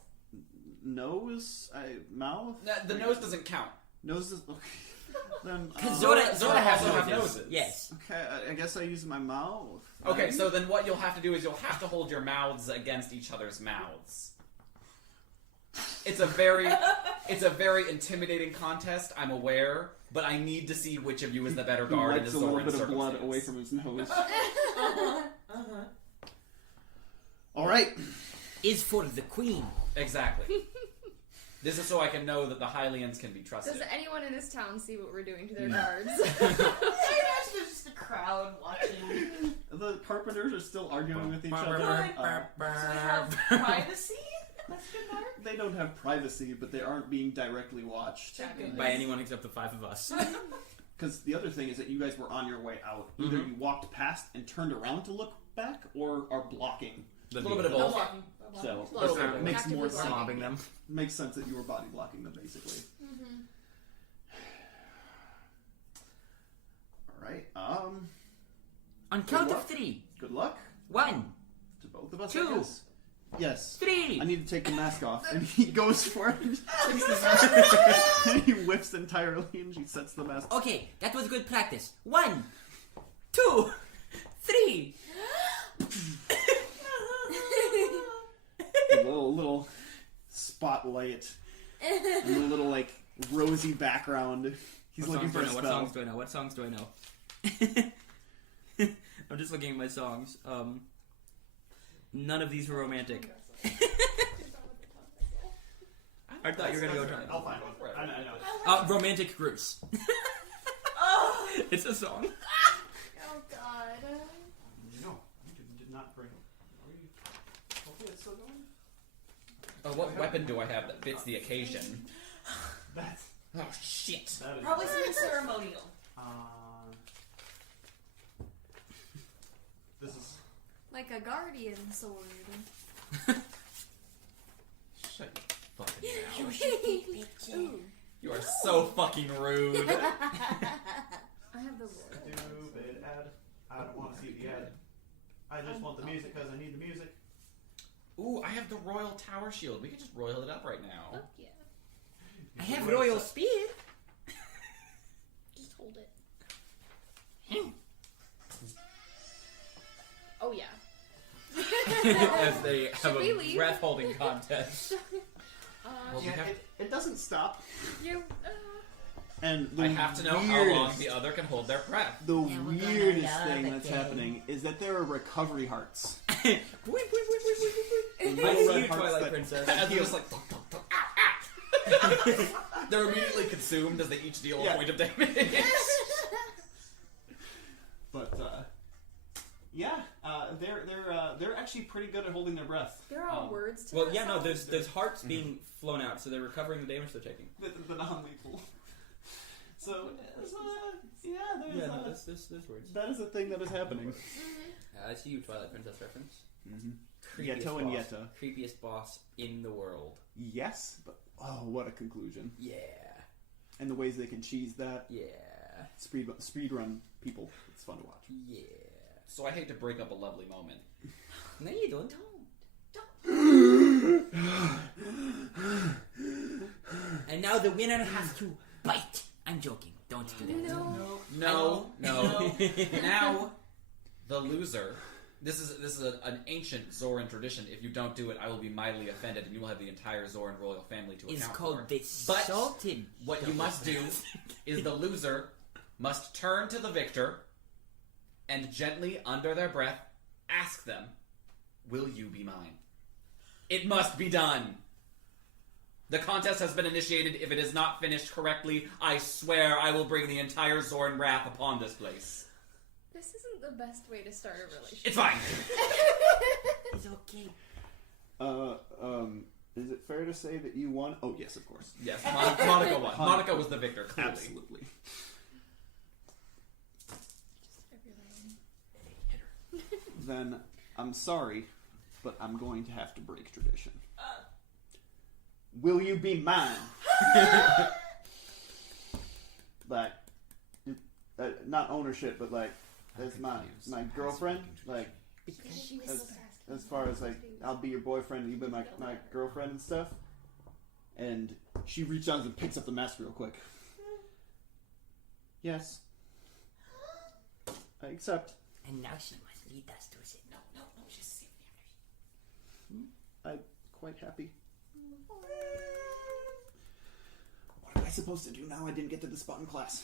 Nose, mouth. The nose doesn't count. Nose is okay. Then Because Zora has has to have noses. noses. Yes. okay, I guess I use my mouth. Okay, so then what you'll have to do is you'll have to hold your mouths against each other's mouths. It's a very intimidating contest, I'm aware, but I need to see which of you is the better He guard in wipes the a little Zoran bit of blood circumstance. away from his nose. Uh-huh. All right. Is for the queen. Exactly. This is so I can know that the Hylians can be trusted. Does anyone in this town see what we're doing to their guards? I imagine there's just a crowd watching. The carpenters are still arguing with each other. Do we have privacy? That's good, Mark. They don't have privacy, but they aren't being directly watched. By anyone except the 5 of us. Because the other thing is that you guys were on your way out. Either you walked past and turned around to look back, or are blocking. A little bit of I'm both. walking. So Blocking. makes Actively more blocking. Mobbing them. makes sense that you were body blocking them, basically. All right. On count of 3. Good luck 1, to both of us. Two. I guess. Yes. 3. I need to take the mask off, and he goes for it. And takes the mask, and he whiffs entirely, and she sets the mask. Okay, that was good practice. 1, 2, 3. A little spotlight, and a little like rosy background. He's What looking songs for a do I know? spell. What songs do I know? I'm just looking at my songs. None of these were romantic. I thought you were gonna go try. I'll find one. I know. Romantic Gruce. It's a song. Oh God. No, you did not bring. Hopefully it's still going. What weapon do I have that fits the occasion? That's Oh shit! that is. Probably something ceremonial. This is. Like a guardian sword. Shut your fucking mouth. You are so fucking rude. I have the royal. Stupid ad. I don't want to see the ad. I just want the music because I need the music. Ooh, I have the Royal Tower Shield. We can just royal it up right now. Yeah. I have royal spear. Just hold it. Oh yeah. As they have we a leave? breath holding contest. Well, we Yeah, have- it doesn't stop. You. And the I have to know how long the other can hold their breath. The we're gonna weirdest love thing it, that's Jay. happening is that there are recovery hearts. I Little see red you, hearts Twilight that- Princess. And they're just like, tuk, tuk, tuk, ow, ow. They're immediately consumed as they each deal Yeah. a point of damage. But yeah, they're actually pretty good at holding their breath. There are words to Well, that yeah, no, song? there's hearts being flown out, so they're recovering the damage they're taking. The non-lethal. So yeah, Yeah, no, there's words. that is a thing that is happening. I see you, Twilight Princess reference. Mm-hmm. Creepiest Yeto and boss. Yetta. Creepiest boss in the world. Yes, but oh, what a conclusion! Yeah. And the ways they can cheese that Yeah. speed run people. It's fun to watch. Yeah. So I hate to break up a lovely moment. No, you don't. And now the winner has to bite. I'm joking. Don't do that. No. No. Now, the loser. This is an ancient Zoran tradition. If you don't do it, I will be mightily offended, and you will have the entire Zoran royal family to It's account called for. the But salted. what you must do is the loser must turn to the victor and gently, under their breath, ask them, "Will you be mine?" It must be done. The contest has been initiated. If it is not finished correctly, I swear I will bring the entire Zoran wrath upon this place. This isn't the best way to start a relationship. It's fine. It's okay. Is it fair to say that you won? Oh yes, of course. Yes, Monica won. Monica was the victor, clearly. Absolutely. Then I'm sorry, but I'm going to have to break tradition. Will you be mine? Like, not ownership, but like, as my girlfriend. Like, as far as like, I'll be your boyfriend, and you've been my girlfriend and stuff. And she reaches down and picks up the mask real quick. Yes. I accept. And now she must lead us to it. No, just save me. I'm quite happy. What I supposed to do now? I didn't get to the spot in class.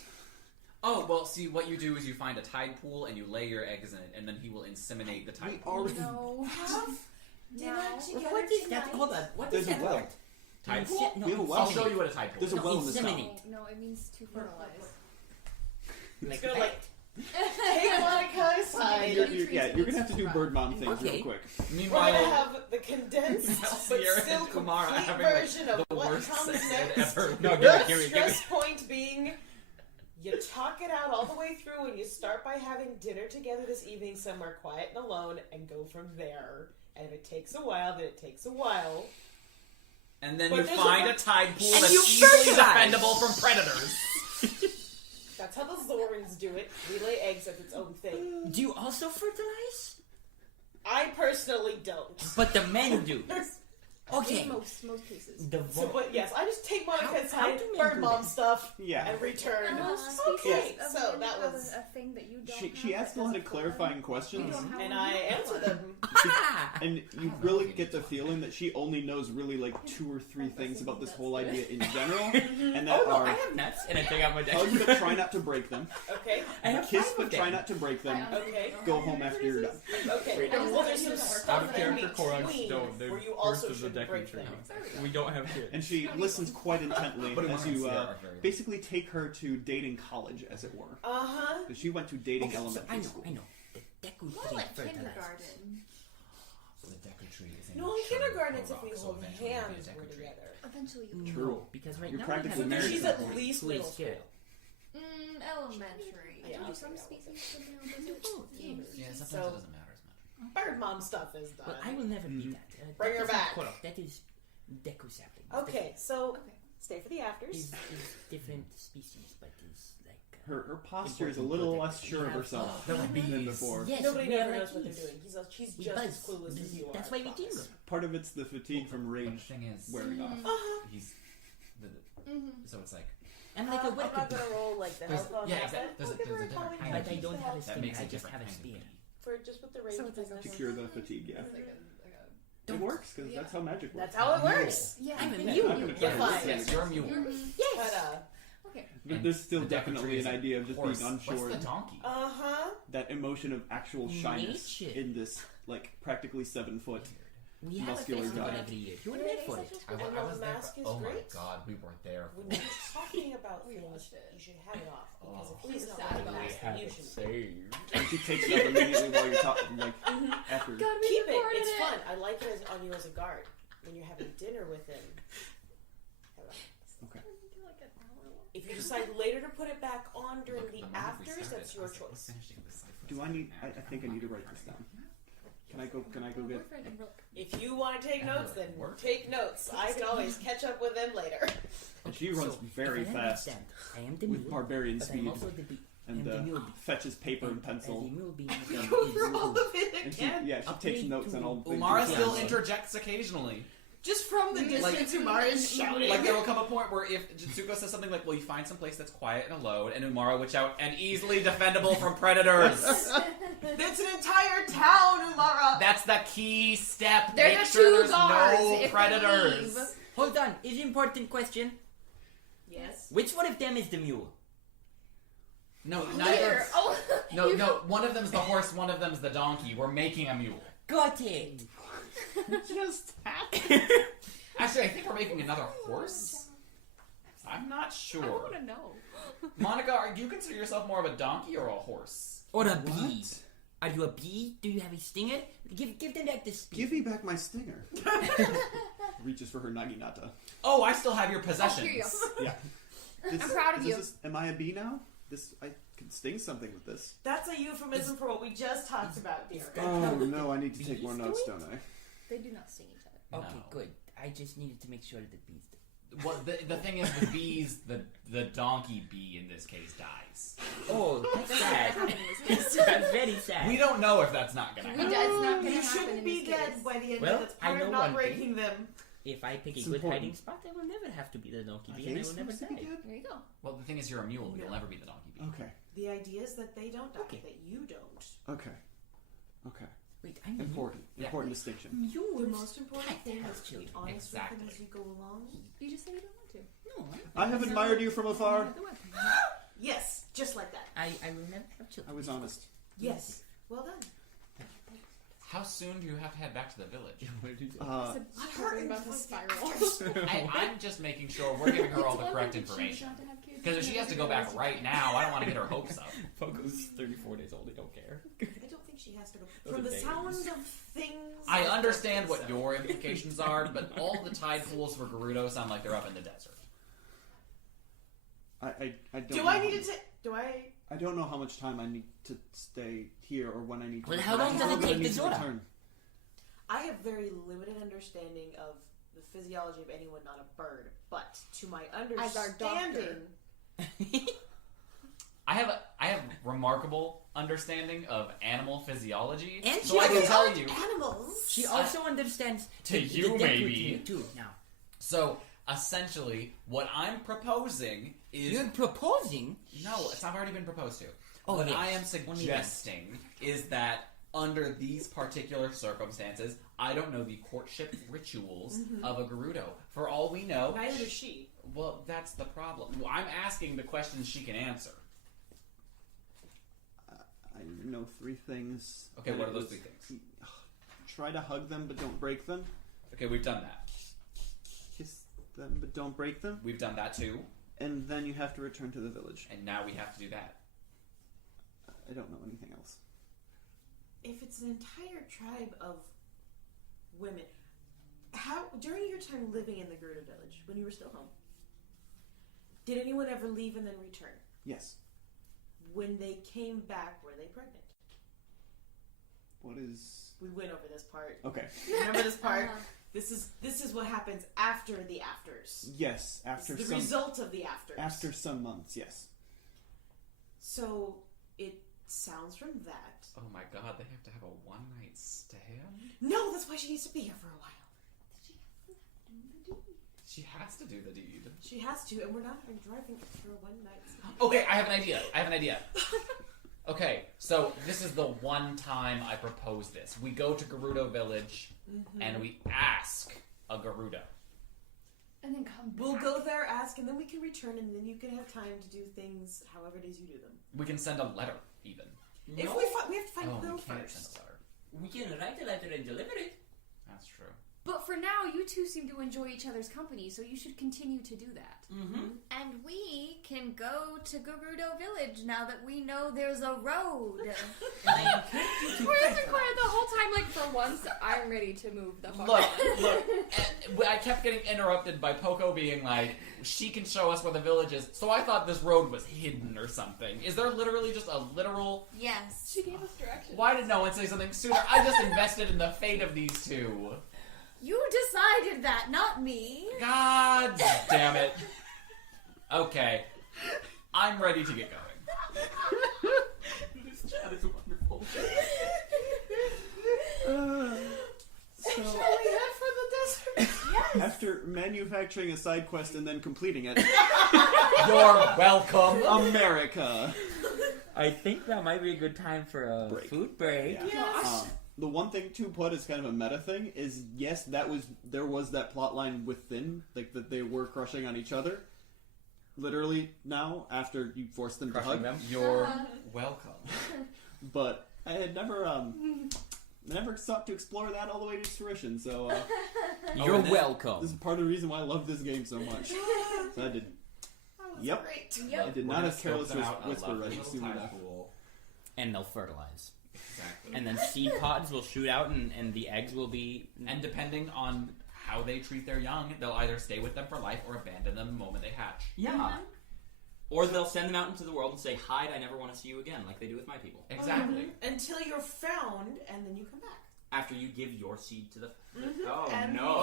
Oh, well, see, what you do is you find a tide pool and you lay your eggs in it, and then he will inseminate the tide pool. Already... No. Dinner together What is that? tonight. Hold on. What There's is a that well. word? Tide pool? No, We have a well. I'll show you what a tide pool There's is. a well in this town. inseminate. No, it means to fertilize. Like Gonna, that. like, take Monica aside. You're gonna have to do bird mom things Okay. real quick. We're Meanwhile, gonna have the condensed but Sierra still and Kumara complete having like, version of the what worst comes sex next. ever. No, The give me. stress point being, you talk it out all the way through, and you start by having dinner together this evening somewhere quiet and alone, and go from there. And if it takes a while, then it takes a while. And then But you there's find a- a tide pool And that's you easily fertilize. defendable from predators. That's how the Zorans do it. We lay eggs as its own thing. Do you also fertilize? I personally don't. But the men do. Okay. In most cases. The So, but yes, I just take Monica How aside, do men bird do mom this? stuff, Yeah. and return. Most Okay, species of so men that have was... a thing that you don't She have asked a that lot doesn't of clarifying You questions, don't have And one. I answer them. Ah! and you really get the feeling that she only knows really like 2 or 3 things about this whole idea in general, and that Oh no, are I have nuts, and I take out my hug but try not to break them, Okay, I have kiss 5 but of try them. not to break them, okay, go home after you're done. okay. Well, there's some stuff in between where you also shouldn't break them. We don't have kids. And she listens quite intently But as you are very basically take her to dating college, as it were. Uh-huh. Because she went to dating Okay, so elementary I know, school. I know. The Deku More tree like fertilizes. kindergarten. So the Deku tree is in No, in mature kindergarten it's if rock, we so hold eventually it'll be a hands Deku we're tree. together. Eventually you No, True. because right You're now practically we have married She's at at that point. least who is middle school. scared. Elementary. Yeah, do some okay, species Yeah, sometimes So- it doesn't matter as much. Bird mom stuff is done. But I will never be that. Bring that her is not back. Korok, that is Deku sapling. Okay, so Okay. stay for the afters. Is different species, but is like Her posture is a little less sure of herself There are than bees. before. Yes, Nobody we never have knows what bees. they're doing. She's We just buzz. as clueless as you are. That's why we I jingle. promise. Part of it's the fatigue from But the rage thing is, wearing off. Uh-huh. he's so it's like I'm like a I'm worker not bee. gonna roll like the there's, health on yeah, that, exactly. but There's a we'll give her different calming kind But of I bee don't have a that stinger, makes I a just different have a kind of spear. bee. for just with the rage. So it's like To a- cure the fatigue, yeah. It's like a It works, because that's how magic works. That's how it works. yeah, I'm a thank mule. you. I'm not gonna You're try to fine. Yes, you're a mule. Yes. But Okay. But And there's still the Deku definitely tree is an a idea of just horse. being unsure. What's the donkey? uh-huh. That emotion of actual shyness Nature. in this, like, practically 7-foot. We have a Muscular festival guy. every year. You want to Really? wait for it? I And was the there. mask is Oh my great. god, we were there. When you're talking about We things, watched it. you should have it off because Oh. if he's not sad wearing a about mask, it. then you should. saved. And she takes it up immediately while you're talking, like, after. God, we Keep it. recorded It's fun. I like it as, on you as a guard when you're having dinner with him. Okay. Like an hour long. If you decide later to put it back on during the moment we afters, started, that's I your was like, choice. we're finishing this cipher. Do I need? I think I need to write this down. Can I go get? Boyfriend and Brooke. If you want to take And notes, really then work. take notes. I can always catch up with them later. And she runs So, very if I fast understand, I am the with mule, barbarian but I'm speed, also the bee. and I'm the mule bee. fetches paper and As pencil. the mule bee, Go through all of it And she, again. yeah, she takes Upgrade notes to on all the things. Umara she still says. interjects occasionally. Just from the distance, Umara is shouting. Like there will come a point where if Jitsuko says something like, "Well, you find some place that's quiet and alone," and Umara would shout, "and easily defendable from predators." That's an entire town, Umara. That's the key step. They're Make the sure two there's guards no if they predators. leave. Hold on, is important question. Yes. Which one of them is the mule? No, Here. neither. Oh, No, no. One of them's the horse. One of them's the donkey. We're making a mule. Got it. Just Actually, I think we're making another horse. I'm not I sure. want to know. Monica, do you consider yourself more of a donkey or a horse? Or a bee? Are you a bee? Do you have a stinger? Give them back the spear. Give me back my stinger. Reaches for her naginata. Oh, I still have your Oh, possessions. here you go. Yeah. I'm proud of you. Am I a bee now? I can sting something with this. That's a euphemism for what we just talked about, dear. Oh no, I need to take more notes, don't I? They do not sting each other. Okay, No. good. I just needed to make sure that the bees. Well, the thing is, the bees, the donkey bee in this case dies. Oh, that's sad. Happen in this case. That's very sad. We don't know if that's not gonna We happen. do- it's not gonna You happen shouldn't in be this dead case. by the end Well, of it. It's I part know of not one breaking them. If I pick a It's good important. hiding spot, I will never have to be the donkey Are bee, they and I will never supposed to be die. dead? There you go. Well, the thing is, you're a mule. You'll never be the donkey bee. Okay. The idea is that they don't die, Okay. that you don't. Okay. Okay. Wait, I'm Important distinction. The most important thing is to be honest with Exactly. them as you go along. You just said you don't want to. No, I have admired you from afar. Yes, just like that. I remember our children. I was honest. Yes. Well done. How soon do you have to head back to the village? Uh, Talking about the spiral. I'm just making sure we're giving her all the correct information. Because if she has to go back right now, I don't want to get her hopes up. Poco's 34 days old. They don't care. I don't think she has to go. Those From are the days. sounds of things. I understand what your implications are, but all the tide pools for Gerudo sound like they're up in the desert. I don't. Do know. I need to do I? I don't know how much time I need to stay here or when I need to. Well, return. how long I'm does it gonna take need to to Zora? return. I have very limited understanding of the physiology of anyone not a bird, but to my As our understanding, I have remarkable understanding of animal physiology, And so she I can also- tell you. animals. She also understands To the you, death maybe. routine too. Now So essentially, what I'm proposing is you're proposing. no, it's not already been proposed to. Oh, what yes. I am Only suggesting is that under these particular circumstances, I don't know the courtship rituals of a Gerudo. For all we know, Neither does she. well, that's the problem. Well, I'm asking the questions she can answer. I know 3 things. Okay, and what it are those was- 3 things? Try to hug them, but don't break them. Okay, we've done that. Kiss them, but don't break them. We've done that too, And then you have to return to the village. and now we have to do that. I don't know anything else. If it's an entire tribe of women, how during your time living in the Gerudo village, when you were still home, did anyone ever leave and then return? Yes. When they came back, were they pregnant? What is? We went over this part. Okay. Remember this part? Uh-huh. This is what happens after the afters. Yes. After This is the some. result of the afters. After some months, yes. So it sounds from that. Oh my god, they have to have a one-night stand? No, that's why she needs to be here for a while. She has to do the deed. She has to, and we're not driving for a one night. Okay, I have an idea. Okay, so this is the one time I propose this. We go to Gerudo Village, and we ask a Gerudo. And then come back. We'll go there, ask, and then we can return, and then you can have time to do things however it is you do them. We can send a letter, even. If No, we have to find Oh, Quill we can't first. send a letter. we can write a letter and deliver it. That's true. But for now, you two seem to enjoy each other's company, so you should continue to do that. Mm-hmm. And we can go to Gerudo Village now that we know there's a road. I encourage you to Where's been quiet the whole time? Like, for once, I'm ready to move the fuck Look, on. look. I kept getting interrupted by Poco being like, she can show us where the village is, so I thought this road was hidden or something. Is there literally just a literal... Yes. She gave us directions. Why did no one say something sooner? I just invested in the fate of these two. You decided that, not me. God damn it. Okay. I'm ready to get going. This chat is wonderful. So Shall we head for the desert? Yes. after manufacturing a side quest and then completing it, You're welcome. America. I think that might be a good time for a Break. food break. Yeah. The one thing to put as kind of a meta thing is yes, there was that plot line within, like that they were crushing on each other. Literally now, after you forced them to Crushing hug. them. You're welcome. But I had never sought to explore that all the way to its fruition. So You're and then- welcome. this is part of the reason why I love this game so much. So I did. Yep. Great. I did We're not gonna have Careless scope them out in a Whisper lovely ready little soon tide enough. pool. And they'll fertilize. Exactly. And then seed pods will shoot out, and the eggs will be. And depending on how they treat their young, they'll either stay with them for life or abandon them the moment they hatch. Yeah. Or they'll send them out into the world and say, "Hide, I never want to see you again," like they do with my people. Exactly. Until you're found, and then you come back. After you give your seed to the. Oh, and no!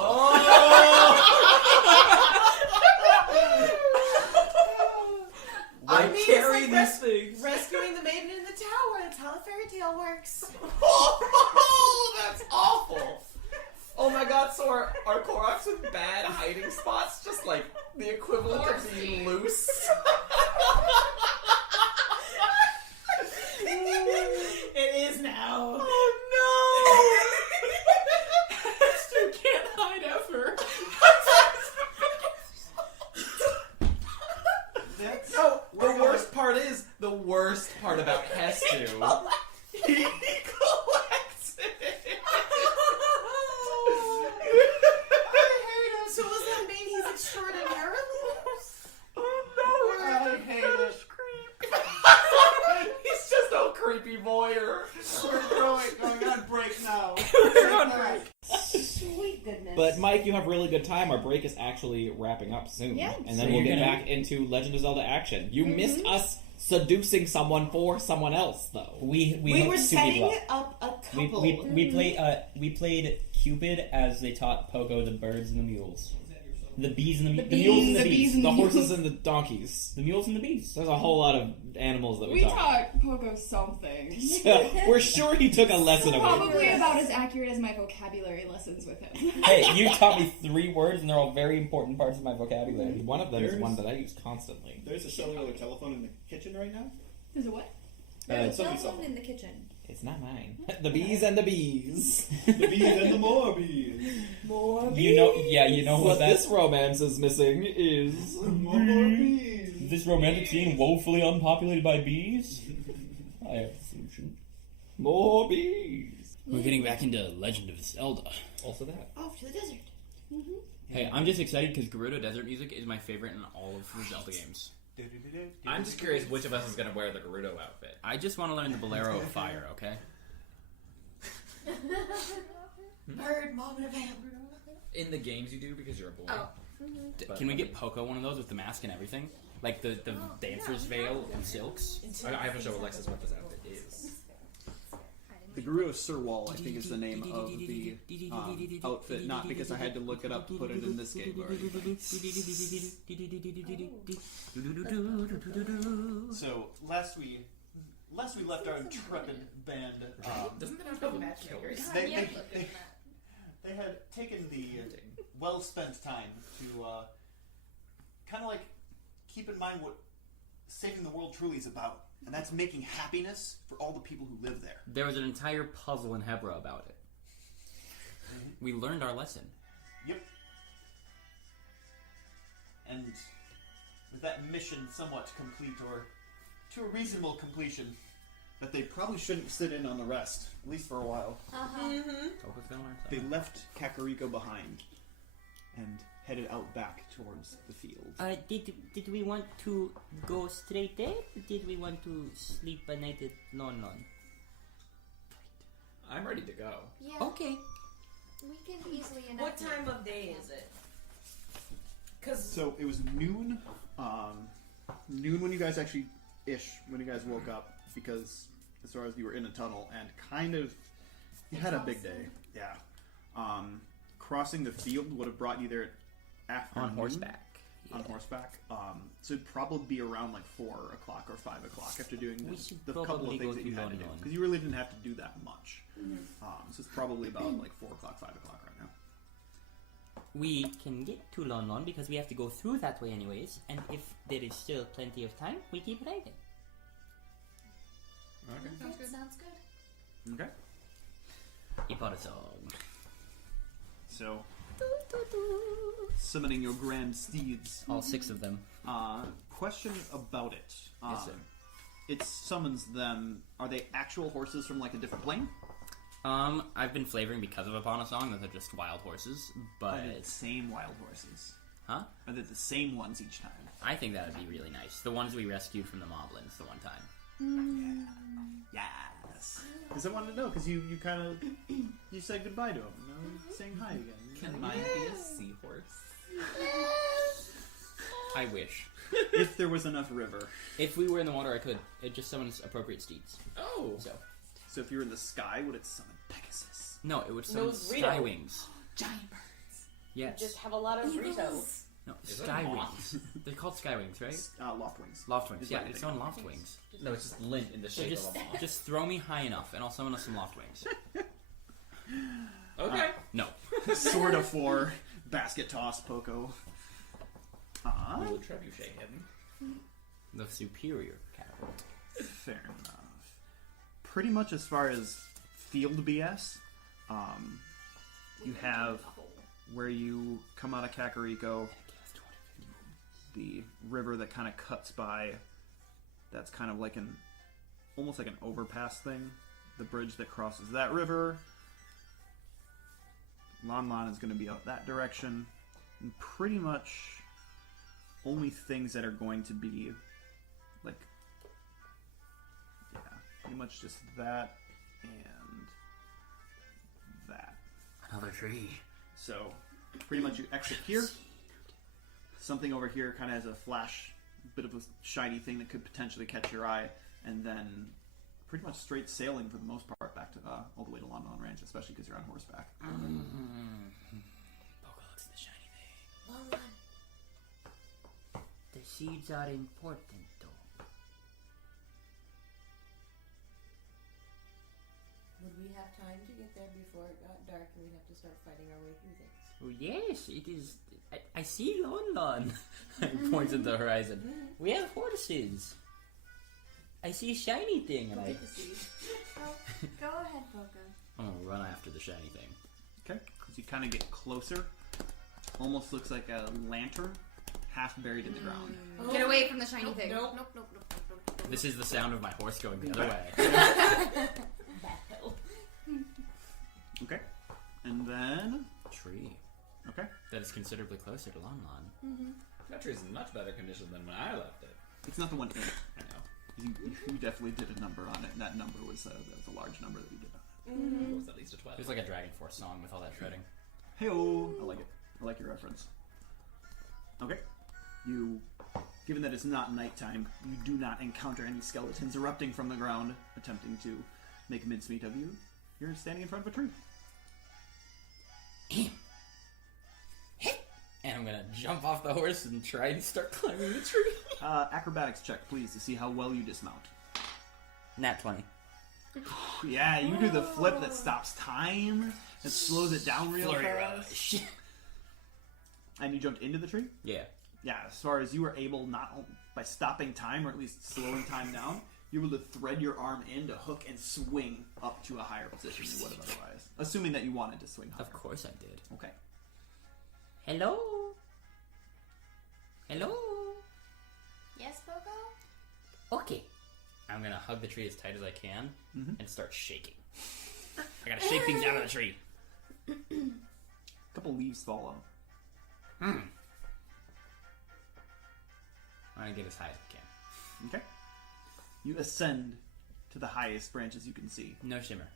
I I mean, carry it's like these things. rescuing the maiden in the tower. That's how a fairy tale works. Oh, that's awful. Oh my god, so are Koroks with bad hiding spots just like the equivalent of being loose? It is now. Oh about Hestu. He collects it. So does that mean he's extraordinarily loose? I hate it. He's just a creepy voyeur. We're going on break now. Sweet goodness. But Mike, you have really good time. Our break is actually wrapping up soon. Yeah. And then So we'll you're get gonna- back into Legend of Zelda action. You missed us seducing someone for someone else, though. We We were hooked two people setting up. up a We, couple. we played Cupid as they taught Pogo the birds and the mules. The bees and the The mules and the bees bees. and The the horses mules. and the donkeys. The mules and the bees. There's a whole lot of animals that we We taught. taught Pogo something. We're sure he took a lesson of it. Probably about as accurate as my vocabulary lessons with him. Hey, you taught me 3 words, and they're all very important parts of my vocabulary. One of them is There's- one that I use constantly. There's a cellular telephone in the kitchen right now. There's a what? There's a cell somebody's phone in the kitchen. It's not mine. The bees and the bees. The bees and the more bees. More You know, yeah, you know What what this that romance is missing is More bees. this romantic scene woefully unpopulated by bees. I have a solution. more bees. We're getting back into Legend of Zelda. Also that. Off to the desert. Hey, I'm just excited because Gerudo Desert music is my favorite in all of the Zelda games. I'm just curious which of us is going to wear the Gerudo outfit. I just want to learn the Bolero of Fire, okay? Bird, moment of hell. In the games you do because you're a boy. Oh. Can we get Poco one of those with the mask and everything? Like the dancer's veil and silks? I have to show Alexis what this outfit is. The Gerudo Sirwall, I think, is the name of the outfit, not because I had to look it up to put it in this game or anything. So last we left our intrepid band. Doesn't that have to be killers? They had taken the well-spent time to kind of like keep in mind what saving the world truly is about, and that's making happiness for all the people who live there. There was an entire puzzle in Hebra about it. We learned our lesson. Yep. And with that mission somewhat complete, or to a reasonable completion, that they probably shouldn't sit in on the rest, at least for a while. Poco's gonna learn They something. left Kakariko behind and headed out back towards the field. Did we want to go straight there? Or did we want to sleep a night at Lon Lon? I'm ready to go. Yeah. Okay. We can easily enough. What time of day is it? Because So it was noon. Noon when you guys when you guys woke up, because as far as you were in a tunnel and kind of you had a big day. Yeah. Crossing the field would have brought you there after On horseback. On horseback. So it'd probably be around like 4 o'clock or 5 o'clock after doing We should the couple probably of things go that you to had to do, London. because you really didn't have to do that much. So it's probably about like 4 o'clock, 5 o'clock right now. We can get to Lon Lon because we have to go through that way anyways, and if there is still plenty of time, we keep riding. Okay. Sounds good. Okay. Ipara song. So, summoning your grand steeds. All 6 of them. Question about it. Yes, sir. It summons them. Are they actual horses from like a different plane? I've been flavoring because of Ipana song that they're just wild horses, but Are they the same wild horses? huh? Are they the same ones each time? I think that would be really nice. The ones we rescued from the Moblins the one time. Yes. Because I wanted to know, because you kind of you said goodbye to them. You know, saying hi again. Can mine be a seahorse? I wish. If there was enough river. If we were in the water, I could. It just summons appropriate steeds. Oh. So if you were in the sky, would it summon Pegasus? No, it would summon Rito. sky wings. Giant birds. Yes. just have a lot of Rito. No, Is it sky a wings. They're called sky wings, right? Loft wings. Loft wings. Is Yeah, what I it's think. on loft wings. No, it's just lint in the So shape just, of a moth. just throw me high enough, and I'll summon us some loft wings. Okay. No. Sword of 4, basket toss, Poco. We will trebuchet him. The superior catapult. Fair enough. Pretty much as far as field BS, you have where you come out of Kakariko, the river that kind of cuts by, that's kind of like an almost like an overpass thing. The bridge that crosses that river. Lon Lon is going to be out that direction. And pretty much only things that are going to be like, yeah, pretty much just that and that. Another tree. So pretty much you exit here. Something over here kind of has a flash, bit of a shiny thing that could potentially catch your eye, and then pretty much straight sailing for the most part back to all the way to Lon Lon Ranch, especially because you're on horseback. Poco looks at the shiny thing. Long run. The seeds are important, though. Would we have time to get there before it got dark and we'd have to start fighting our way through things? Oh, yes, it is. I see Lon Lon. I point at the horizon. We have horses. I see a shiny thing, and I. Go ahead, Poco. I'm gonna run after the shiny thing. Okay, as you kind of get closer, almost looks like a lantern, half buried in the ground. Get away from the shiny thing. Nope. This is the sound of my horse going the other way. Okay, and then Tree. okay, That is considerably closer to Lon Lon. That tree's in much better condition than when I left it. it's not the one in it. I know. You definitely did a number on it, and that number was a large number that you did. It was at least a 12. It was like a Dragon Force song with all that shredding. Hey-oh! I like it. I like your reference. Okay. You, given that it's not nighttime, you do not encounter any skeletons erupting from the ground, attempting to make mincemeat of you. You're standing in front of a tree. And I'm gonna jump off the horse and try and start climbing the tree. Acrobatics check, please, to see how well you dismount. Nat 20. Yeah, you do the flip that stops time, that slows it down real Flurry fast. rush. And you jumped into the tree? Yeah. Yeah, as far as you were able, not only by stopping time, or at least slowing time down, you were able to thread your arm in to hook and swing up to a higher position than you would have otherwise. Assuming that you wanted to swing higher. Of course I did. Okay. Hello? Hello? Yes, Poco? Okay. I'm gonna hug the tree as tight as I can Mhm. and start shaking. I gotta shake things out of the tree. A couple leaves fall out. I'm gonna get as high as I can. Okay. You ascend to the highest branches you can see. No shimmer.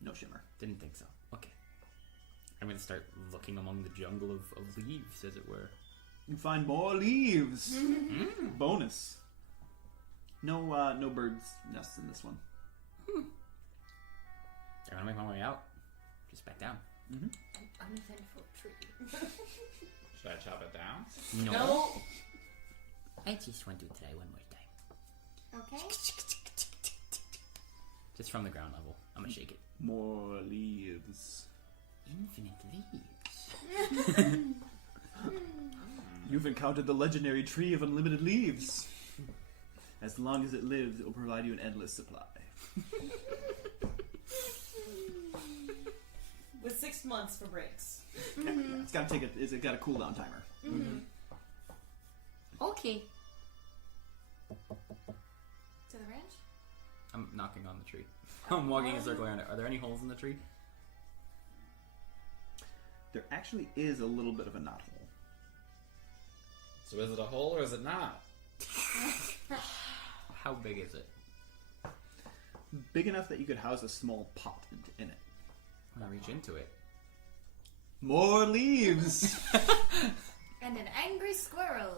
No shimmer. Didn't think so. Okay. I'm gonna start looking among the jungle of leaves, as it were. You find more leaves. Bonus. No birds' nests in this one. I'm gonna make my way out. Just back down. Uneventful tree. Should I chop it down? No. I just want to try one more time. Okay. Just from the ground level. I'm gonna shake it. More leaves. Infinite leaves. You've encountered the legendary tree of unlimited leaves. As long as it lives, it will provide you an endless supply. With 6 months for breaks. Yeah, it's got to it's got a cooldown timer. Okay. To the ranch? I'm knocking on the tree. I'm walking a circle around it. Are there any holes in the tree? There actually is a little bit of a knothole. So is it a hole or is it not? How big is it? Big enough that you could house a small pot in it. I'm gonna reach into it. More leaves! And an angry squirrel.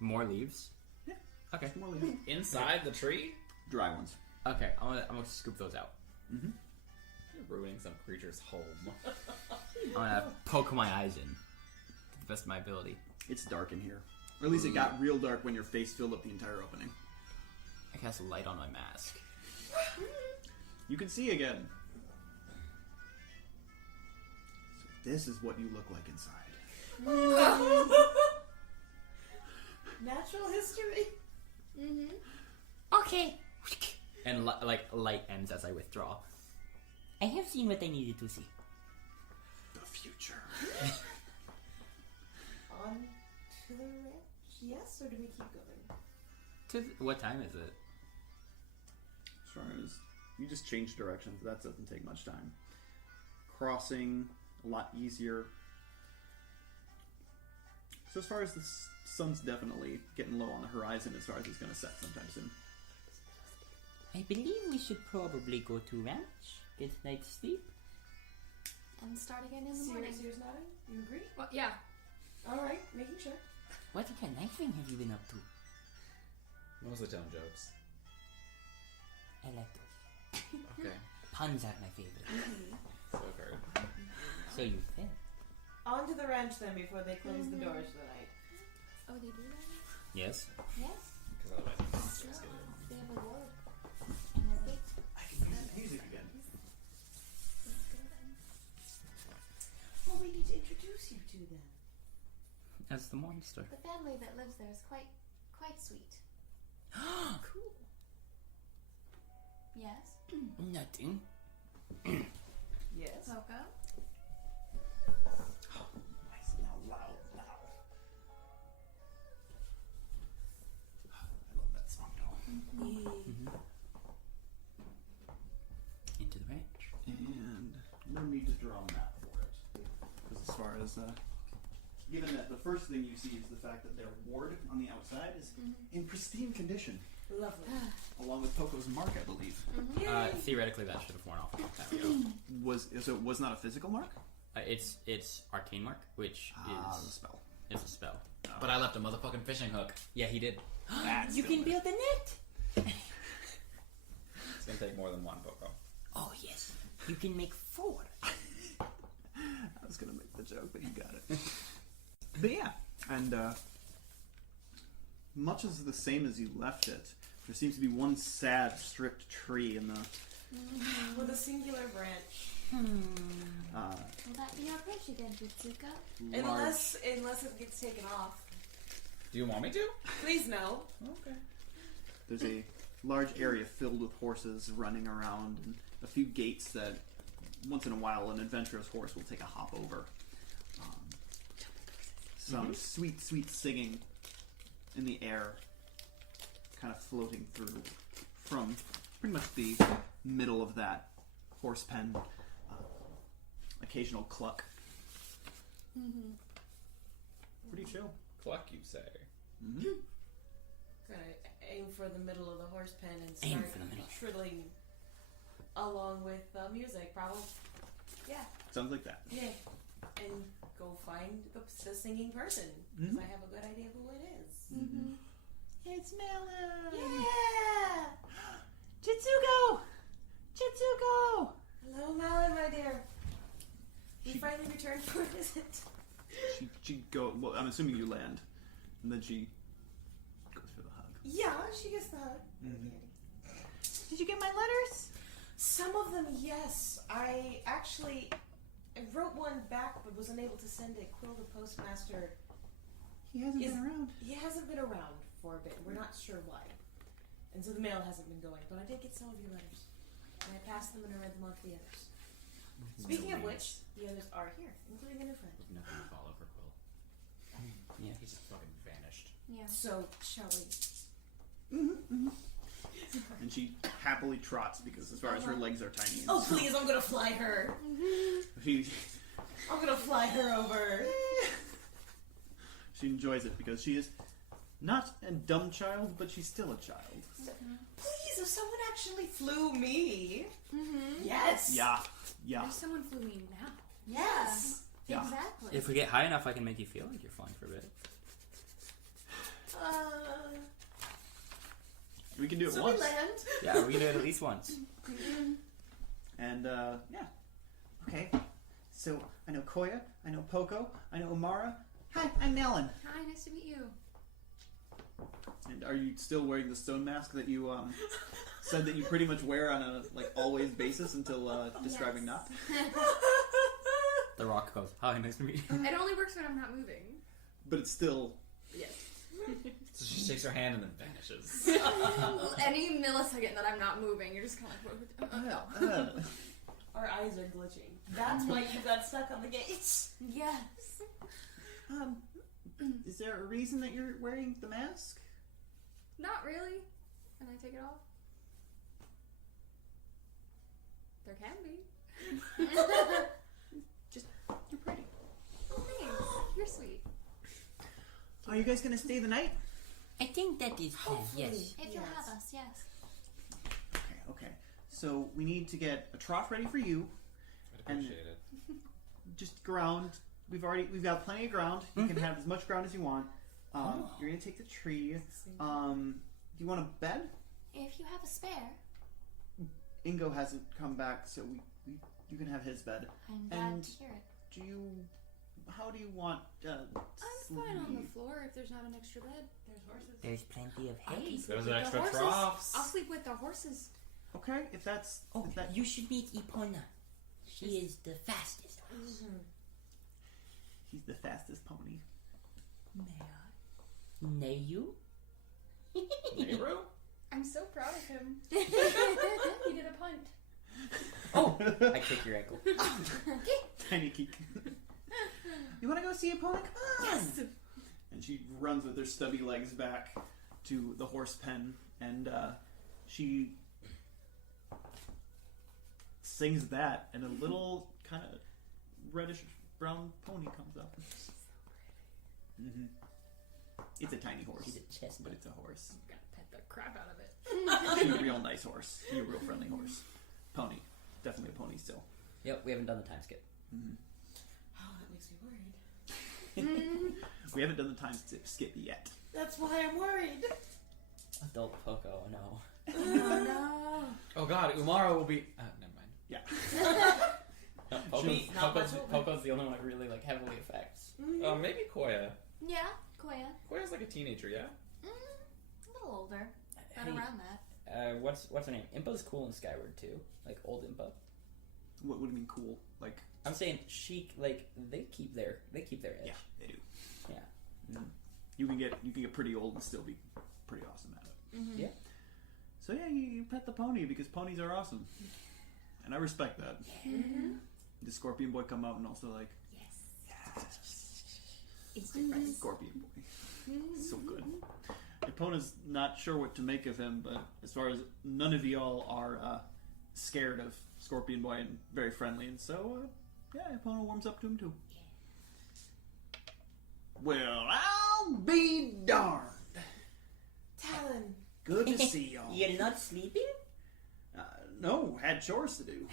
More leaves? Yeah. Okay. More leaves. Inside the tree? Dry ones. Okay, I'm gonna scoop those out. You're ruining some creature's home. I'm gonna poke my eyes in to the best of my ability. It's dark in here. Or at least it got real dark when your face filled up the entire opening. I cast a light on my mask. You can see again. So this is what you look like inside. Natural history? Okay. And light ends as I withdraw. I have seen what I needed to see. The future. On to the ranch? Yes, or do we keep going? What time is it? As far as you just change directions, that doesn't take much time. Crossing a lot easier. So as far as the sun's definitely getting low on the horizon, as far as it's going to set sometime soon. I believe we should probably go to ranch, get a night's sleep. And start again in the morning. Sears nodding? You agree? Well, yeah. Alright, making sure. What kind of thing have you been up to? Mostly telling jokes. I like those. Okay. Puns are my favorite. So hard. So you think? On to the ranch then before they close the doors for the night. Oh, they do that? Yes. Yes. Because otherwise monsters get in. They have a ward. And a gate. I can use the music again. Let's go then. Well, we need to introduce you to them. As the monster. The family that lives there is quite sweet. Cool. Yes. Nothing. Yes. Poco. Nice now, loud now. I love that song though. Into the ranch. And no need to draw a map for it. Because as far as, given that the first thing you see is the fact that their ward on the outside is in pristine condition. Lovely. Along with Poco's mark, I believe. Theoretically, that should have worn off a long time ago. So it was not a physical mark? It's arcane mark, which The spell. is a spell. But I left a motherfucking fishing hook. Yeah, he did. That's You can still build a net. It's gonna take more than one Poco. Oh yes, you can make 4. I was gonna make the joke, but you got it. But yeah, and much as the same as you left it, there seems to be one sad, stripped tree in the. With a singular branch. Will that be our branch again, Jutsuka? Unless it gets taken off. Do you want me to? Please no. Okay. There's a large area filled with horses running around, and a few gates that, once in a while, an adventurous horse will take a hop over. Some sweet, sweet singing in the air, kind of floating through from pretty much the middle of that horse pen. Occasional cluck. Pretty chill. Cluck, you say? Gonna aim for the middle of the horse pen and Aim start for the middle. trilling along with music, probably. Yeah. Sounds like that. Yeah. And go find the singing person. Because I have a good idea who it is. It's Melon! Yeah! Chitsugo! Chitsugo! Hello, Malin, my dear. We finally returned for a visit. She go. Well, I'm assuming you land, and then she goes for the hug. Yeah, she gets the hug. Did you get my letters? Some of them, yes. I wrote one back, but was unable to send it. Quill, the postmaster, He hasn't been around. he hasn't been around for a bit. We're not sure why. And so the mail hasn't been going. But I did get some of your letters. And I passed them and I read them on to the others. Speaking of which, the others are here, including a new friend. Nothing to follow for Quill. Yeah. He just fucking vanished. Yeah. So, shall we? And she happily trots because, as far as her legs are tiny. Oh, please, I'm gonna fly her. She I'm gonna fly her over. she enjoys it because she is not a dumb child, but she's still a child. Please, if someone actually flew me. Yes. Yeah. There's someone flew me now. Yes. Yeah. Exactly. If we get high enough, I can make you feel like you're flying for a bit. We can do it So once. we land. Yeah, we can do it at least once. And yeah. Okay. So I know Koya, I know Poco, I know Amara. Hi, I'm Melon. Hi, nice to meet you. And are you still wearing the stone mask that you said that you pretty much wear on a always basis until describing Nop? The Rock goes, "Hi, nice to meet you." It only works when I'm not moving. But it's still Yes. So she shakes her hand and then vanishes. Any millisecond that I'm not moving, you're just kind of like, Our eyes are glitching. That's why you got stuck on the gates. Yes. Is there a reason that you're wearing the mask? Not really. Can I take it off? There can be. You're pretty. Oh, thanks. You're sweet. Are you guys gonna stay the night? I think that is fine, yes. If you'll have us, yes. Okay. So we need to get a trough ready for you. I'd appreciate it. Just ground. We've got plenty of ground. You can have as much ground as you want. You're gonna take the tree. Do you want a bed? If you have a spare, Ingo hasn't come back, so you can have his bed. I'm glad to hear it. How do you want? I'm fine on the floor if there's not an extra bed. There's horses. There's plenty of hay. There's With an the extra horses. troughs. I'll sleep with the horses. Okay, if that's. Oh, if that, you should meet Epona. She is the fastest horse. he's the fastest pony. May I? Nay you? Nehru? I'm so proud of him. He did a punt. Oh, I kick your ankle. Tiny geek. You want to go see a pony? Come on! Yes! And she runs with her stubby legs back to the horse pen, and she sings that, and a little kind of reddish brown pony comes up. Mm-hmm. It's a tiny horse, She's a chestnut. but it's a horse. I'm gonna pet the crap out of it. She's a real nice horse. She's a real friendly horse. Pony. Definitely a pony still. Yep, we haven't done the time skip. Mm-hmm. Oh, that makes me worried. We haven't done the time skip yet. That's why I'm worried. Adult Poco, no. Oh no. Oh god, Umara will be. Never mind. Yeah. Poco's the only one that really like heavily affects. Maybe Koya. Yeah, Koya. Koya's like a teenager, yeah? A little older. But Hey, around that. what's her name? Impa's cool in Skyward too. Like old Impa. What would you mean cool? Like, I'm saying she like they keep their edge. yeah, they do. Yeah. You can get pretty old and still be pretty awesome at it. Mm-hmm. Yeah. So yeah, you pet the pony because ponies are awesome, and I respect that. Mm-hmm. The Scorpion Boy come out and also like, Yes. Instant friends. Scorpion Boy, so good. Epona's not sure what to make of him, but as far as none of y'all are scared of Scorpion Boy and very friendly, and so yeah, Epona warms up to him too. Well, I'll be darned. Talon. Good to see y'all. You're not sleeping? No, had chores to do.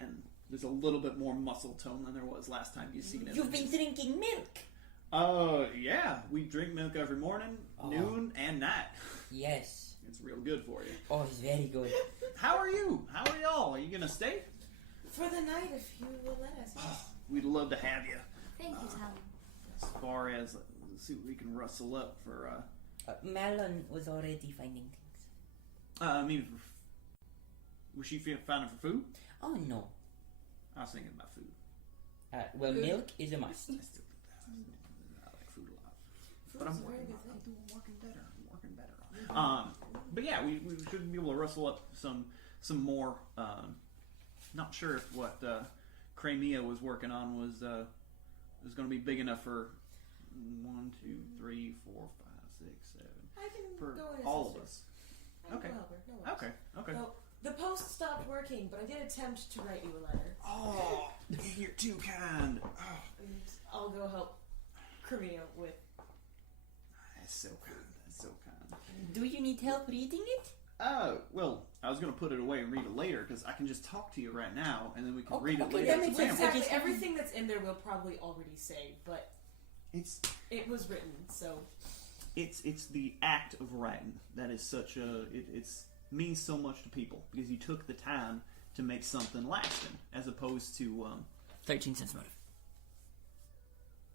And there's a little bit more muscle tone than there was last time you seen him. You've been drinking milk. Yeah, we drink milk every morning, noon, and night. Yes. It's real good for you. Oh, it's very good. How are you? How are y'all? Are you gonna stay? For the night, if you will let us. Yes. We'd love to have you. Thank you, Talon. As far as let's see what we can rustle up for. Malon was already finding things. I mean, was she finding for food? Oh no. I was thinking about food. Well, milk is a must. I still think that. I like food a lot. But I'm working better. I'm working better. But yeah, we should be able to rustle up some more. Not sure if what Crimea was working on was going to be big enough for 1, 2, 3, 4, 5, 6, 7 I can for go and all assist of her. us. I can Okay. go help her. No worries. Okay. No, the post stopped working, but I did attempt to write you a letter. Oh, you're too kind. Oh, And I'll go help Crimea with. that's so kind. That's so kind. Do you need help reading it? Well, I was going to put it away and read it later because I can just talk to you right now and then we can Okay, read it okay, later. that makes sense. Exactly. Just- Everything that's in there we'll probably already say, but it was written, so. It's the act of writing that is such a it's means so much to people because you took the time to make something lasting as opposed to 13 cents motive.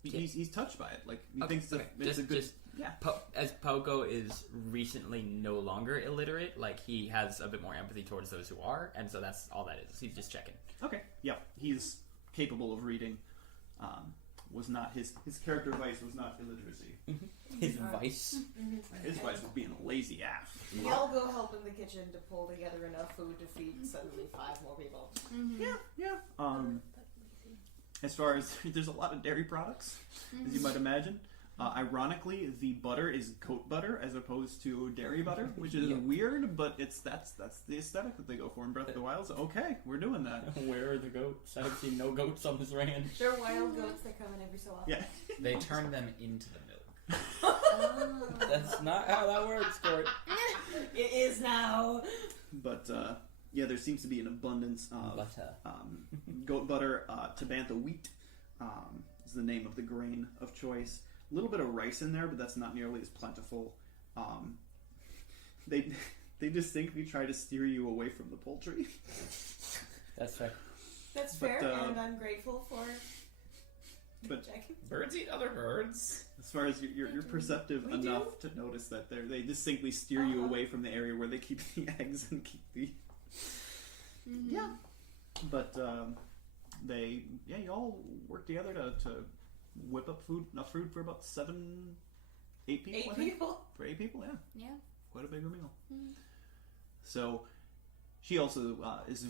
he's touched by it, like he Okay, thinks that okay. it's a good As Poco is recently no longer illiterate, like he has a bit more empathy towards those who are, and so that's all that is. He's just checking. Okay, yeah, he's capable of reading. Was not his character vice was not illiteracy. His vice. His vice was being a lazy ass. I'll go help in the kitchen to pull together enough food to feed suddenly 5 more people. Yeah. As far as there's a lot of dairy products, as you might imagine. Ironically, the butter is goat butter as opposed to dairy butter, which is weird, but that's the aesthetic that they go for in Breath of the Wild. So, okay, we're doing that. Where are the goats? I've seen no goats on this ranch. They're wild goats that come in every so often. Yeah. They turn them into the milk. That's not how that works, Court. It is now. But there seems to be an abundance of goat butter. Tabantha wheat is the name of the grain of choice. A little bit of rice in there, but that's not nearly as plentiful. They distinctly try to steer you away from the poultry. That's fair. That's fair, and I'm grateful for. But checking. Birds eat other birds. As far as you're perceptive enough to notice that they distinctly steer you away from the area where they keep the eggs and keep the. Yeah, but you all work together to whip up enough food for about 8 people. 8 people? For 8 people, yeah. Yeah. Quite a bigger meal. Mm-hmm. So, she also is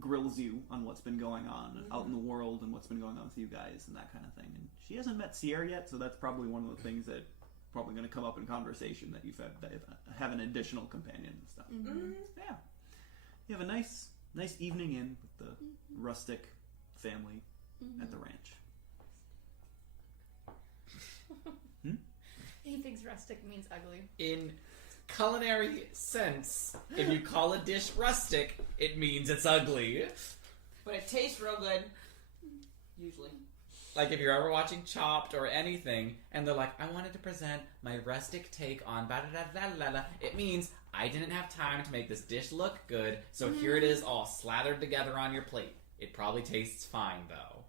grills you on what's been going on out in the world and what's been going on with you guys and that kind of thing. And she hasn't met Sierra yet, so that's probably one of the things that probably going to come up in conversation, that you've have an additional companion and stuff. Mm-hmm. Yeah. You have a nice evening in with the rustic family at the ranch. He thinks rustic means ugly. In culinary sense, if you call a dish rustic, it means it's ugly. But it tastes real good. Usually. Like if you're ever watching Chopped or anything, and they're like, I wanted to present my rustic take on ba-da-da-da-da-da, it means I didn't have time to make this dish look good, so here it is all slathered together on your plate. It probably tastes fine, though.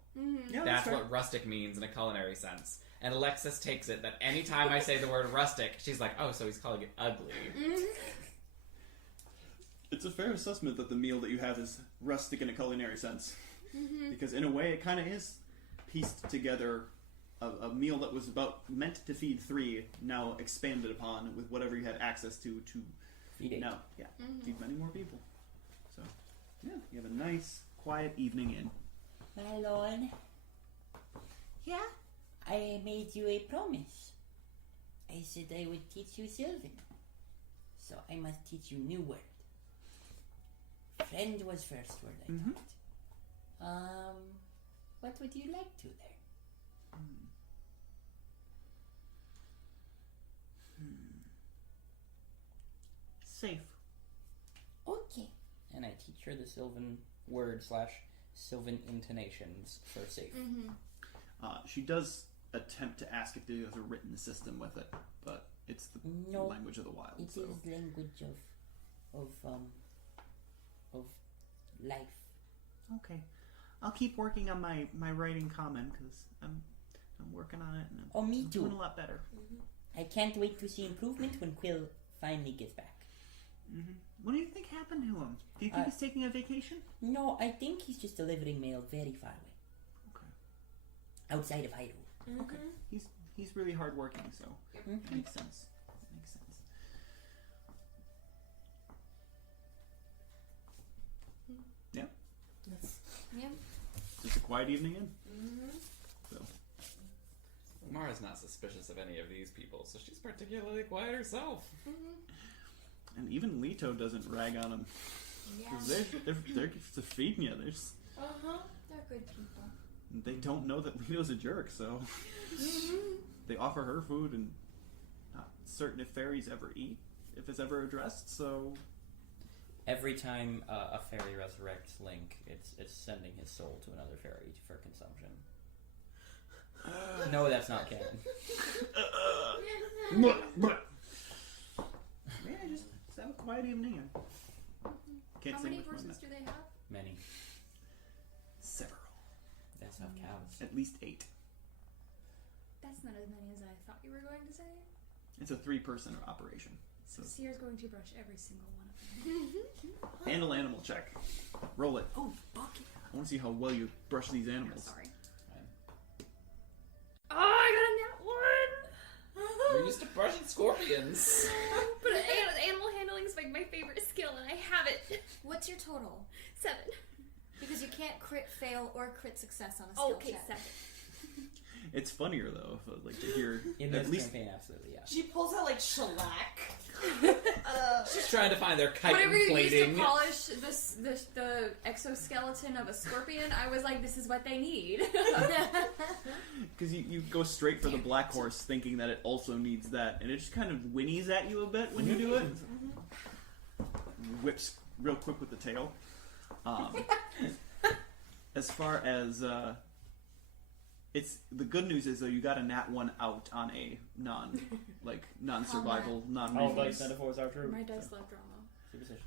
Yeah, that's what rustic means in a culinary sense. And Alexis takes it that anytime I say the word rustic, she's like, oh, so he's calling it ugly. It's a fair assessment that the meal that you have is rustic in a culinary sense. Because in a way, it kind of is pieced together a meal that was meant to feed 3, now expanded upon with whatever you had access to feed 8. Now, feed many more people. So, yeah, you have a nice, quiet evening in. My lord. Yeah? I made you a promise. I said I would teach you Sylvan. So I must teach you new word. Friend was first word I thought. What would you like to learn? Safe. Okay. And I teach her the Sylvan word / Sylvan intonations for safe. She does attempt to ask if there's a written system with it, but it's the language of the wild. It is language of life. Okay, I'll keep working on my writing common because I'm working on it and I'm me too. doing a lot better. I can't wait to see improvement when Quill finally gets back. What do you think happened to him? Do you think he's taking a vacation? No, I think he's just delivering mail very far away. Okay. Outside of Hyrule. Okay. He's really hardworking, so makes sense. Makes sense. Yeah. Yeah. Just a quiet evening in. So. Mara's not suspicious of any of these people, so she's particularly quiet herself. And even Leto doesn't rag on him. Yeah. 'Cause they're feeding you. They're good people. They don't know that Leto's a jerk, so they offer her food, and not certain if fairies ever eat, if it's ever addressed. So Every time a fairy resurrects Link, it's sending his soul to another fairy for consumption. No, that's not canon. Yeah, just have a quiet evening. Can't How sing many with my horses mouth. do they have? Many. Several. That's how cows. At least 8. That's not as many as I thought you were going to say. It's a 3-person operation. So Sierra's going to brush every single one of them. Handle animal check. Roll it. Oh, bucket. I want to see how well you brush these animals. Sorry. Oh, I got a nat 1! We're used to brushing scorpions. But animal handling is like my favorite skill, and I have it. What's your total? 7. Because you can't crit fail or crit success on a skill Okay, check. 7. It's funnier though, like to hear In at this least campaign, absolutely, yeah. She pulls out like shellac. She's trying to find their chitin Whatever you plating. used to polish the exoskeleton of a scorpion, I was like, this is what they need. because you go straight for the black horse, thinking that it also needs that, and it just kind of whinnies at you a bit when you do it. Whips real quick with the tail. As far as it's the good news is though, you got a nat 1 out on a non-survival, All non-reflex. dice metaphors are true. My dice love drama. Superstition.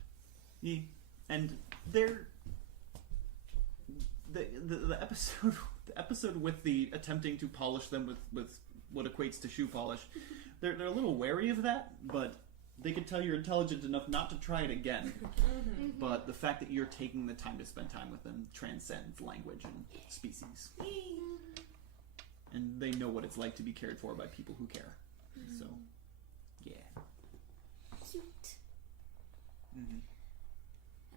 Yeah. And they're the episode with the attempting to polish them with what equates to shoe polish. They're a little wary of that, but they can tell you're intelligent enough not to try it again. But the fact that you're taking the time to spend time with them transcends language and species. And they know what it's like to be cared for by people who care. So, yeah. Cute. And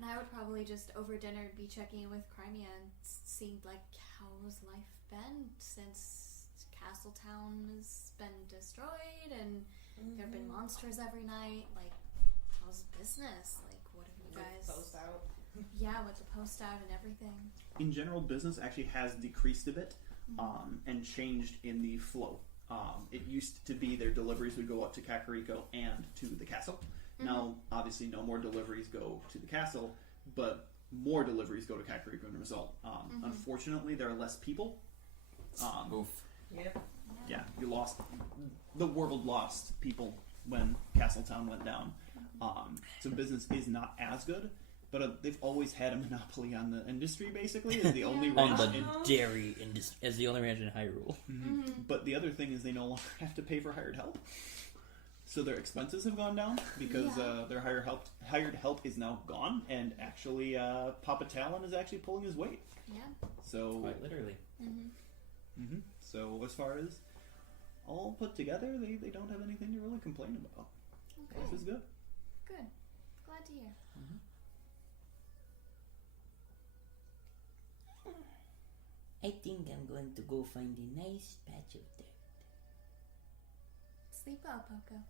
I would probably just over dinner be checking in with Crimea and seeing like how's life been since Castletown has been destroyed and there have been monsters every night. Like, how's business? Like, what have you guys? Post out. Yeah, with the post out and everything. In general, business actually has decreased a bit and changed in the flow. It used to be their deliveries would go up to Kakariko and to the castle. Now, obviously, no more deliveries go to the castle, but more deliveries go to Kakariko as a result. Unfortunately, there are less people. Oof. Yep. Yeah, the world lost people when Castletown went down. So business is not as good, but they've always had a monopoly on the industry, basically, is the only On ranch the dairy industry, as the only ranch in Hyrule. But the other thing is they no longer have to pay for hired help. So their expenses have gone down because their hired help is now gone, and actually Papa Talon is actually pulling his weight. Yeah. So Quite literally. So as far as all put together, they don't have anything to really complain about. Okay. Life is good. Good. Glad to hear. I think I'm going to go find a nice patch of dirt. Sleep well, Poco.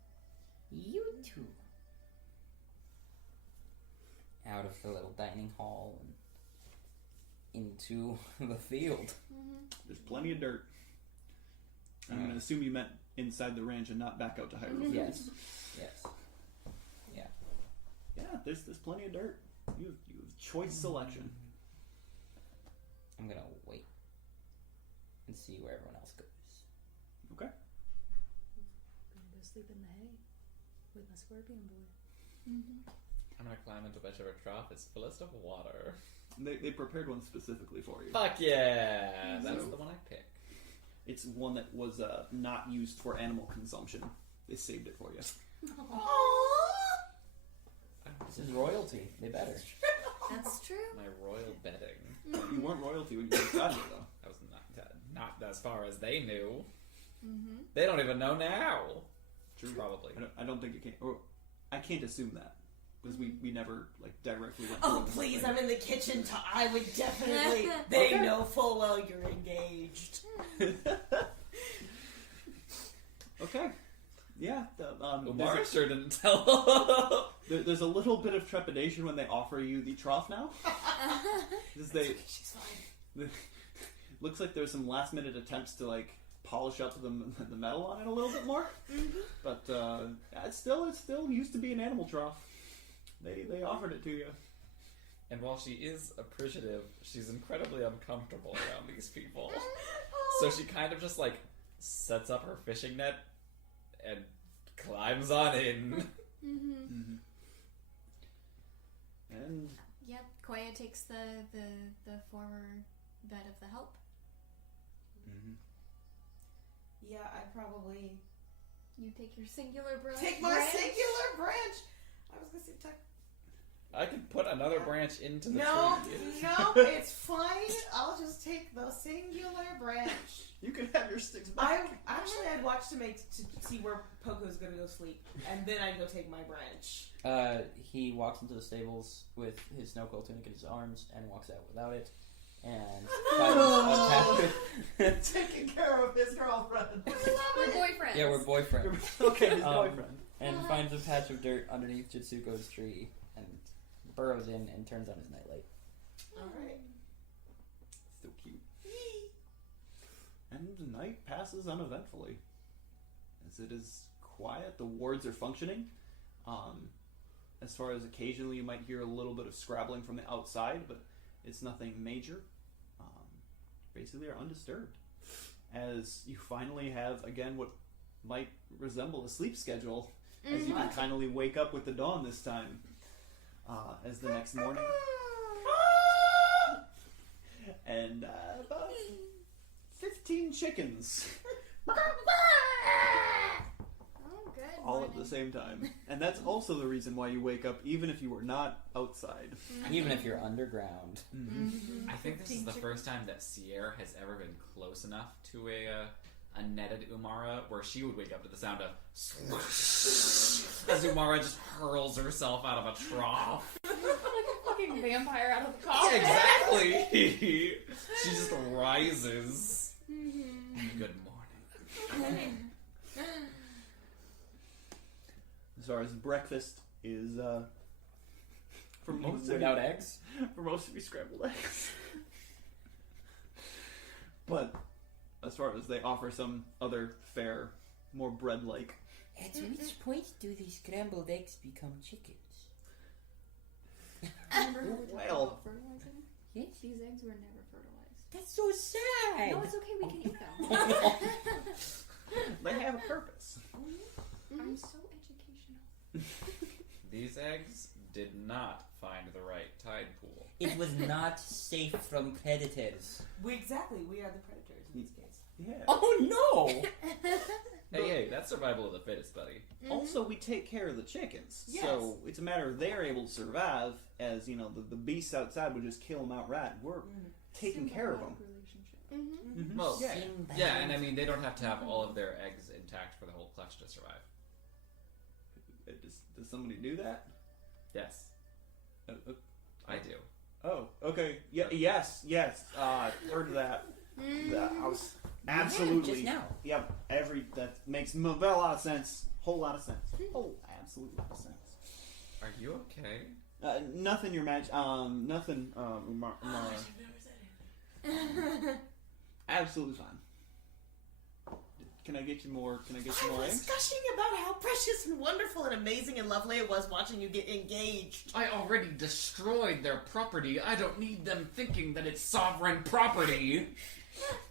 You too. Out of the little dining hall and into the field. There's plenty of dirt. I'm going to assume you meant inside the ranch and not back out to Hyrule. Yes. Yes. Yeah. Yeah, there's plenty of dirt. You have choice selection. I'm gonna wait and see where everyone else goes. Okay. I'm gonna go sleep in the hay with my scorpion boy. I'm gonna climb into whichever trough is fullest of water. They prepared one specifically for you. Fuck yeah! That's the one I pick. It's one that was not used for animal consumption. They saved it for you. This is royalty. They better. That's true. My royal bedding. You weren't royalty when you got here, though. I was not as far as they knew. They don't even know now. True. Probably. I don't think it can. Or I can't assume that because we never like directly went. Oh, through please, the I'm in the kitchen. I would definitely. They know full well you're engaged. Okay. Yeah. Umar sure didn't tell. There's a little bit of trepidation when they offer you the trough now. She's fine. Looks like there's some last minute attempts to like polish up the metal on it a little bit more. But it still used to be an animal trough. They offered it to you. And while she is appreciative, she's incredibly uncomfortable around these people. So she kind of just like sets up her fishing net and climbs on in. And Yep. Koya takes the former bed of the help. Yeah, I probably You take your singular branch. take my singular branch. I was gonna say tuck. I could put another branch into the No, tree. no, it's fine. I'll just take the singular branch. you can have your sticks back. I'd watch to see where Poco's gonna go sleep, and then I'd go take my branch. He walks into the stables with his snow coat tunic in his arms and walks out without it. And finds a path. Taking care of his Yeah, we're boyfriends. Okay, his boyfriend. And finds a patch of dirt underneath Jitsuko's tree and burrows in and turns on his nightlight. Alright. So cute. And the night passes uneventfully. As it is quiet, the wards are functioning. As far as occasionally you might hear a little bit of scrabbling from the outside, but it's nothing major. Basically are undisturbed. As you finally have, again, what might resemble a sleep schedule, as you can finally wake up with the dawn this time. As the next morning. And about 15 chickens. Oh, good. All at the same time. And that's also the reason why you wake up, even if you were not outside. Even if you're underground. I think this is the first time that Sierra has ever been close enough to a netted Umara where she would wake up to the sound of swoosh as Umara just hurls herself out of a trough. Like a fucking vampire out of the coffin. Exactly. She just rises. Good morning. As far as breakfast is, for most of Without you, eggs? for most of you, scrambled eggs. But as far as they offer some other fare, more bread-like. At which point do these scrambled eggs become chickens? Remember we were talking Well. about fertilizing? Yes. These eggs were never fertilized. That's so sad. No, it's okay. We can eat them. They have a purpose. I'm so educational. These eggs did not find the right tide pool. It was not safe from predators. We are the predators in this case. Yeah. Oh no! Hey, that's survival of the fittest, buddy. Also, we take care of the chickens, Yes. so it's a matter of they're able to survive. As you know, the beasts outside would just kill them outright. We're taking care of them. Relationship. Well, Yeah. yeah, and I mean, they don't have to have all of their eggs intact for the whole clutch to survive. Does somebody do that? Yes, I do. Oh, okay. Yeah, yes. Heard of that. I was absolutely. Just now. Yep. That makes a lot of sense. Whole lot of sense. Oh, absolute lot of sense. Are you okay? Nothing, your match. Nothing. Umara. Absolutely fine. Can I get you more? Can I get you more I was eggs? gushing about how precious and wonderful and amazing and lovely it was watching you get engaged. I already destroyed their property. I don't need them thinking that it's sovereign property.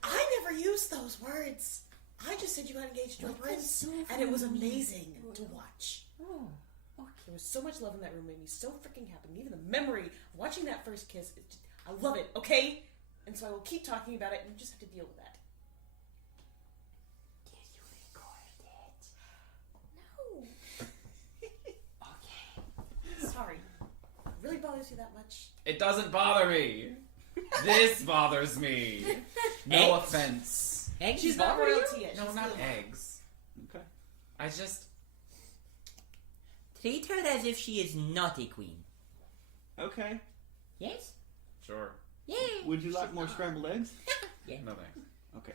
I never used those words. I just said you got engaged to a prince, and it was amazing to watch. There was so much love in that room, made me so freaking happy. And even the memory of watching that first kiss, I love it, okay? And so I will keep talking about it, and you just have to deal with that. No. Sorry. It really bothers you that much? It doesn't bother me. This bothers me. No Eggs? offense. Eggs She's not bother you? royalty yet. No, She's not still- eggs. Okay. I just... Treat her as if she is not a queen. Okay. Yes? Sure. Yeah. Would you like more scrambled eggs? No thanks. Okay.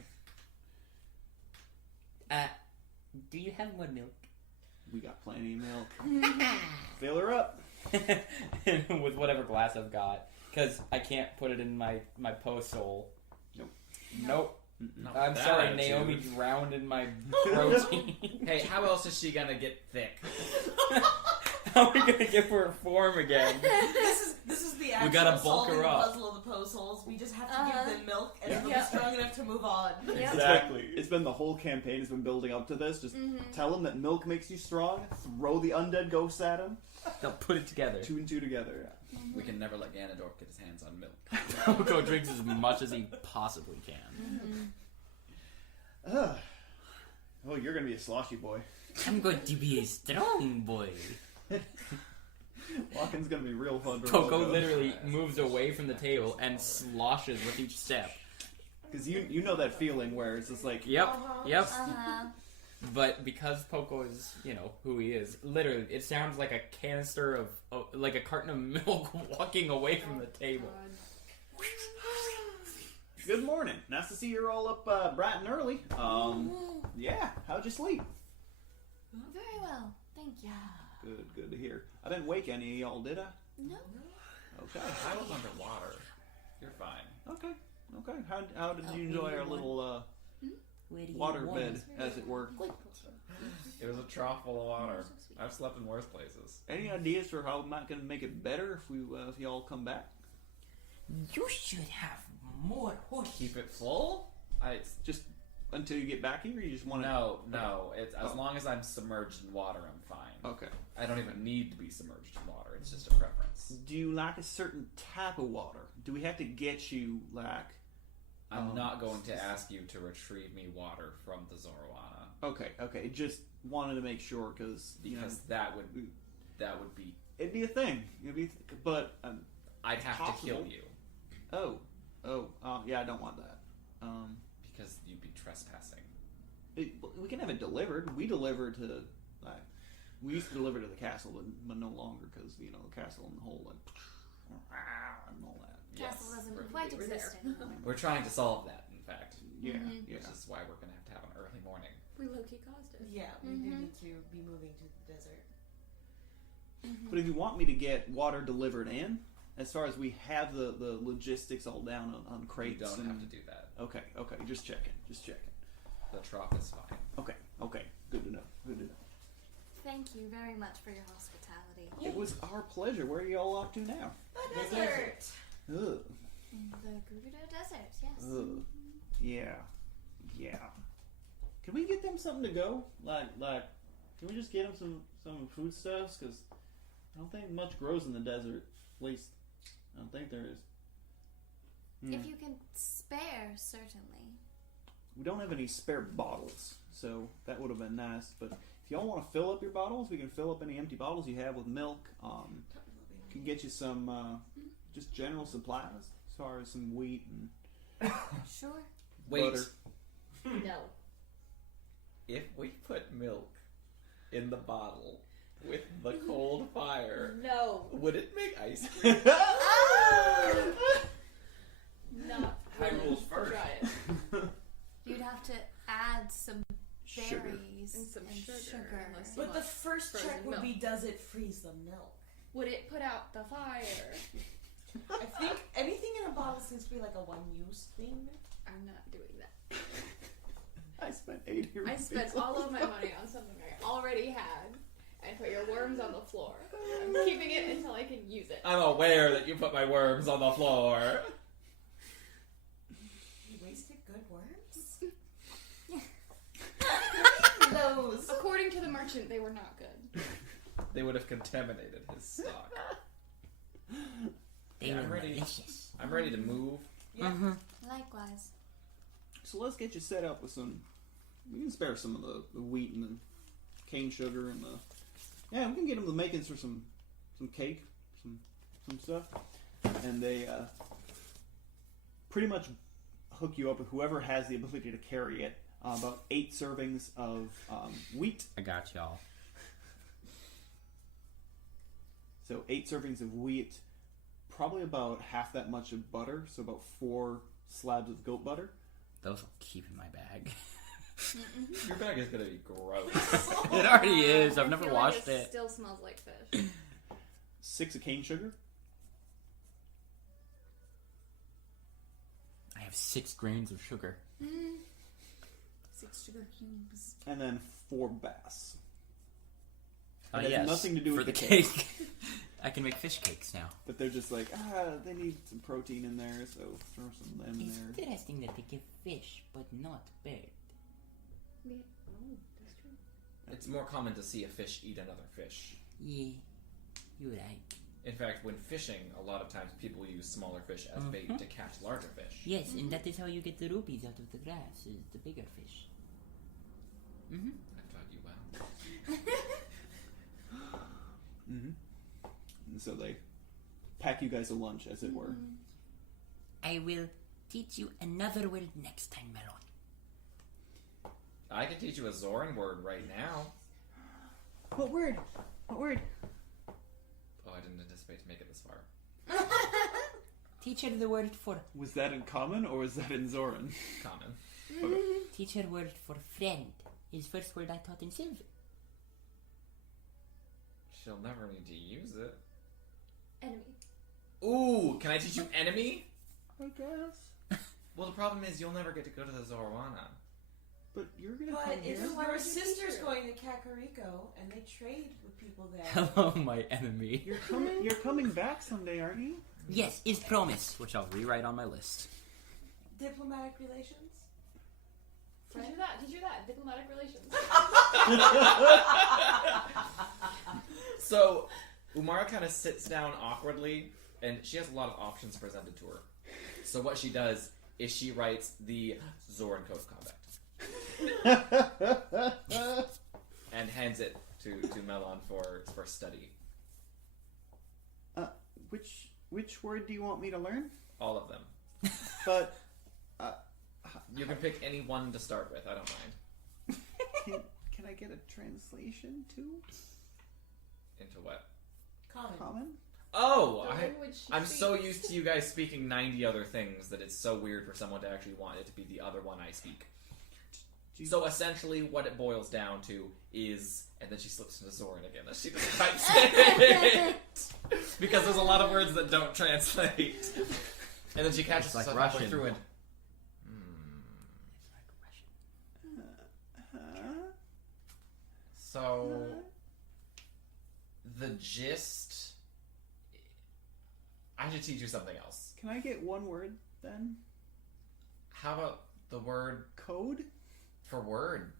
Do you have more milk? We got plenty of milk. Fill her up. With whatever glass I've got. Because I can't put it in my posthole. Nope. Not I'm that sorry, attitude. Naomi drowned in my protein. Hey, how else is she gonna get thick? How are we gonna give her a form again? This is the actual gotta bulk solving her the up. puzzle of the post holes. We just have to give them milk, and it'll Yeah. be strong enough to move on. Exactly. It's been the whole campaign has been building up to this. Just tell them that milk makes you strong. Throw the undead ghosts at them. They'll put it together. 2 and 2 together. We can never let Ganondorf get his hands on milk. Poco drinks as much as he possibly can. Oh, you're gonna be a sloshy boy. I'm going to be a strong boy. Walking's gonna be real fun. For Poco literally moves away from the table and sloshes with each step. Because you know that feeling where it's just like Yep. Uh-huh. But because Poco is, who he is, literally, it sounds like a canister of like a carton of milk walking away from the table. Good morning. Nice to see you're all up bright and early. Yeah. How'd you sleep? Very well, thank you. Good to hear. I didn't wake any of y'all, did I? No. Okay. I was underwater. You're fine. Okay. How did you enjoy our little water bed, as it were? It was a trough full of water. I've slept in worse places. Any ideas for how we might gonna make it better if y'all come back? You should have more horse. Keep it full? Just until you get back here, or you just want to? No. It's as long as I'm submerged in water, I'm fine. Okay. I don't even need to be submerged in water. It's just a preference. Do you like a certain type of water? Do we have to get you like? I'm not going to ask you to retrieve me water from the Zoroana. Okay. Just wanted to make sure because that would be. It'd be a thing. But I'd have possible. to kill you. Yeah, I don't want that. Because you'd be trespassing. We can have it delivered. We deliver to we used to deliver to the castle, but no longer because the castle and the whole and all that. Castle doesn't quite exist anymore. We're trying to solve that, in fact. Yeah, Which is why we're going to have an early morning. We low-key caused it. Yeah, we do need to be moving to the desert. But if you want me to get water delivered in, as far as we have the logistics all down on crates, You don't have to do that. Okay, just checking. The trough is fine. Okay, good to know. Thank you very much for your hospitality. It was our pleasure. Where are y'all off to now? The desert! Ugh. The Gerudo Desert, yes. Ugh. Yeah. Can we get them something to go? Like, can we just get them some foodstuffs? Because I don't think much grows in the desert. At least, I don't think there is. If you can spare, certainly. We don't have any spare bottles, so that would have been nice. But if y'all want to fill up your bottles, we can fill up any empty bottles you have with milk. Can get you some just general supplies as far as some wheat and Sure. Wait. butter. No. If we put milk in the bottle with the cold fire, No. would it make ice cream? Not High willing rules to first. try it. You'd have to add some Sugar. berries And some sugar, unless you But the want first frozen check would milk. be, does it freeze the milk? Would it put out the fire? I think anything in a bottle seems to be like a one-use thing. I'm not doing that. I spent 80 rupees. I spent all of my money on something I already had. And put your worms on the floor. I'm keeping it until I can use it. I'm aware that you put my worms on the floor. You wasted good worms? Those. According to the merchant, they were not good. They would have contaminated his stock. They Yeah, were I'm ready. malicious. I'm ready to move. Yeah. Likewise. So let's get you set up with some. We can spare some of the wheat and the cane sugar and the. Yeah, we can get them the makings for some cake, some stuff, and they pretty much hook you up with whoever has the ability to carry it. About 8 servings of wheat. I got y'all. So 8 servings of wheat, probably about half that much of butter. So about 4 slabs of goat butter. Those will keep in my bag. Your bag is gonna be gross. It already is. I've I never feel washed like it. Still smells like fish. 6 of cane sugar. I have 6 grains of sugar. 6 sugar cubes. And then 4 bass. Oh, It has yes. nothing to do for with the the cake. cake. I can make fish cakes now. But they're just like, they need some protein in there, so throw some of them in It's there. interesting that they give fish, but not bird. Yeah. Oh, that's true. It's more common to see a fish eat another fish. Yeah, you're right. In fact, when fishing, a lot of times people use smaller fish as bait to catch larger fish. Yes, and that is how you get the rupees out of the grass, is the bigger fish. Mm-hmm. I've taught you well. Mm-hmm. And so they pack you guys a lunch, as it were. I will teach you another word next time, Melon. I can teach you a Zoran word right now. What word? What word? Oh, I didn't anticipate to make it this far. Teacher, the word for... Was that in common or was that in Zoran? Common. Teacher, word for friend is first word I taught in Sylvan. She'll never need to use it. Enemy. Ooh, can I teach you enemy? I guess. Well, the problem is you'll never get to go to the Zorwana. But you're gonna But come if here. your sister's going to Kakariko and they trade with people there. Hello, my enemy. You're coming back someday, aren't you? Yes, is promise. Which I'll rewrite on my list. Diplomatic relations? Teach her that. Teach her that. Diplomatic relations. So, Umara kind of sits down awkwardly, and she has a lot of options presented to her. So what she does is she writes the Zoran Code of Conduct. And hands it to Melon for study. Which word do you want me to learn? All of them. But You can pick any one to start with, I don't mind. can I get a translation too? Into what? Common? Oh! The language she I'm so speaks. used to you guys speaking 90 other things that it's so weird for someone to actually want it to be the other one I speak. So essentially what it boils down to is... And then she slips into Zoran again as she doesn't quite say it. Because there's a lot of words that don't translate. And then she catches It's like herself halfway Russian. through and... So... The gist... I should teach you something else. Can I get one word then? How about the word Code? for word?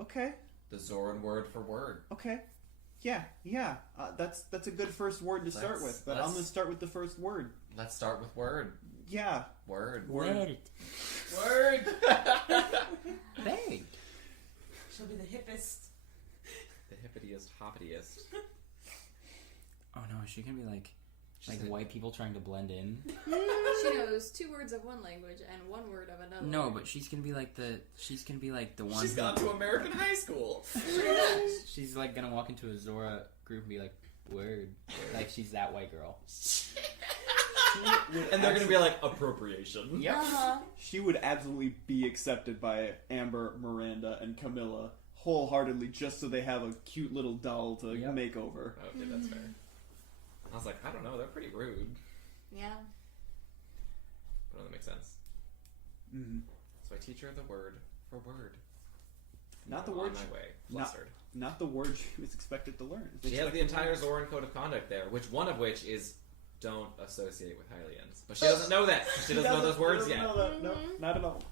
Okay. The Zoran word for word. Okay. Yeah. That's a good first word to start with. But I'm gonna start with the first word. Let's start with word. Yeah. Word. Word. Word! Bird. She'll be the hippest. The hippitiest, hoppitiest. Oh no, is she gonna be like white people trying to blend in? She knows 2 words of one language and 1 word of another. No, but she's gonna be like the one. She's gone to American high school. She's like gonna walk into a Zora group and be like, "Word," like she's that white girl. And they're gonna be like, appropriation. Yep. Uh-huh. She would absolutely be accepted by Amber, Miranda, and Camilla wholeheartedly just so they have a cute little doll to make over. Okay, that's fair. I was like, I don't know, they're pretty rude. Yeah. But that makes sense. Mm-hmm. So I teach her the word for word. Not the I'm word. on my way. Flustered. Not the word she was expected to learn. She has the entire Zoran Code of Conduct there, one of which is don't associate with Hylians. But she doesn't know that. She doesn't know those words yet. Know that. No, not at all.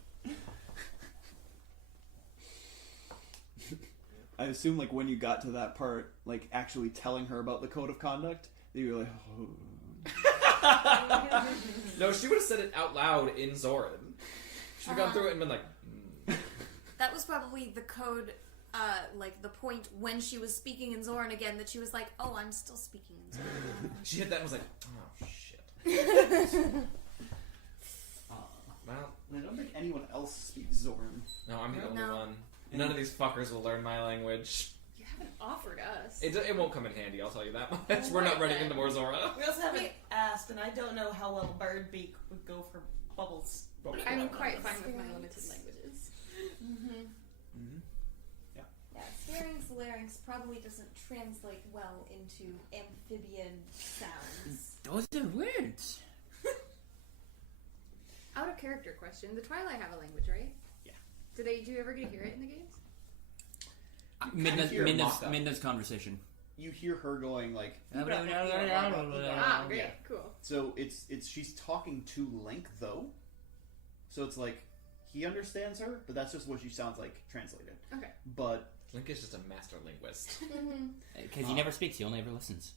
I assume, like, when you got to that part, like, actually telling her about the code of conduct, that you were like, oh. No, she would have said it out loud in Zoran. She'd have gone through it and been like, That was probably the code, like the point when she was speaking in Zoran again that she was like, oh, I'm still speaking in Zoran. She hit that and was like, oh, shit. Well, I don't think anyone else speaks Zoran. no, I'm the only No. one. None of these fuckers will learn my language. You haven't offered us. It won't come in handy, I'll tell you that much. We're not running into more Zora. We also haven't asked, and I don't know how well Birdbeak would go for bubbles. I'm quite fine with my limited languages. Yeah, Spharynx larynx probably doesn't translate well into amphibian sounds. Those are words. Out of character question. The Twilight have a language, right? Yeah. Do you ever get to hear it in the games? hear mock-up. Minda's conversation. You hear her going like, Ah, great, Yeah. cool. So it's she's talking to Link though, so it's like he understands her, but that's just what she sounds like translated. Okay. But Link is just a master linguist. Because he never speaks, he only ever listens.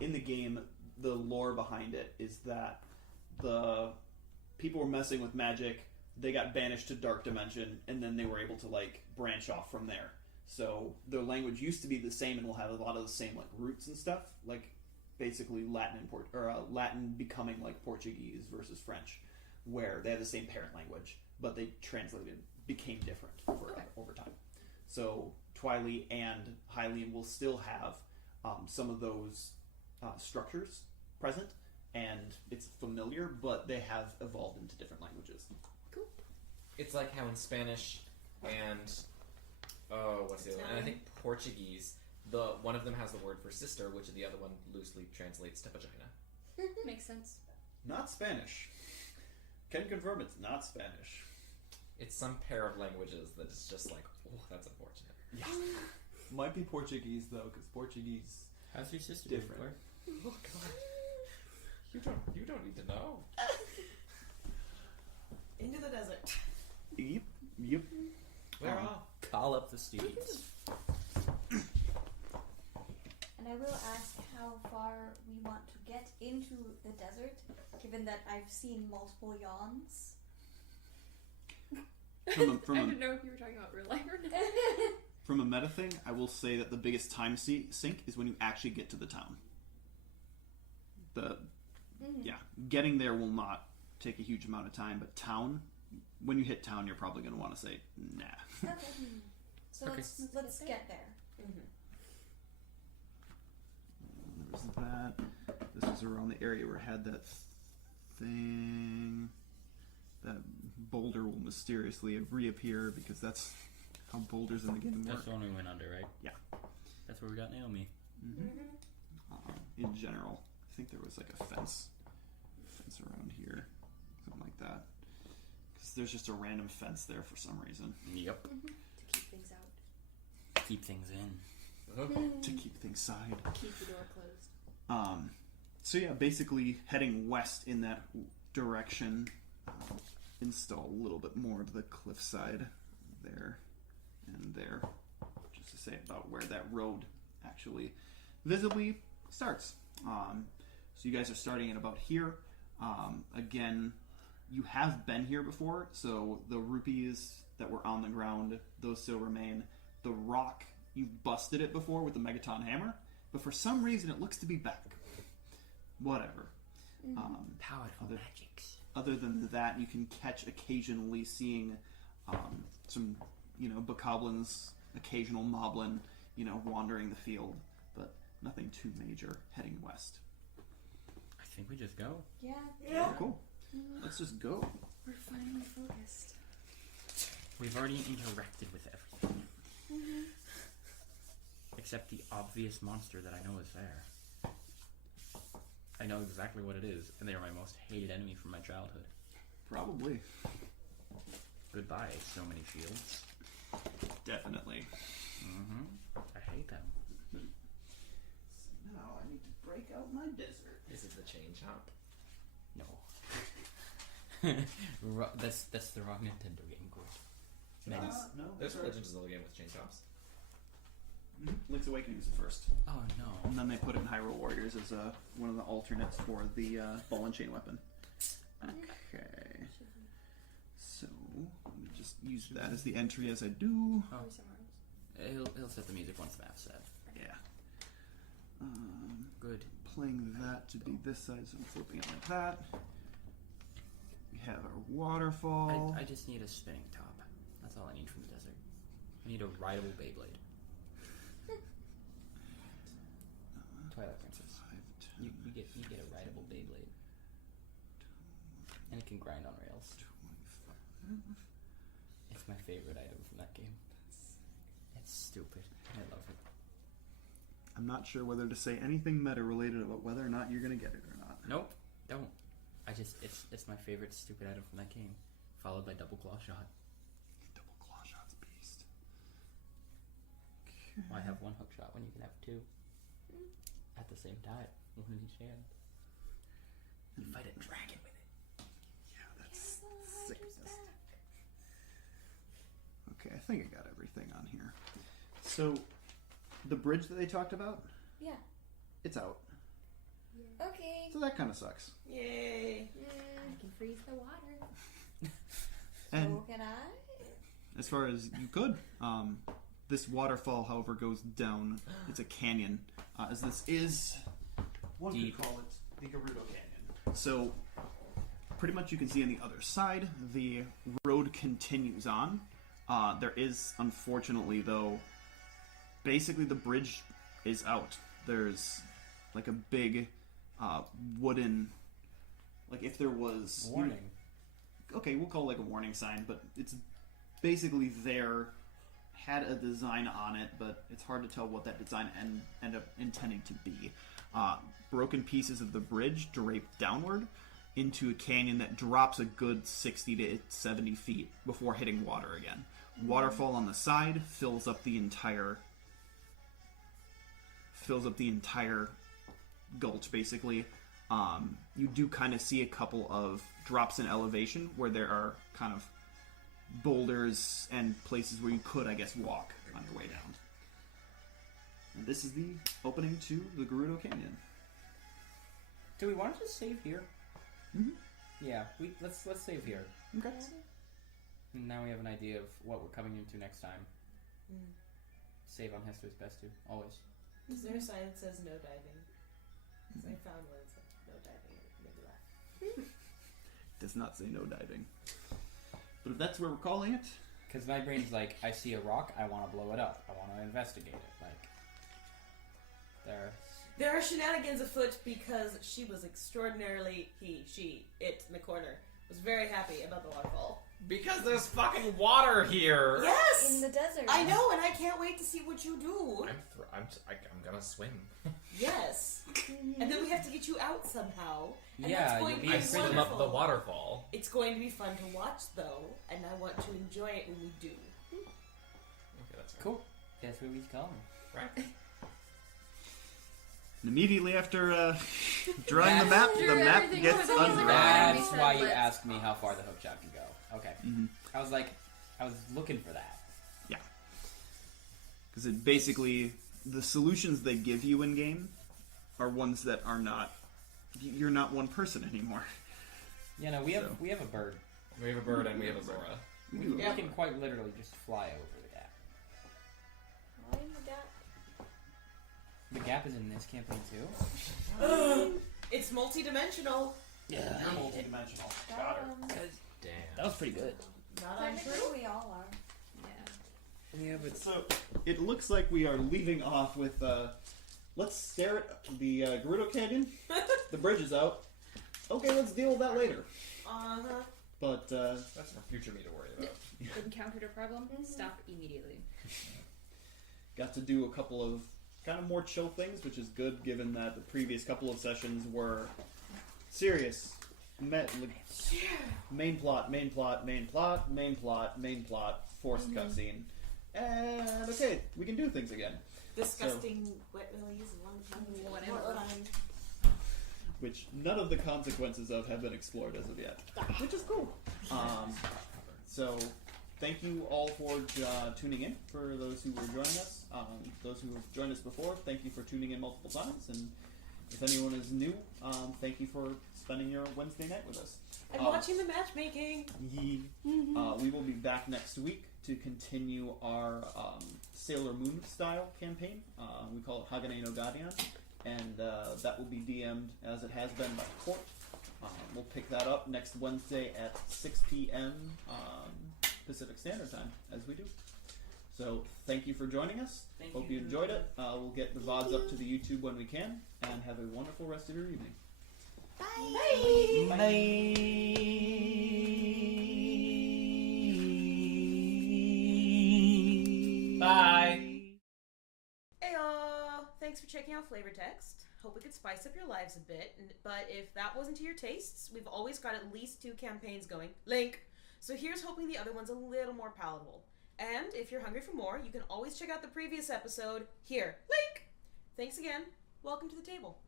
in the game, the lore behind it is that the people were messing with magic. They got banished to Dark Dimension, and then they were able to like branch off from there. So their language used to be the same, and will have a lot of the same like roots and stuff, like basically Latin becoming like Portuguese versus French, where they have the same parent language, but they became different over time. So Twilight and Hylian will still have some of those structures present, and it's familiar, but they have evolved into different languages. It's like how in Spanish and what's the other one? And I think Portuguese, one of them has the word for sister, which the other one loosely translates to vagina. Makes sense. Not Spanish. Can confirm it's not Spanish. It's some pair of languages that is just like, oh, that's unfortunate. Yeah. Might be Portuguese though, because Portuguese How's your sister different. Claire? Oh God, you don't need to know. Into the desert. Yep. Where off? Call up the steeds. And I will ask how far we want to get into the desert, given that I've seen multiple yawns. I didn't know if you were talking about real life or not. From a meta thing, I will say that the biggest time sink is when you actually get to the town. Getting there will not take a huge amount of time, but town, when you hit town, you're probably going to want to say, nah. Okay. So let's get there. There's that. This was around the area where I had that thing. That boulder will mysteriously reappear because that's how boulders in the game work. That's the one we went under, right? Yeah. That's where we got Naomi. In general, I think there was like a fence around here, something like that. Because there's just a random fence there for some reason. Yep. To keep things out. Keep things in. To keep things side. Keep the door closed. So yeah, basically heading west in that direction. Install a little bit more of the cliffside there and there, just to say about where that road actually visibly starts. So you guys are starting at about here. Again, you have been here before, so the rupees that were on the ground, those still remain. The rock, you've busted it before with the Megaton hammer, but for some reason it looks to be back. Whatever. Powerful magics. Other than that, you can catch occasionally seeing some, bokoblins, occasional moblin, wandering the field, but nothing too major heading west. I think we just go. Yeah. Oh, cool. Let's just go. We're finally focused. We've already interacted with everything. Except the obvious monster that I know is there. I know exactly what it is, and they are my most hated enemy from my childhood. Probably. Goodbye, so many shields. Definitely. I hate them. So now I need to break out my desert. Is it the chain chomp? No. That's the wrong Nintendo game, good. No. There's a Legend of Zelda game with chain chomps. Link's Awakening is the first. Oh no. And then they put it in Hyrule Warriors as one of the alternates for the ball and chain weapon. Okay. So, let me just use that as the entry as I do. Oh. He'll set the music once the map's set. Yeah. Good. Playing that to be this side, so I'm flipping it like that. We have our waterfall. I just need a spinning top. That's all I need from the desert. I need a rideable Beyblade. Twilight Princess. You get a rideable Beyblade. And it can grind on rails. 25. It's my favorite item from that game. It's stupid. I love it. I'm not sure whether to say anything meta related about whether or not you're gonna get it or not. Nope, don't. It's my favorite stupid item from that game. Followed by Double Claw Shot. Double claw shot's beast. Why have one hook shot when you can have two? At the same time. One in each hand. You fight a dragon with it. Yeah, that's sickness. Okay, I think I got everything on here. So, the bridge that they talked about, Yeah. it's out. Okay. So that kind of sucks. Yay. I can freeze the water. And So can I? as far as you could, this waterfall, however, goes down. It's a canyon. As this is, one Deep. could call it the Gerudo Canyon. So, pretty much you can see on the other side, the road continues on. There is, unfortunately, though, basically the bridge is out. There's like a big wooden like if there was Warning. Okay, we'll call it like a warning sign, but it's basically there, had a design on it, but it's hard to tell what that design ended up intending to be. Broken pieces of the bridge drape downward into a canyon that drops a good 60 to 70 feet before hitting water again. Waterfall on the side fills up the entire gulch, basically. You do kind of see a couple of drops in elevation where there are kind of boulders and places where you could, I guess, walk on your way down. And this is the opening to the Gerudo Canyon. Do we want to just save here? Mm-hmm. Yeah, let's save here. Okay. And now we have an idea of what we're coming into next time. Mm. Save on Hester's best to, always. Is there a sign that says no diving? Because I found one that said no diving and it made me laugh. Does not say no diving. But if that's what we're calling it... Because my brain's like, I see a rock, I want to blow it up. I want to investigate it. Like, there are shenanigans afoot because she was extraordinarily, it in the corner, was very happy about the waterfall. Because there's fucking water here. Yes! In the desert. I know, and I can't wait to see what you do. I'm gonna swim. Yes. And then we have to get you out somehow. And Yeah, that's going to be I swim wonderful. up the waterfall. It's going to be fun to watch, though, and I want to enjoy it when we do. Okay, that's fine. cool. That's what we call him. Right. And immediately after drawing the map gets undrawn. That's why you asked me how far the hook shot can go. Okay. Mm-hmm. I was looking for that. Yeah. Because it basically, the solutions they give you in game are ones that are not, you're not one person anymore. Yeah, no, we have a bird. We have a bird and we have a Zora. We can quite literally just fly over the gap. Why in the gap? The gap is in this campaign too? It's multi-dimensional. Yeah. You're multi-dimensional. Got her. Damn. That was pretty good. Not untrue. We all are. Yeah. Yeah, but So, it looks like we are leaving off with, let's stare at the Gerudo Canyon. The bridge is out. Okay, let's deal with that later. Uh-huh. But, That's for future me to worry about. Encountered a problem? Stop immediately. got to do a couple of kind of more chill things, which is good given that the previous couple of sessions were serious. Main plot, forced cutscene. And okay, we can do things again. Disgusting wet willies and Whatever. Which none of the consequences of have been explored as of yet. Which is cool. So, thank you all for tuning in, for those who were joining us. Those who have joined us before, thank you for tuning in multiple times. And if anyone is new, thank you for spending your Wednesday night with us. And watching the matchmaking. We will be back next week to continue our Sailor Moon style campaign. We call it Hagane no Guardian, and that will be DM'd as it has been by Court. We'll pick that up next Wednesday at 6 p.m. Pacific Standard Time, as we do. So, thank you for joining us. Hope you enjoyed it. We'll get the VODs up to the YouTube when we can, and have a wonderful rest of your evening. Bye. Bye. Bye. Heyo! Thanks for checking out FlavorText. Hope we could spice up your lives a bit, but if that wasn't to your tastes, we've always got at least 2 campaigns going. Link! So here's hoping the other one's a little more palatable. And if you're hungry for more, you can always check out the previous episode here. Link! Thanks again. Welcome to the table.